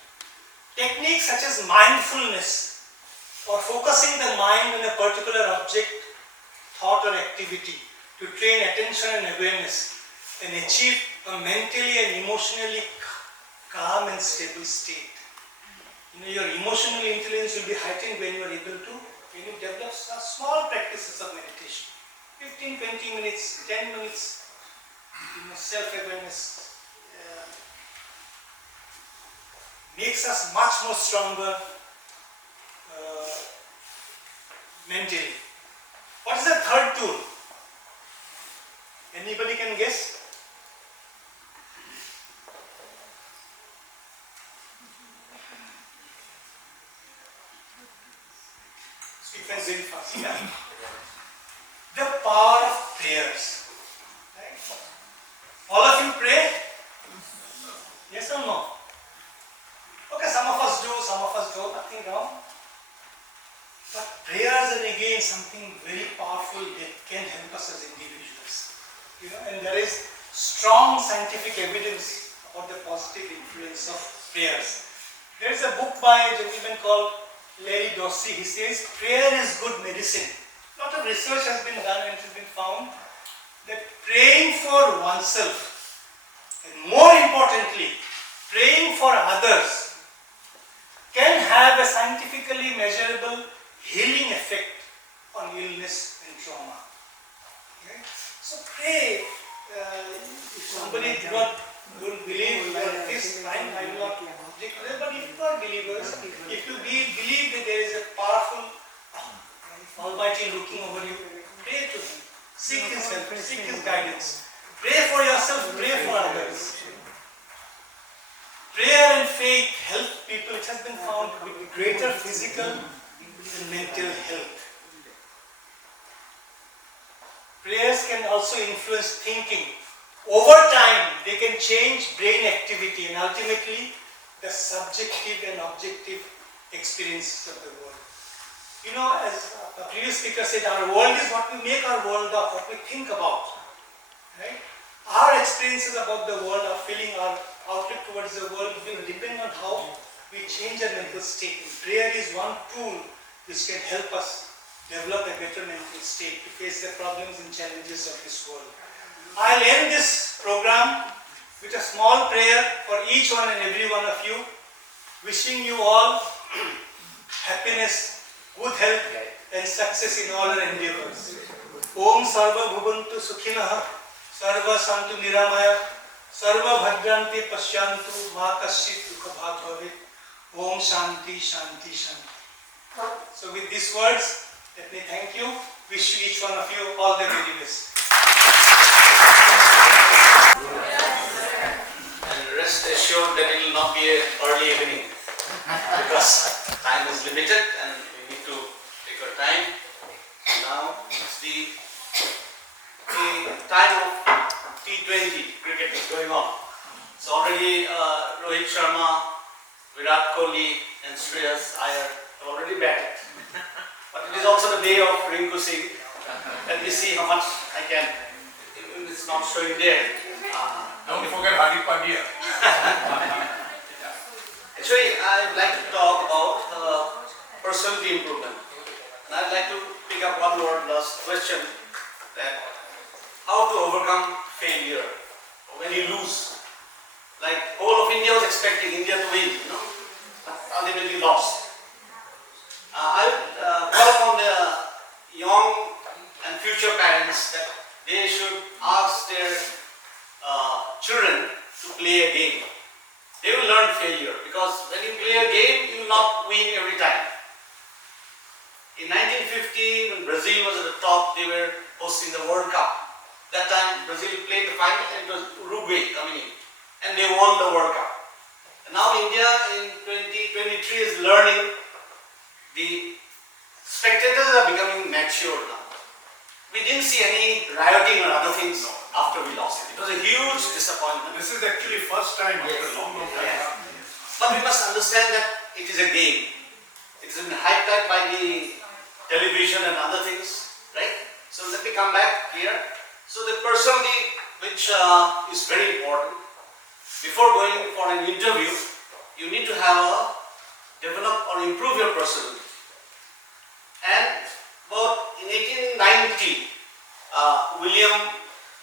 Techniques such as mindfulness or focusing the mind on a particular object, thought or activity to train attention and awareness and achieve a mentally and emotionally calm and stable state. Your emotional intelligence will be heightened when you develop small practices of meditation. 15, 20 minutes, 10 minutes, self-awareness makes us much more stronger mentally. What is the third tool? Anybody can guess? Speak very fast. Yeah? The power of prayers. Right? All of you pray? Yes or no? Okay, some of us do, some of us don't, nothing wrong. But prayers are again something very powerful that can help us as individuals. And there is strong scientific evidence about the positive influence of prayers. There is a book by a gentleman called Larry Dossey. He says prayer is good medicine. A lot of research has been done and it has been found that praying for oneself and more importantly praying for others can have a scientifically measurable healing effect on illness and trauma. Okay? So pray. If somebody don't believe in this, fine, I will not object to that. But if you are believers, if you believe that there is a powerful Almighty looking over you, pray to Him. Seek His help, seek His guidance. Pray for yourself, pray for others. Prayer and faith help people. It has been found with greater physical and mental health. Prayers can also influence thinking. Over time, they can change brain activity and ultimately the subjective and objective experiences of the world. As the previous speaker said, our world is what we make our world of, what we think about. Right? Our experiences about the world, our feeling, our outlook towards the world will depend on how we change our mental state. And prayer is one tool which can help us develop a better mental state to face the problems and challenges of this world. I'll end this program with a small prayer for each one and every one of you, wishing you all happiness, good health and success in all our endeavors. Om Sarva Bhuvantu Sukhinah, Sarva Santu Niramaya, Sarva Bhadranti Pashyantu, Ma Kasyit Dukha Bhag Bhavet. Om Shanti Shanti Shanti. So with these words, let me thank you. Wish you each one of you all the very best. And rest assured that it will not be an early evening because time is limited and we need to take our time. Now it's the time of T20 cricket is going on. So already Rohit Sharma, Virat Kohli and Shreyas Iyer have already batted. But it is also the day of Rinku Singh. Let me see how much I can. It's not showing there. Don't forget Hardik Pandya. Actually, I'd like to talk about personality improvement. And I'd like to pick up one word last question, that how to overcome failure when you lose. Like whole of India was expecting India to win, but ultimately lost. I would call upon the young and future parents that they should ask their children to play a game. They will learn failure because when you play a game, you will not win every time. In 1950, 1990, when Brazil was at the top, they were hosting the World Cup. That time Brazil played the final and it was Uruguay coming in. And they won the World Cup. And now India in 2023 is learning. The spectators are becoming mature now. We didn't see any rioting or other things after we lost it. It was a huge disappointment. This is actually first time after a long time. Yeah. But we must understand that it is a game. It has been hyped up by the television and other things, right? So let me come back here. So the personality, which is very important. Before going for an interview, you need to have develop or improve your personality. And about in 1890, William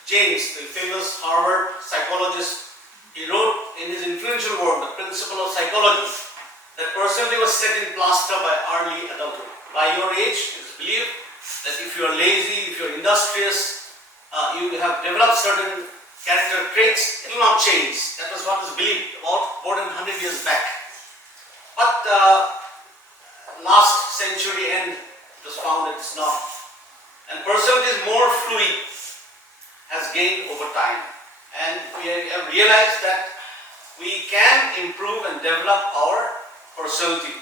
James, the famous Harvard psychologist, he wrote in his influential work, The Principle of Psychology, that personality was set in plaster by early adulthood. By your age, it is believed that if you are lazy, if you are industrious, you have developed certain character traits, it will not change. That was what was believed about more than 100 years back. But last century end, it was found that it's not. And personality is more fluid, has gained over time. And we have realized that we can improve and develop our personality.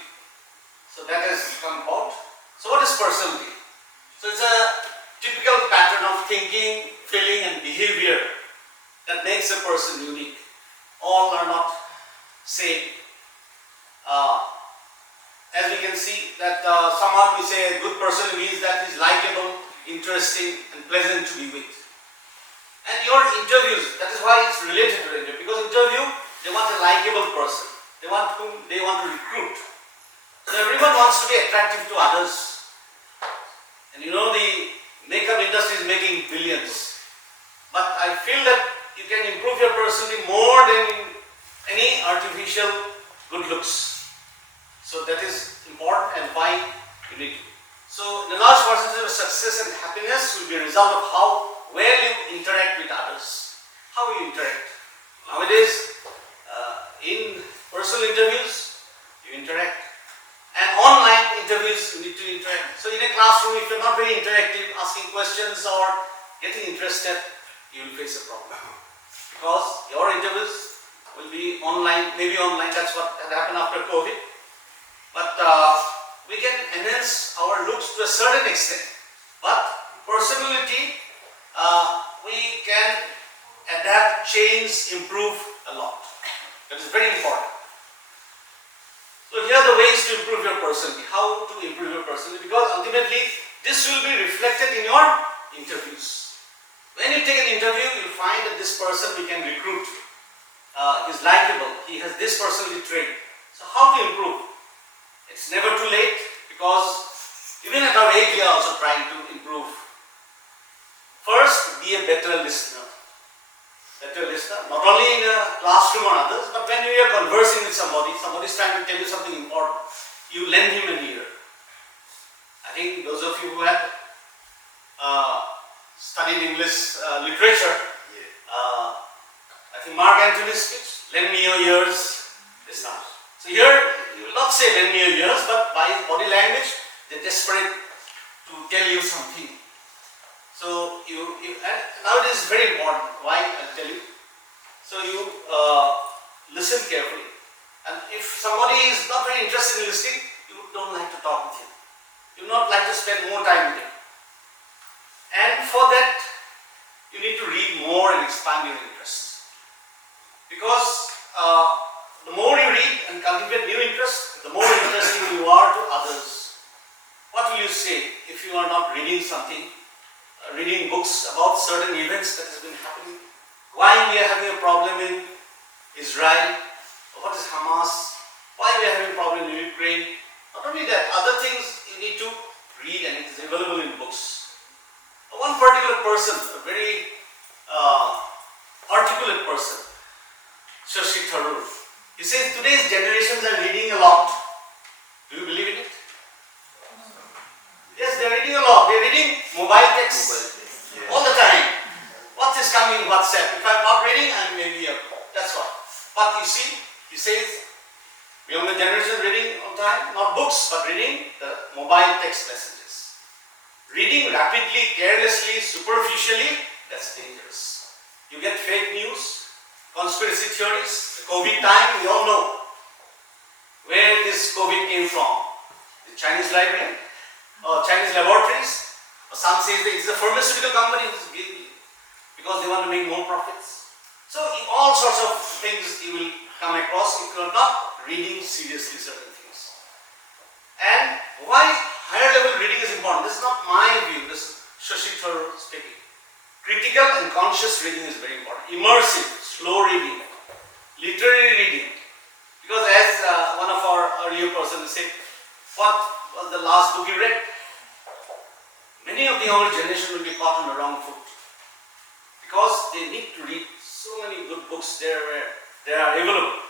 So that has come about. So what is personality? So it's a typical pattern of thinking, feeling and behavior that makes a person unique. All are not same. As we can see that somehow we say a good person means that he is likable, interesting and pleasant to be with. And your interviews, that is why it's related to interview, because interview, they want a likable person. They want whom they want to recruit. So everyone wants to be attractive to others. And you know the makeup industry is making billions. But I feel that you can improve your personality more than any artificial good looks. So that is important and why you need to. So the large percentage of success and happiness will be a result of how well you interact with others. How you interact. Nowadays, in personal interviews, you interact. And online interviews, you need to interact. So in a classroom, if you're not very interactive, asking questions or getting interested, you will face a problem. Because your interviews will be online, maybe online, that's what had happened after COVID. But we can enhance our looks to a certain extent. But personality, we can adapt, change, improve a lot. That is very important. So here are the ways to improve your personality. How to improve your personality? Because ultimately, this will be reflected in your interviews. When you take an interview, you find that this person we can recruit. He is likable. He has this personality trait. So how to improve? It's never too late, because even at our age we are also trying to improve. First, be a better listener. Better listener, not only in a classroom or others, but when you are conversing with somebody, somebody is trying to tell you something important, you lend him an ear. I think those of you who have studied English literature, I think Mark Antony's speech, lend me your ears, this time. So here, you will not say lend me your ears, but by body language, they are desperate to tell you something. So and now it is very important. Why? I'll tell you. So you listen carefully. And if somebody is not very interested in listening, you don't like to talk with him. You do not like to spend more time with him. And for that, you need to read more and expand your interests. Because the more you read and cultivate new interests, the more interesting you are to others. What will you say if you are not reading something, reading books about certain events that has been happening? Why we are having a problem in Israel? What is Hamas? Why we are having a problem in Ukraine? Not only that, other things you need to read, and it is available in books. One particular person, a very articulate person, Shashi Tharoor, he says today's generations are reading a lot. Do you believe in it? Yes, they are reading a lot. They are reading mobile texts all the time. What is coming in WhatsApp? If I am not reading, I may be up. That's why. But you see, he says, younger generation reading all the time, not books, but reading the mobile text messages. Reading rapidly, carelessly, superficially, that's dangerous. You get fake news, conspiracy theories, the COVID time, we all know where this COVID came from. The Chinese library, or Chinese laboratories, or some say that it's a pharmaceutical company because they want to make more profits. So all sorts of things you will come across if you are not reading seriously certain things. And why higher level reading is important? This is not my view, this is Shashi Tharoor speaking. Critical and conscious reading is very important. Immersive, slow reading, literary reading. Because as one of our earlier persons said, what was the last book you read? Many of the older generation will be caught on the wrong foot. Because they need to read so many good books there where they are available.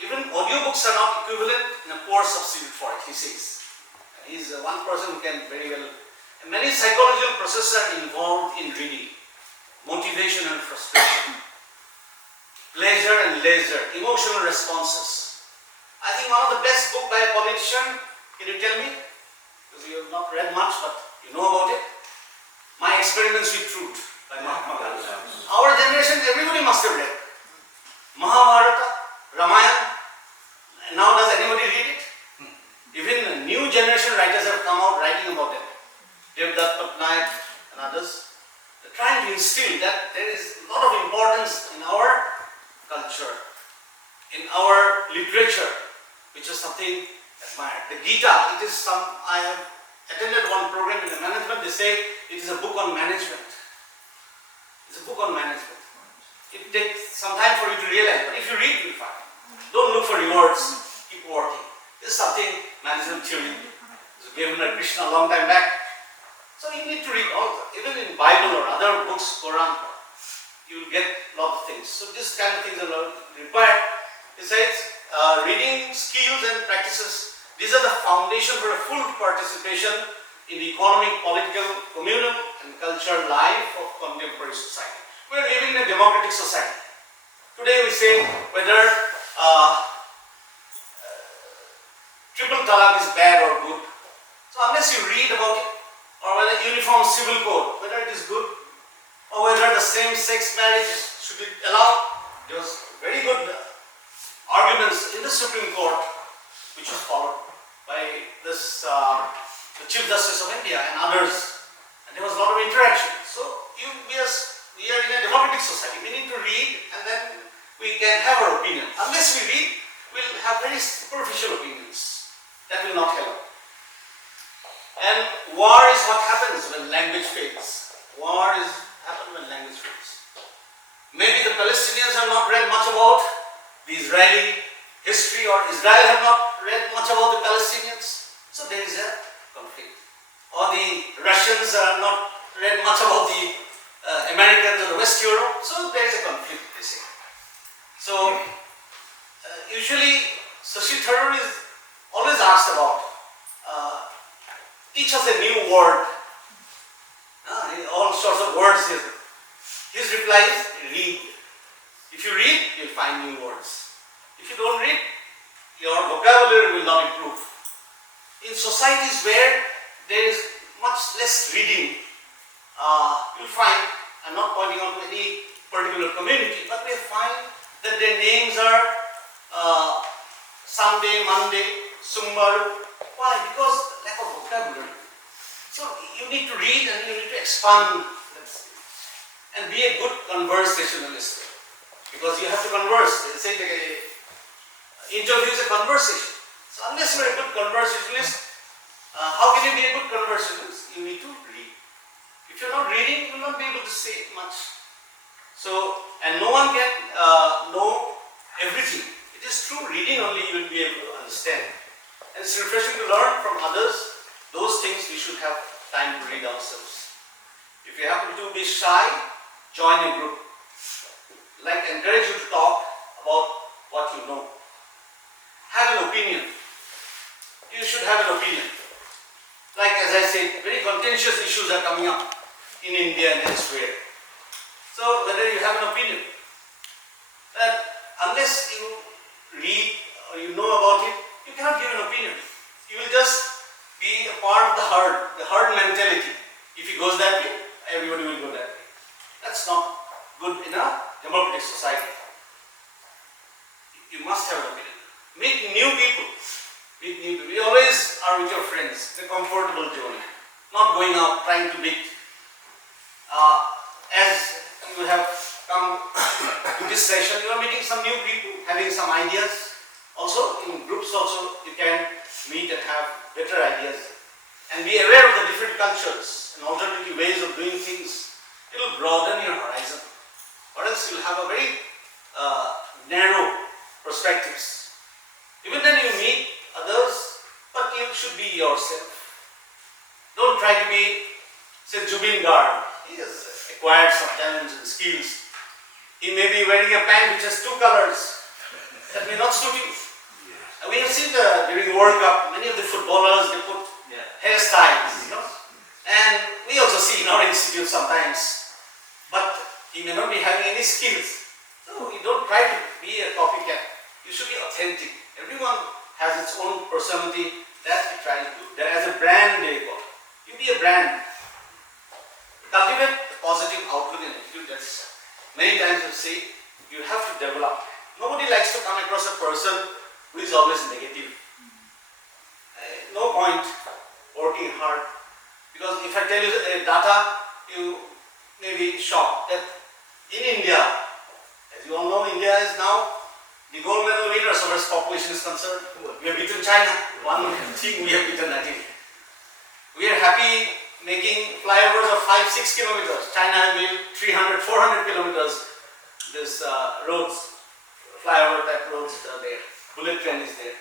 Even audiobooks are not equivalent in a poor substitute for it, he says. He is one person who can very well. And many psychological processes are involved in reading. Motivation and frustration. Pleasure and leisure. Emotional responses. I think one of the best books by a politician, can you tell me? Because you have not read much, but you know about it. My Experiments with Truth by Mahatma Gandhi. Our generation, everybody must have read. Mahabharata, Ramayana. Now does anybody read it? Even new generation writers have come out writing about it. Devdutt Patnaik and others. They're trying to instill that there is a lot of importance in our culture, in our literature, which is something admired. The Gita, it is some, I have attended one program in the management, they say it is a book on management. It's a book on management. It takes some time for you to realize, but if you read, you will find. Don't look for rewards, keep working. This is something management theory was given by Krishna a long time back. So you need to read all, even in Bible or other books, Quran, you will get a lot of things. So this kind of things are required. It says reading skills and practices, these are the foundation for a full participation in the economic, political, communal and cultural life of contemporary society. We are living in a democratic society. Today we say whether triple talaq is bad or good. So unless you read about it, or whether uniform civil code, whether it is good, or whether the same-sex marriage should be allowed, there was very good arguments in the Supreme Court, which was followed by this the Chief Justice of India and others, and there was a lot of interaction. So we are in a democratic society. We need to read, and then we can have our opinion. Unless we read, we'll have very superficial opinions. That will not help. And war is what happens when language fails. War is happens when language fails. Maybe the Palestinians have not read much about the Israeli history, or Israel have not read much about the Palestinians. So there is a conflict. Or the Russians have not read much about the Americans or the West Europe. So there is a conflict, they say. So usually Shashi Tharoor is always asked about, teach us a new word. All sorts of words here. His reply is read. If you read, you'll find new words. If you don't read, your vocabulary will not improve. In societies where there is much less reading, you'll find, I'm not pointing out to any particular community, but they find that their names are Sunday, Monday, Sumbaru. Why? Because lack of vocabulary. So you need to read and you need to expand and be a good conversationalist. Because you have to converse. They say interview is a conversation. So unless you are a good conversationalist, how can you be a good conversationalist? You need to read. If you are not reading, you will not be able to say much. So, and no one can know everything. It is through reading only you will be able to understand. And it's refreshing to learn from others. Those things we should have time to read ourselves. If you happen to be shy, join a group. Like encourage you to talk about what you know. Have an opinion. You should have an opinion. Like as I said, very contentious issues are coming up in India and elsewhere. So whether you have an opinion, that unless you read or you know about it, you cannot give an opinion. You will just be a part of the herd mentality. he goes that way, everybody will go that way. That's not good in a democratic society. You must have an opinion. Meet new people. Meet new people. You always are with your friends. It's a comfortable zone. Not going out trying to meet. As you have come to this session, you are meeting some new people, having some ideas. Also, in groups also, you can meet and have better ideas. And be aware of the different cultures and alternative ways of doing things. It will broaden your horizon. Or else you will have a very narrow perspectives. Even then you meet others, but you should be yourself. Don't try to be, say, Jubin Garg. He has acquired some talents and skills. He may be wearing a pant which has two colors. That may not suit you. And we have seen during the World Cup, many of the footballers, they put hairstyles, and we also see in our institute sometimes. But he may not be having any skills. So you don't try to be a copycat. You should be authentic. Everyone has its own personality that he tries to do. That as a brand they call. You be a brand. Cultivate a positive outlook and attitude. That's many times you say you have to develop. Nobody likes to come across a person who is always negative. No point working hard. Because if I tell you data, you may be shocked that in India, as you all know, India is now the gold medal winner as far as population is concerned. We have beaten China. One thing we have beaten, I think. We are happy making flyovers of 5-6 kilometers. China has built 300-400 kilometers. This roads, flyover type roads are there. Bullet train is there.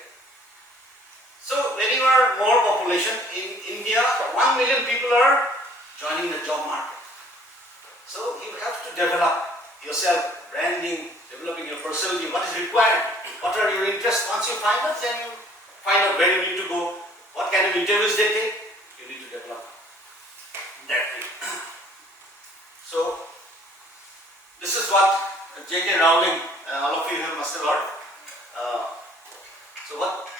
So when you are more population in India, 1 million people are joining the job market. So you have to develop yourself, branding, developing your personality, what is required, what are your interests. Once you find out, then you find out where you need to go, what kind of interviews they take, you need to develop that way. So this is what J.K. Rowling, all of you must have heard. So what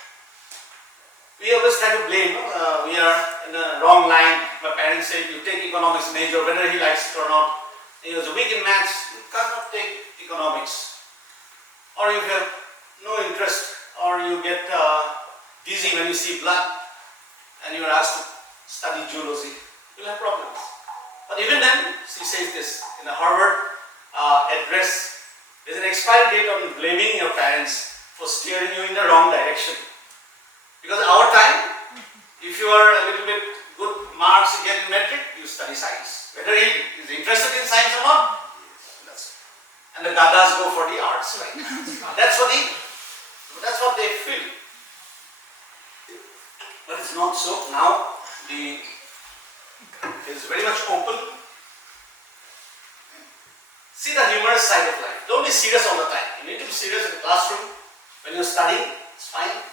we always try to blame, we are in a wrong line. My parents say you take economics major, whether he likes it or not. He was weak in maths, you cannot take economics. Or if you have no interest, or you get dizzy when you see blood, and you are asked to study zoology, you will have problems. But even then, she says this in the Harvard address, there is an expiry date on blaming your parents for steering you in the wrong direction. Because at our time, if you are a little bit good marks you get in metric, you study science. Whether he is interested in science or not, and the gadas go for the arts, right? That's what they feel. But it's not so. Now it is very much open. See the humorous side of life. Don't be serious all the time. You need to be serious in the classroom. When you're studying, it's fine.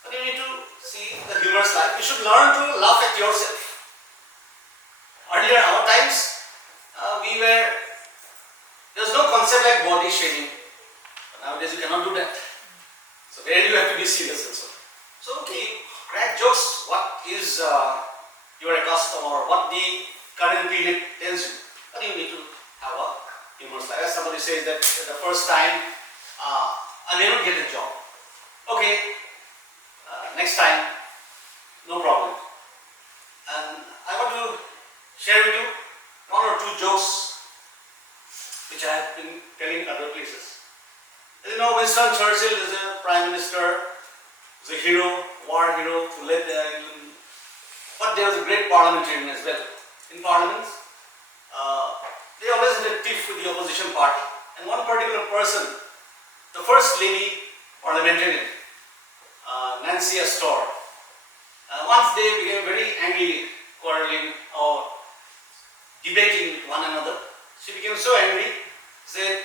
But you need to see the humorous life. You should learn to laugh at yourself. Earlier, our times, there was no concept like body shaming. But nowadays, you cannot do that. So, there you have to be serious also. So, crack jokes. What is your custom or what the current period tells you. But you need to have a humorous life. As somebody says that the first time, I never get a job. Okay. Next time, no problem. And I want to share with you one or two jokes which I have been telling other places. As you know, Winston Churchill is a prime minister, is a hero, war hero who led England. But there was a great parliamentarian as well. In parliaments, they always had a tiff with the opposition party. And one particular person, the first lady parliamentarian, Nancy Astor. Once they became very angry, quarreling or debating with one another. She became so angry, said,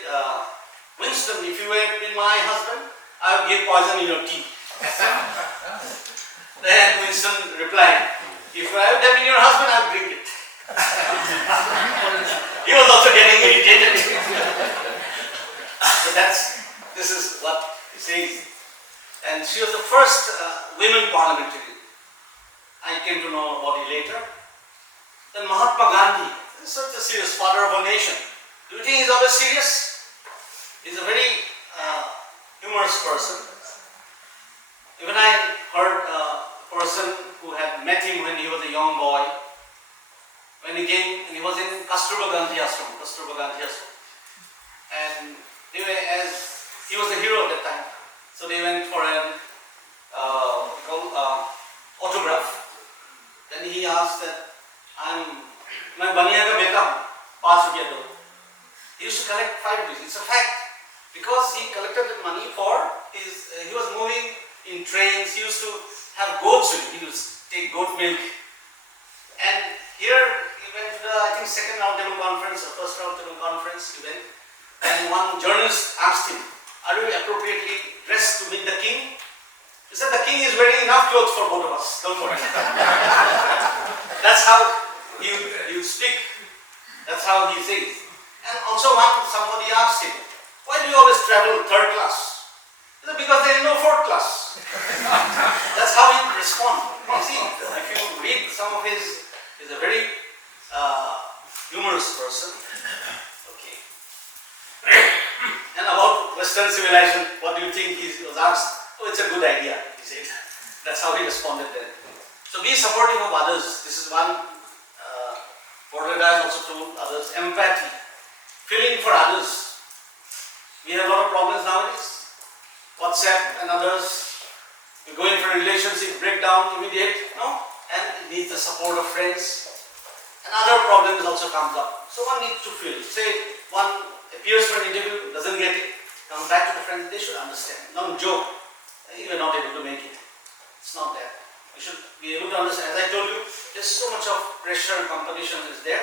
Winston, if you had been my husband, I would give poison in your tea. Then Winston replied, if I would have been your husband, I would drink it. He was also getting irritated. So this is what he says. And she was the first women parliamentarian. I came to know about it later. Then Mahatma Gandhi, such a serious father of a nation. Do you think he's always serious? He's a very humorous person. Even I heard a person who had met him when he was a young boy. When he came, he was in Kasturba Gandhi Ashram. And they were he was the hero at that time. So they went for an autograph. Then he asked that, मैं बनिया का बेटा हूँ, 5 रुपया दो. He used to collect 5 rupees. It's a fact. Because he collected the money for he was moving in trains. He used to have goats with him. He used to take goat milk. And here he went to the, I think, second round table conference or first round table conference. He went. And one journalist asked him, are you appropriately dressed to meet the king? He said, the king is wearing enough clothes for both of us. Don't worry. That's how you speak. That's how he says. And also somebody asked him, why do you always travel third class? He said, because there is no fourth class. That's how he responds. You see, if you read some of he's a very humorous person. Okay. And about Western civilization, what do you think he was asked? Oh, it's a good idea, he said. That's how he responded then. So be supportive of others. This is one Border has also told others. Empathy. Feeling for others. We have a lot of problems nowadays. WhatsApp and others. We're going for a relationship breakdown, immediate, no? And it needs the support of friends. And other problems also comes up. So one needs to feel. Say one appears for an interview, doesn't get it, comes back to the friends, they should understand. Don't joke. You are not able to make it. It's not that. You should be able to understand. As I told you, there's so much of pressure and competition is there.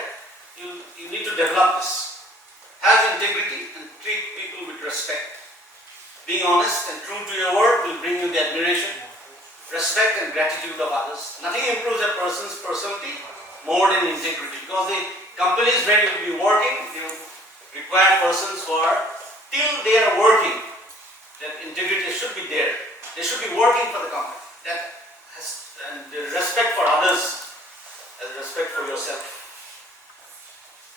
You need to develop this. Have integrity and treat people with respect. Being honest and true to your word will bring you the admiration, respect and gratitude of others. Nothing improves a person's personality more than integrity, because the companies where you will be working, you require persons who are, till they are working, that integrity should be there. They should be working for the company. And the respect for others as respect for yourself.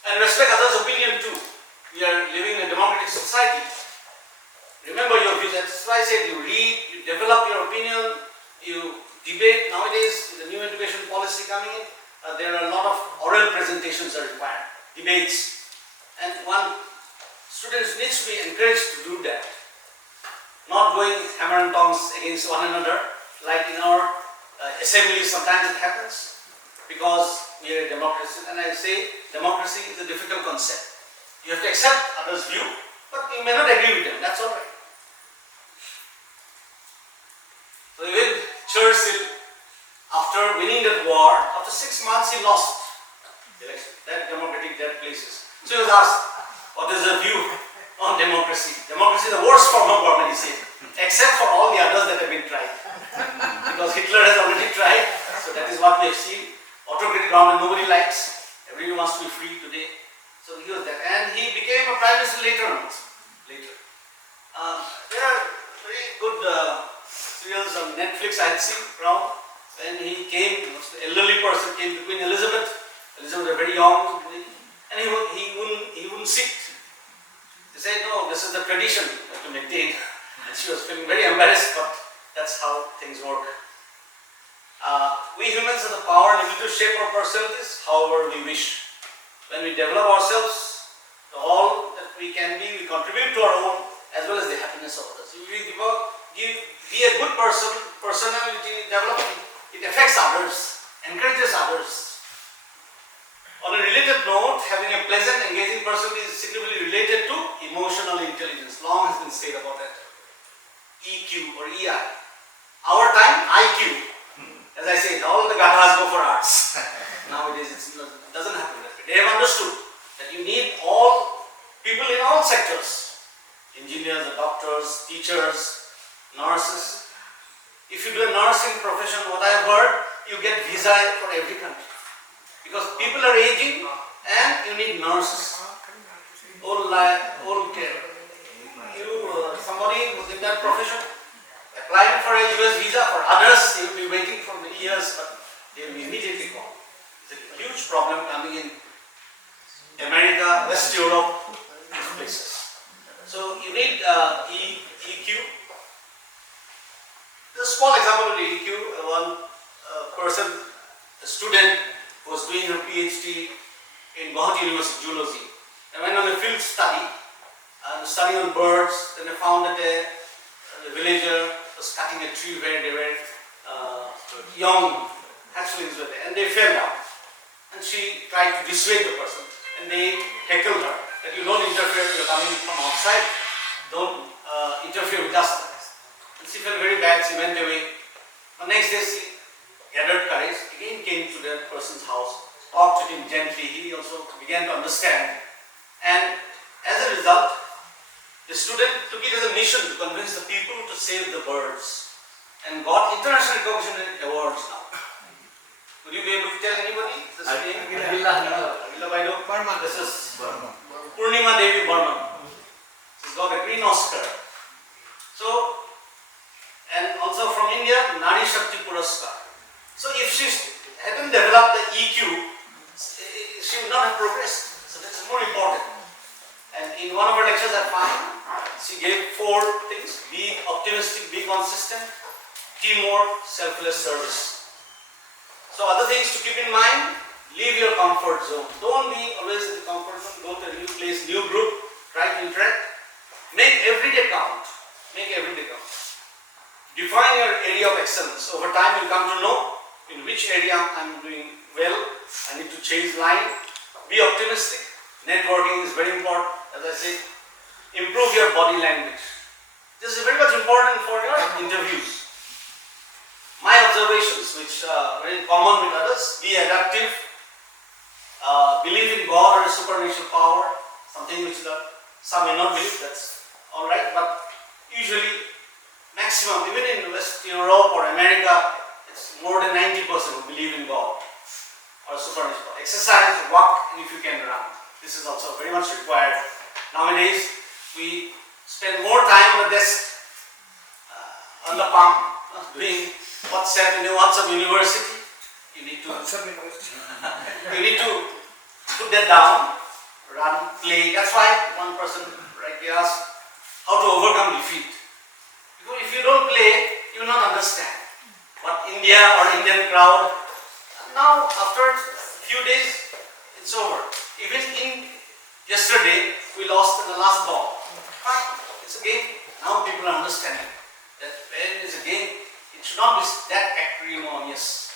And respect others' opinion too. We are living in a democratic society. Remember your views. That's why I said you read, you develop your opinion, you debate. Nowadays, with the new education policy coming in, there are a lot of oral presentations are required, debates. And students needs to be encouraged to do that. Not going hammer and tongs against one another, like in our assemblies sometimes it happens, because we are a democracy. And I say democracy is a difficult concept. You have to accept others' view, but you may not agree with them, that's all right. So even Churchill, after winning that war, after 6 months he lost the election, that democratic dead places. So he was asked, what is the view on democracy? Democracy is the worst form of government, he said, except for all the others that have been tried. Because Hitler has already tried, so that is what we have seen. Autocratic government nobody likes, everyone wants to be free today. So he was that, and he became a prime minister later on. There are very good serials on Netflix I had seen around. When he came, the elderly person came to Queen Elizabeth. Elizabeth was very young, and he wouldn't sit. They said, no, this is the tradition to maintain. And she was feeling very embarrassed, but that's how things work. We humans have the power and ability to shape our personalities however we wish. When we develop ourselves to all that we can be, we contribute to our own as well as the happiness of others. If we be a good person, personality development, it affects others, encourages others. On a related note, having a pleasant, engaging personality is significantly related to emotional intelligence. Long has been said about that. EQ or EI. Our time, IQ. As I said, all the gathas go for arts. Nowadays it doesn't happen that way. They have understood that you need all people in all sectors. Engineers, doctors, teachers, nurses. If you do a nursing profession, what I have heard, you get visa for every country. Because people are aging and you need nurses. Old care. Somebody who's in that profession, applying for a US visa, for others they will be waiting for many years, but they will be immediately called. It's a huge problem coming in America, West Europe, these places. So you need EQ. A small example of EQ, one person, a student who was doing her PhD in Gauhati University Zoology. I went on a field study, studying on birds. Then I found that a villager was cutting a tree where they were young hatchlings were there, and they fell down. And she tried to dissuade the person, and they heckled her that you don't interfere, you're coming from outside, don't interfere with us. And she felt very bad, she went away. The next day she gathered courage, again came to the person's house, talked to him gently, he also began to understand. And as a result, the student took it as a mission to convince the people to save the birds and got international recognition and awards now. Would you be able to tell anybody this name? This is Purnima Devi Burman. She's got a Green Oscar. So, and also from India, Nari Shakti Puraskar. So if she hadn't developed the EQ, she would not have progressed. So this is more important. And in one of her lectures I find, she gave 4 things: be optimistic, be consistent, teamwork, selfless service. So other things to keep in mind: leave your comfort zone. Don't be always in the comfort zone. Go to a new place, new group, try to interact. Make every day count. Make every day count. Define your area of excellence. Over time you'll come to know in which area I'm doing well. I need to change line. Be optimistic. Networking is very important. As I said, improve your body language. This is very much important for your interviews. My observations, which are very common with others: be adaptive, believe in God or a supernatural power, something which some may not believe, that's alright, but usually maximum, even in West Europe or America, it's more than 90% who believe in God or supernatural power. Exercise, walk, and if you can run. This is also very much required. Nowadays, we spend more time on the desk, on the palm, doing WhatsApp University. You need to put that down, run, play. That's why one person rightly asked how to overcome defeat. Because if you don't play, you will not understand what India or Indian crowd. Now, after a few days, it's over. Even in yesterday, we lost in the last ball. But it's a game. Now people are understanding that when it's a game, it should not be that acrimonious.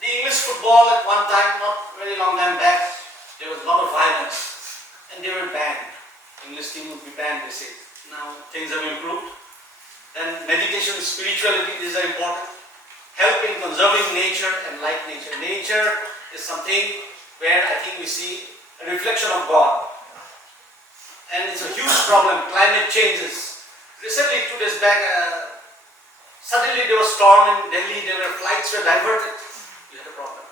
The English football at one time, not very long time back, there was a lot of violence and they were banned. English team would be banned, they say. Now things have improved. Then meditation, spirituality, these are important. Help in conserving nature and like nature. Nature is something where I think we see a reflection of God. And it's a huge problem. Climate changes. Recently, 2 days back, suddenly there was storm in Delhi, flights were diverted. We had a problem.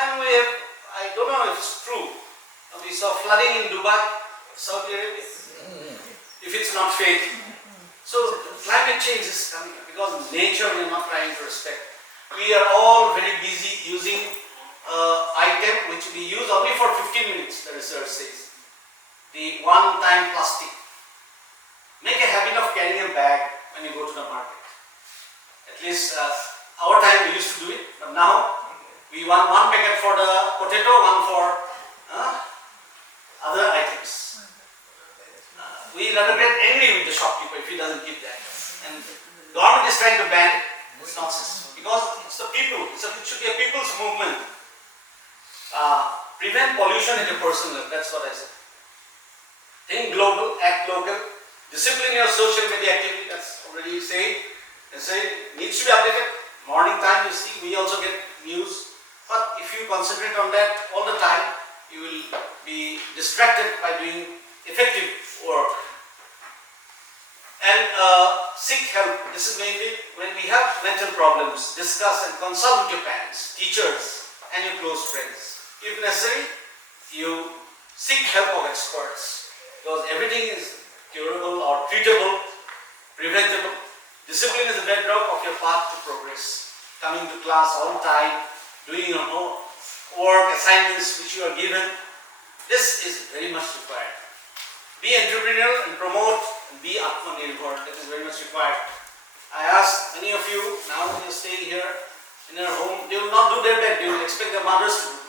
And I don't know if it's true, we saw flooding in Dubai, Saudi Arabia, if it's not fake. So climate change is coming because nature we are not trying to respect. We are all very busy using item which we use only for 15 minutes, the research says. The one-time plastic. Make a habit of carrying a bag when you go to the market. At least our time we used to do it, but now we want one packet for the potato, one for other items. We rather get angry with the shopkeeper if he doesn't give that. And the government is trying to ban it. It's nonsense. Because it's the people, it should be a people's movement. Prevent pollution at a personal level, that's what I said. Think global, act local. Discipline your social media activity, that's already said. And say, needs to be updated. Morning time, you see, we also get news. But if you concentrate on that all the time, you will be distracted by doing effective work. And seek help. This is mainly when we have mental problems. Discuss and consult with your parents, teachers, and your close friends. If necessary, you seek help of experts. Because everything is curable or treatable, preventable. Discipline is the bedrock of your path to progress. Coming to class on time, doing your work, assignments which you are given. This is very much required. Be entrepreneurial and promote and be Atmanirbhar. That is very much required. I ask many of you, now you are staying here in your home, they will not do their bed, they will expect their mothers to do.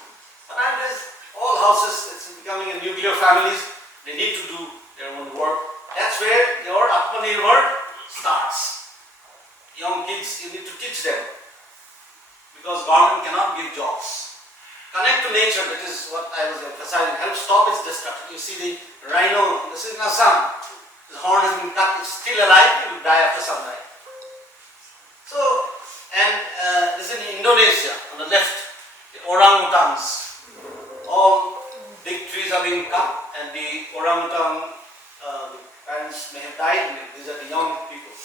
But nowadays, all houses, it's becoming a nuclear families, they need to do their own work. That's where your Atmanirbhar starts. Young kids, you need to teach them. Because government cannot give jobs. Connect to nature, that is what I was emphasizing. Help stop its destruction. You see the rhino, this is in Assam. His horn has been cut, it's still alive, it will die after some time. So, and this is in Indonesia, on the left, the orangutans. All big trees are being cut and the orangutan, the parents may have died, these are the young people.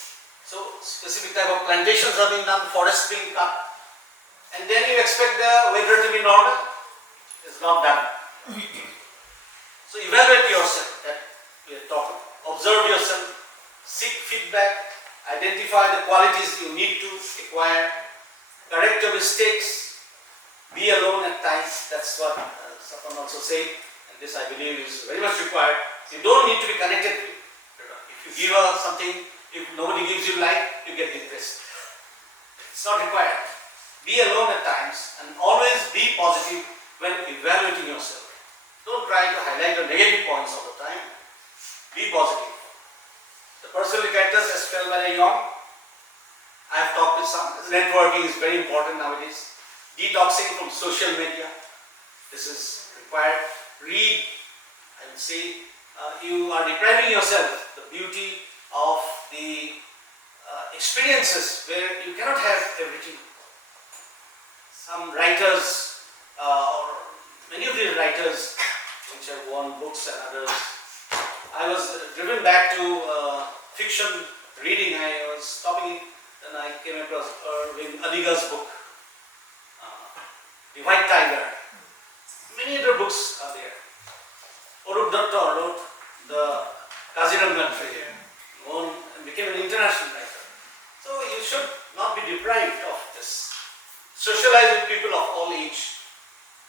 So, specific type of plantations are being done, forests being cut. And then you expect the weather to be normal. It's not done. So evaluate yourself, that we are talking. Observe yourself, seek feedback, identify the qualities you need to acquire, correct your mistakes, be alone at times. That's what Sapan also said, and this I believe is very much required. You don't need to be connected. If you give something, if nobody gives you light, you get depressed. It's not required. Be alone at times and always be positive when evaluating yourself. Don't try to highlight your negative points all the time. Be positive. The personal characters as spelled by the young, I have talked with some. Networking is very important nowadays. Detoxing from social media. This is required. Read. I would say you are depriving yourself the beauty of the experiences where you cannot have everything. Some writers, or many of these writers which have won books and others, I was driven back to fiction reading. I was stopping it and I came across Irving Adiga's book, The White Tiger. Many other books are there. Orup Datta wrote the Kaziranga Trail, and became an international writer. So you should not be deprived of this. Socialize with people of all age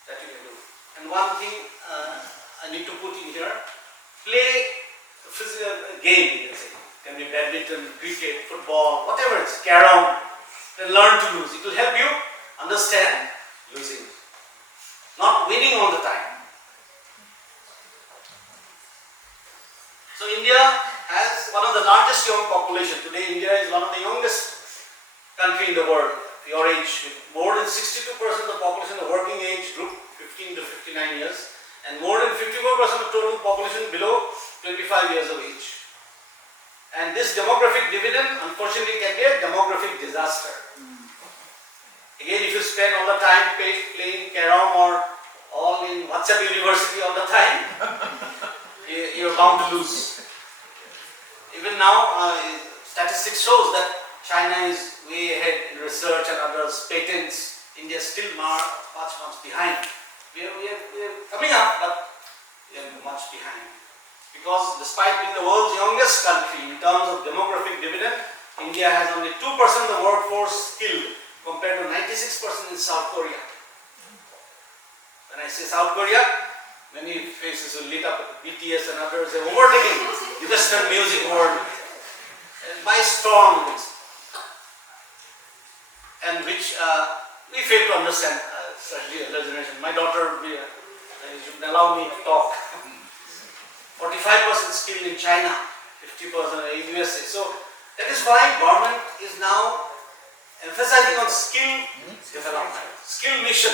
that you can do. And one thing I need to put in here, play a physical game, you can say. It can be badminton, cricket, football, whatever it's, carom. Then learn to lose. It will help you understand losing. Not winning all the time. So India has one of the largest young population. Today India is one of the youngest country in the world. Your age, more than 62% of the population of working age group, 15 to 59 years, and more than 54% of total population below 25 years of age. And this demographic dividend, unfortunately, can be a demographic disaster. Again, if you spend all the time playing carom or all in WhatsApp University all the time, you're bound to lose. Even now, statistics shows that China is way ahead in research and others, patents. India is still much behind. We are coming up, but we are much behind. Because despite being the world's youngest country in terms of demographic dividend, India has only 2% of the workforce skilled compared to 96% in South Korea. When I say South Korea, many faces will lit up with BTS and others. They are overtaking the Western music world by storm. And which we fail to understand, especially the elder generation. My daughter, you should allow me to talk. 45% skilled in China, 50% in USA. So that is why government is now emphasizing on skill development, skill mission.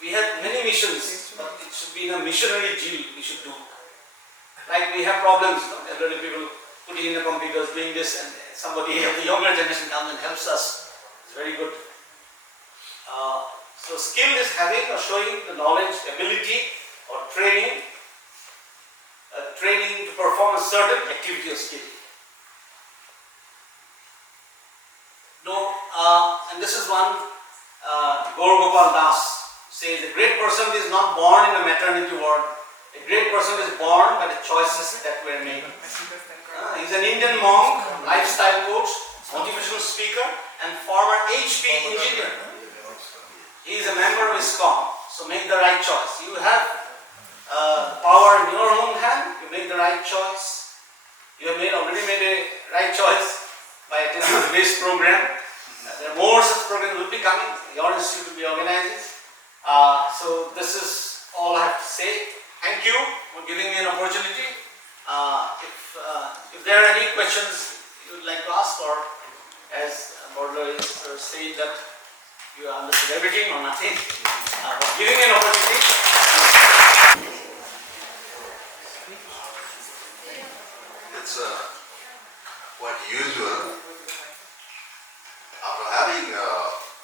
We have many missions, but it should be in a missionary zeal we should do. Like we have problems, elderly people putting in the computers, doing this, and somebody of the younger generation comes and helps us. Very good. So skill is having or showing the knowledge, ability or training to perform a certain activity or skill. No, and this is one Gaur Gopal Das says, a great person is not born in a maternity ward. A great person is born by the choices that were made. He's an Indian monk, lifestyle coach, motivational speaker, and former HP engineer. He is a member of ISKCON. So make the right choice. You have power in your own hand. You make the right choice. You have already made a right choice by attending today's program. There are more such programs will be coming. Your institute will be organizing. So this is all I have to say. Thank you for giving me an opportunity. If there are any questions you would like to ask, or as Border is saying that you understood everything or nothing, giving me an opportunity. It's quite usual. After having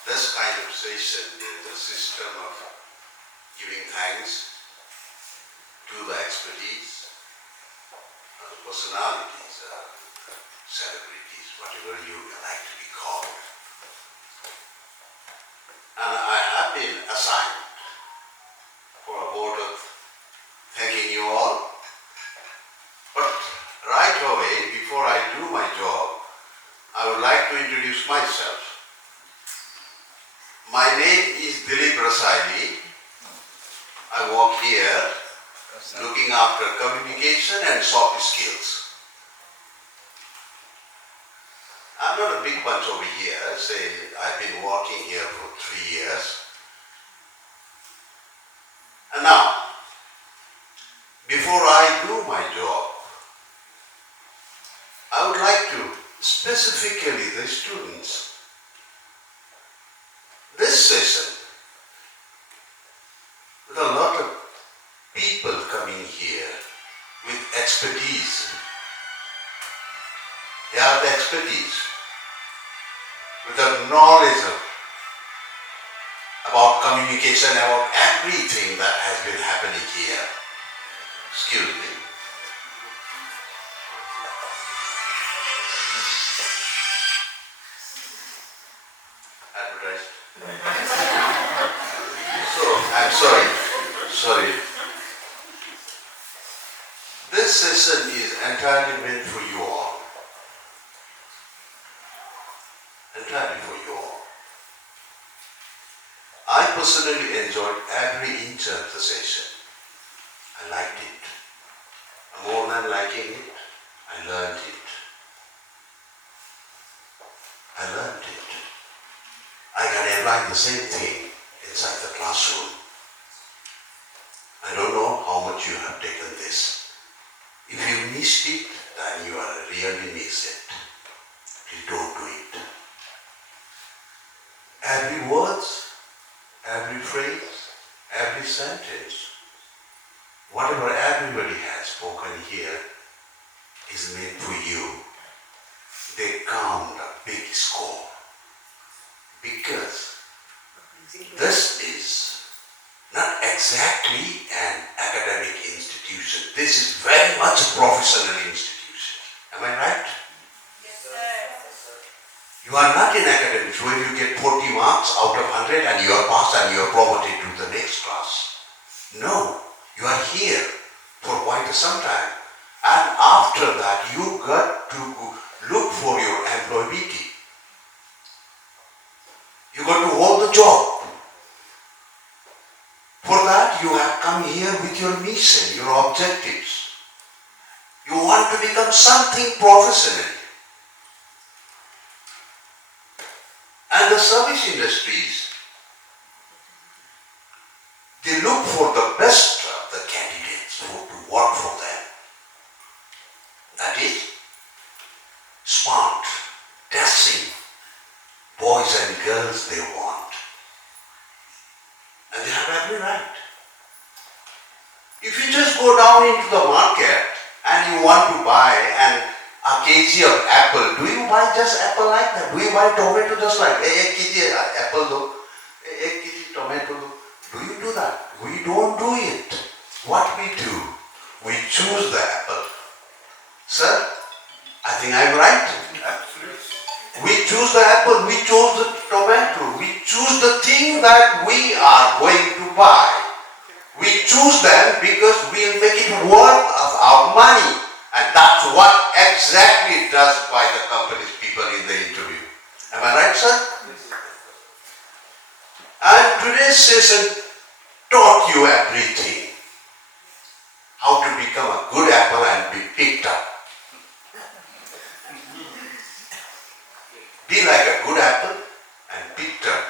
this kind of session, there is a system of giving thanks to the expertise, the personalities, celebrities, whatever you like to be called. And I have been assigned for a board of thanking you all. But right away, before I do my job, I would like to introduce myself. My name is Dilip Rasali. I work here looking after communication and soft skills. I'm not a big bunch over here. Say, I've been working here for 3 years. And now, before I do my job, I would like to, specifically the students, this session, with a lot of people coming here with expertise. They are the expertise, with the knowledge about communication, about everything that has been happening here. Excuse me. Advertised. So, I'm sorry. This session is entirely meant for you all. Entirely for you all. I personally enjoyed every inch of the session. I liked it. More than liking it, I learned it. I learned it. I can apply the same thing inside the classroom. I don't know how much you have taken this. If you missed it, then you are really missed it. Please don't do it. Every word, every phrase, every sentence, whatever everybody has spoken here is meant for you. They count a big score. Because this is not exactly an academic institution. This is very much a professional institution. Am I right? Yes, sir. You are not in academics where you get 40 marks out of 100 and you are passed and you are promoted to the next class. No, you are here for quite some time. And after that, you got to look for your employability. You got to hold the job. For that, you have come here with your mission, your objectives. You want to become something professionally. And the service industries, they look for the best of the candidates to work for them. That is, smart, dashing, boys and girls they want. And they have every right. If you just go down into the market and you want to buy a kg of apple, do you buy just apple like that? Do you buy tomato just like, 1 kg apple do, 1 kg tomato do? Do you do that? We don't do it. What we do, we choose the apple. Sir, I think I'm right? We choose the apple, we choose the tomato, we choose the thing that we are going to buy. We choose them because we'll make it worth of our money. And that's what exactly does by the company's people in the interview. Am I right, sir? And today's session taught you everything. How to become a good apple and be picked up. Be like a good apple and picked up.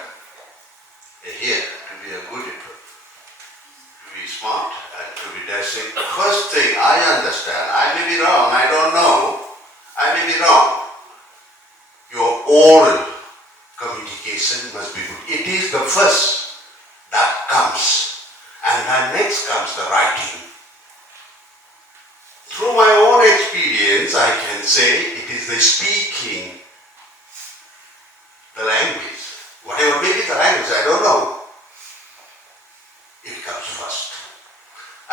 Here, to be a good apple, to be smart and to be dashing. First thing, I understand. I may be wrong, I don't know. I may be wrong. Your oral communication must be good. It is the first that comes. And then next comes the writing. Through my own experience, I can say it is the speaking, the language, whatever may be the language, I don't know. It comes first.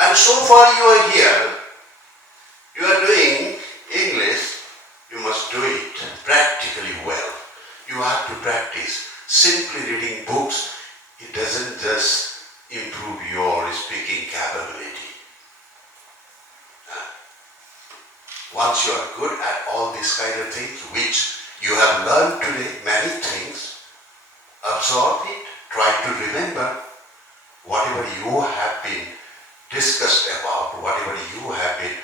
And so far you are here, you are doing English, you must do it practically well. You have to practice. Simply reading books, it doesn't just improve your speaking capability. Once you are good at all these kind of things, which you have learned today, many things, absorb it, try to remember whatever you have been discussed about, whatever you have been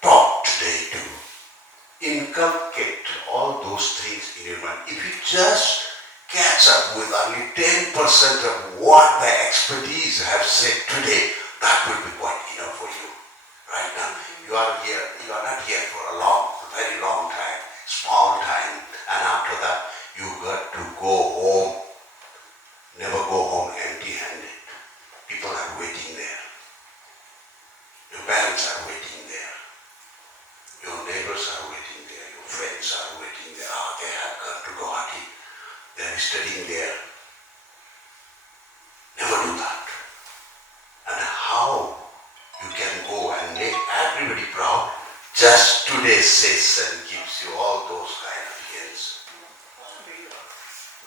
taught today to inculcate all those things in your mind. If you just catch up with only 10% of what the expertise have said today, that will be quite enough for you. Right now, you are here, you are not here for a very long time, small time, and after that, you got to go home. Never go home empty-handed. People are waiting there. Your parents are waiting there. Your neighbors are waiting there. Your friends are waiting there. They have come to Gauhati. They are studying there. Never do that. And how you can go and make everybody proud, just today's session gives you all those kind of hints.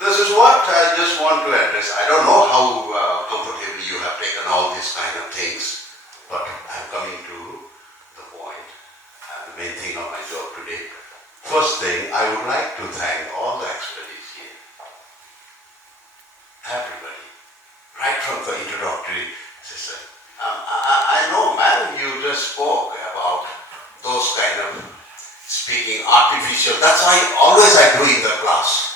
This is what I just want to address. I don't know how comfortably you have taken all these kind of things, but I'm coming to the point and the main thing of my job today. First thing, I would like to thank all the experts here. Everybody, right from the introductory session. I know, madam, you just spoke about those kind of speaking artificial. That's why always I do in the class.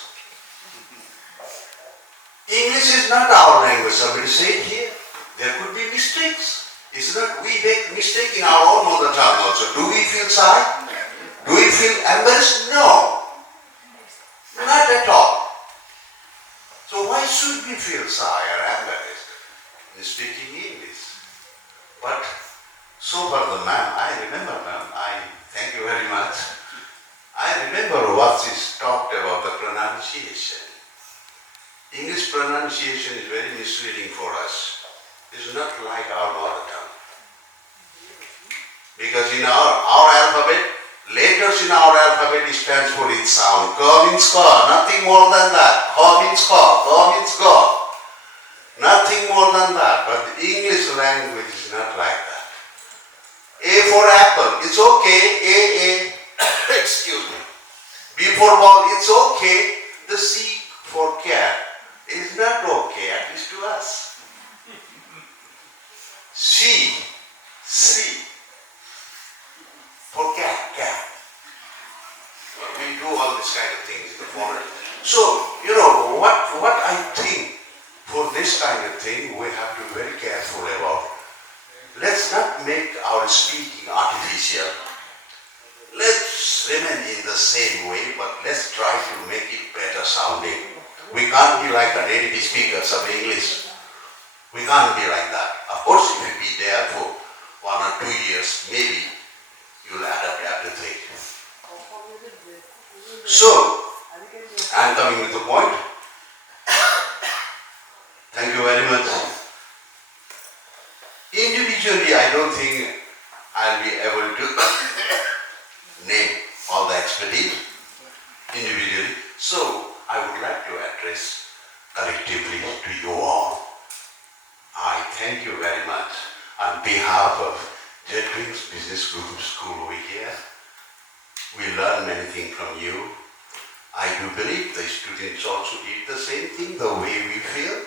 English is not our language. Somebody said here, there could be mistakes. It's not we make mistake in our own mother tongue also. Do we feel shy? Do we feel embarrassed? No. Not at all. So why should we feel shy or embarrassed in speaking English? But so far the ma'am, I remember ma'am, I thank you very much. I remember what is talked about the pronunciation. English pronunciation is very misleading for us. It's not like our mother tongue. Because in our alphabet, letters in our alphabet stands for its sound. Ka means ka, nothing more than that. Ka means ka means God. Nothing more than that. But the English language is not like that. A for apple, it's okay. A. Excuse me. B for ball, it's okay. The C for cat is not okay, at least to us. C for cat. We do all this kind of things in the foreign. So, you know, what I think for this kind of thing, we have to be very careful about. Let's not make our speaking artificial. Let's remain in the same way, but let's try to make it better sounding. We can't be like the native speakers of English. We can't be like that. Of course, if you be there for 1 or 2 years, maybe you'll adapt everything. So, I'm coming to the point. Thank you very much. Individually, I don't think I'll be able to name all the expertise individually. So, I would like to address collectively to you all. I thank you very much on behalf of Jettwings Business Group School over here. We learn many things from you. I do believe the students also did the same thing the way we feel.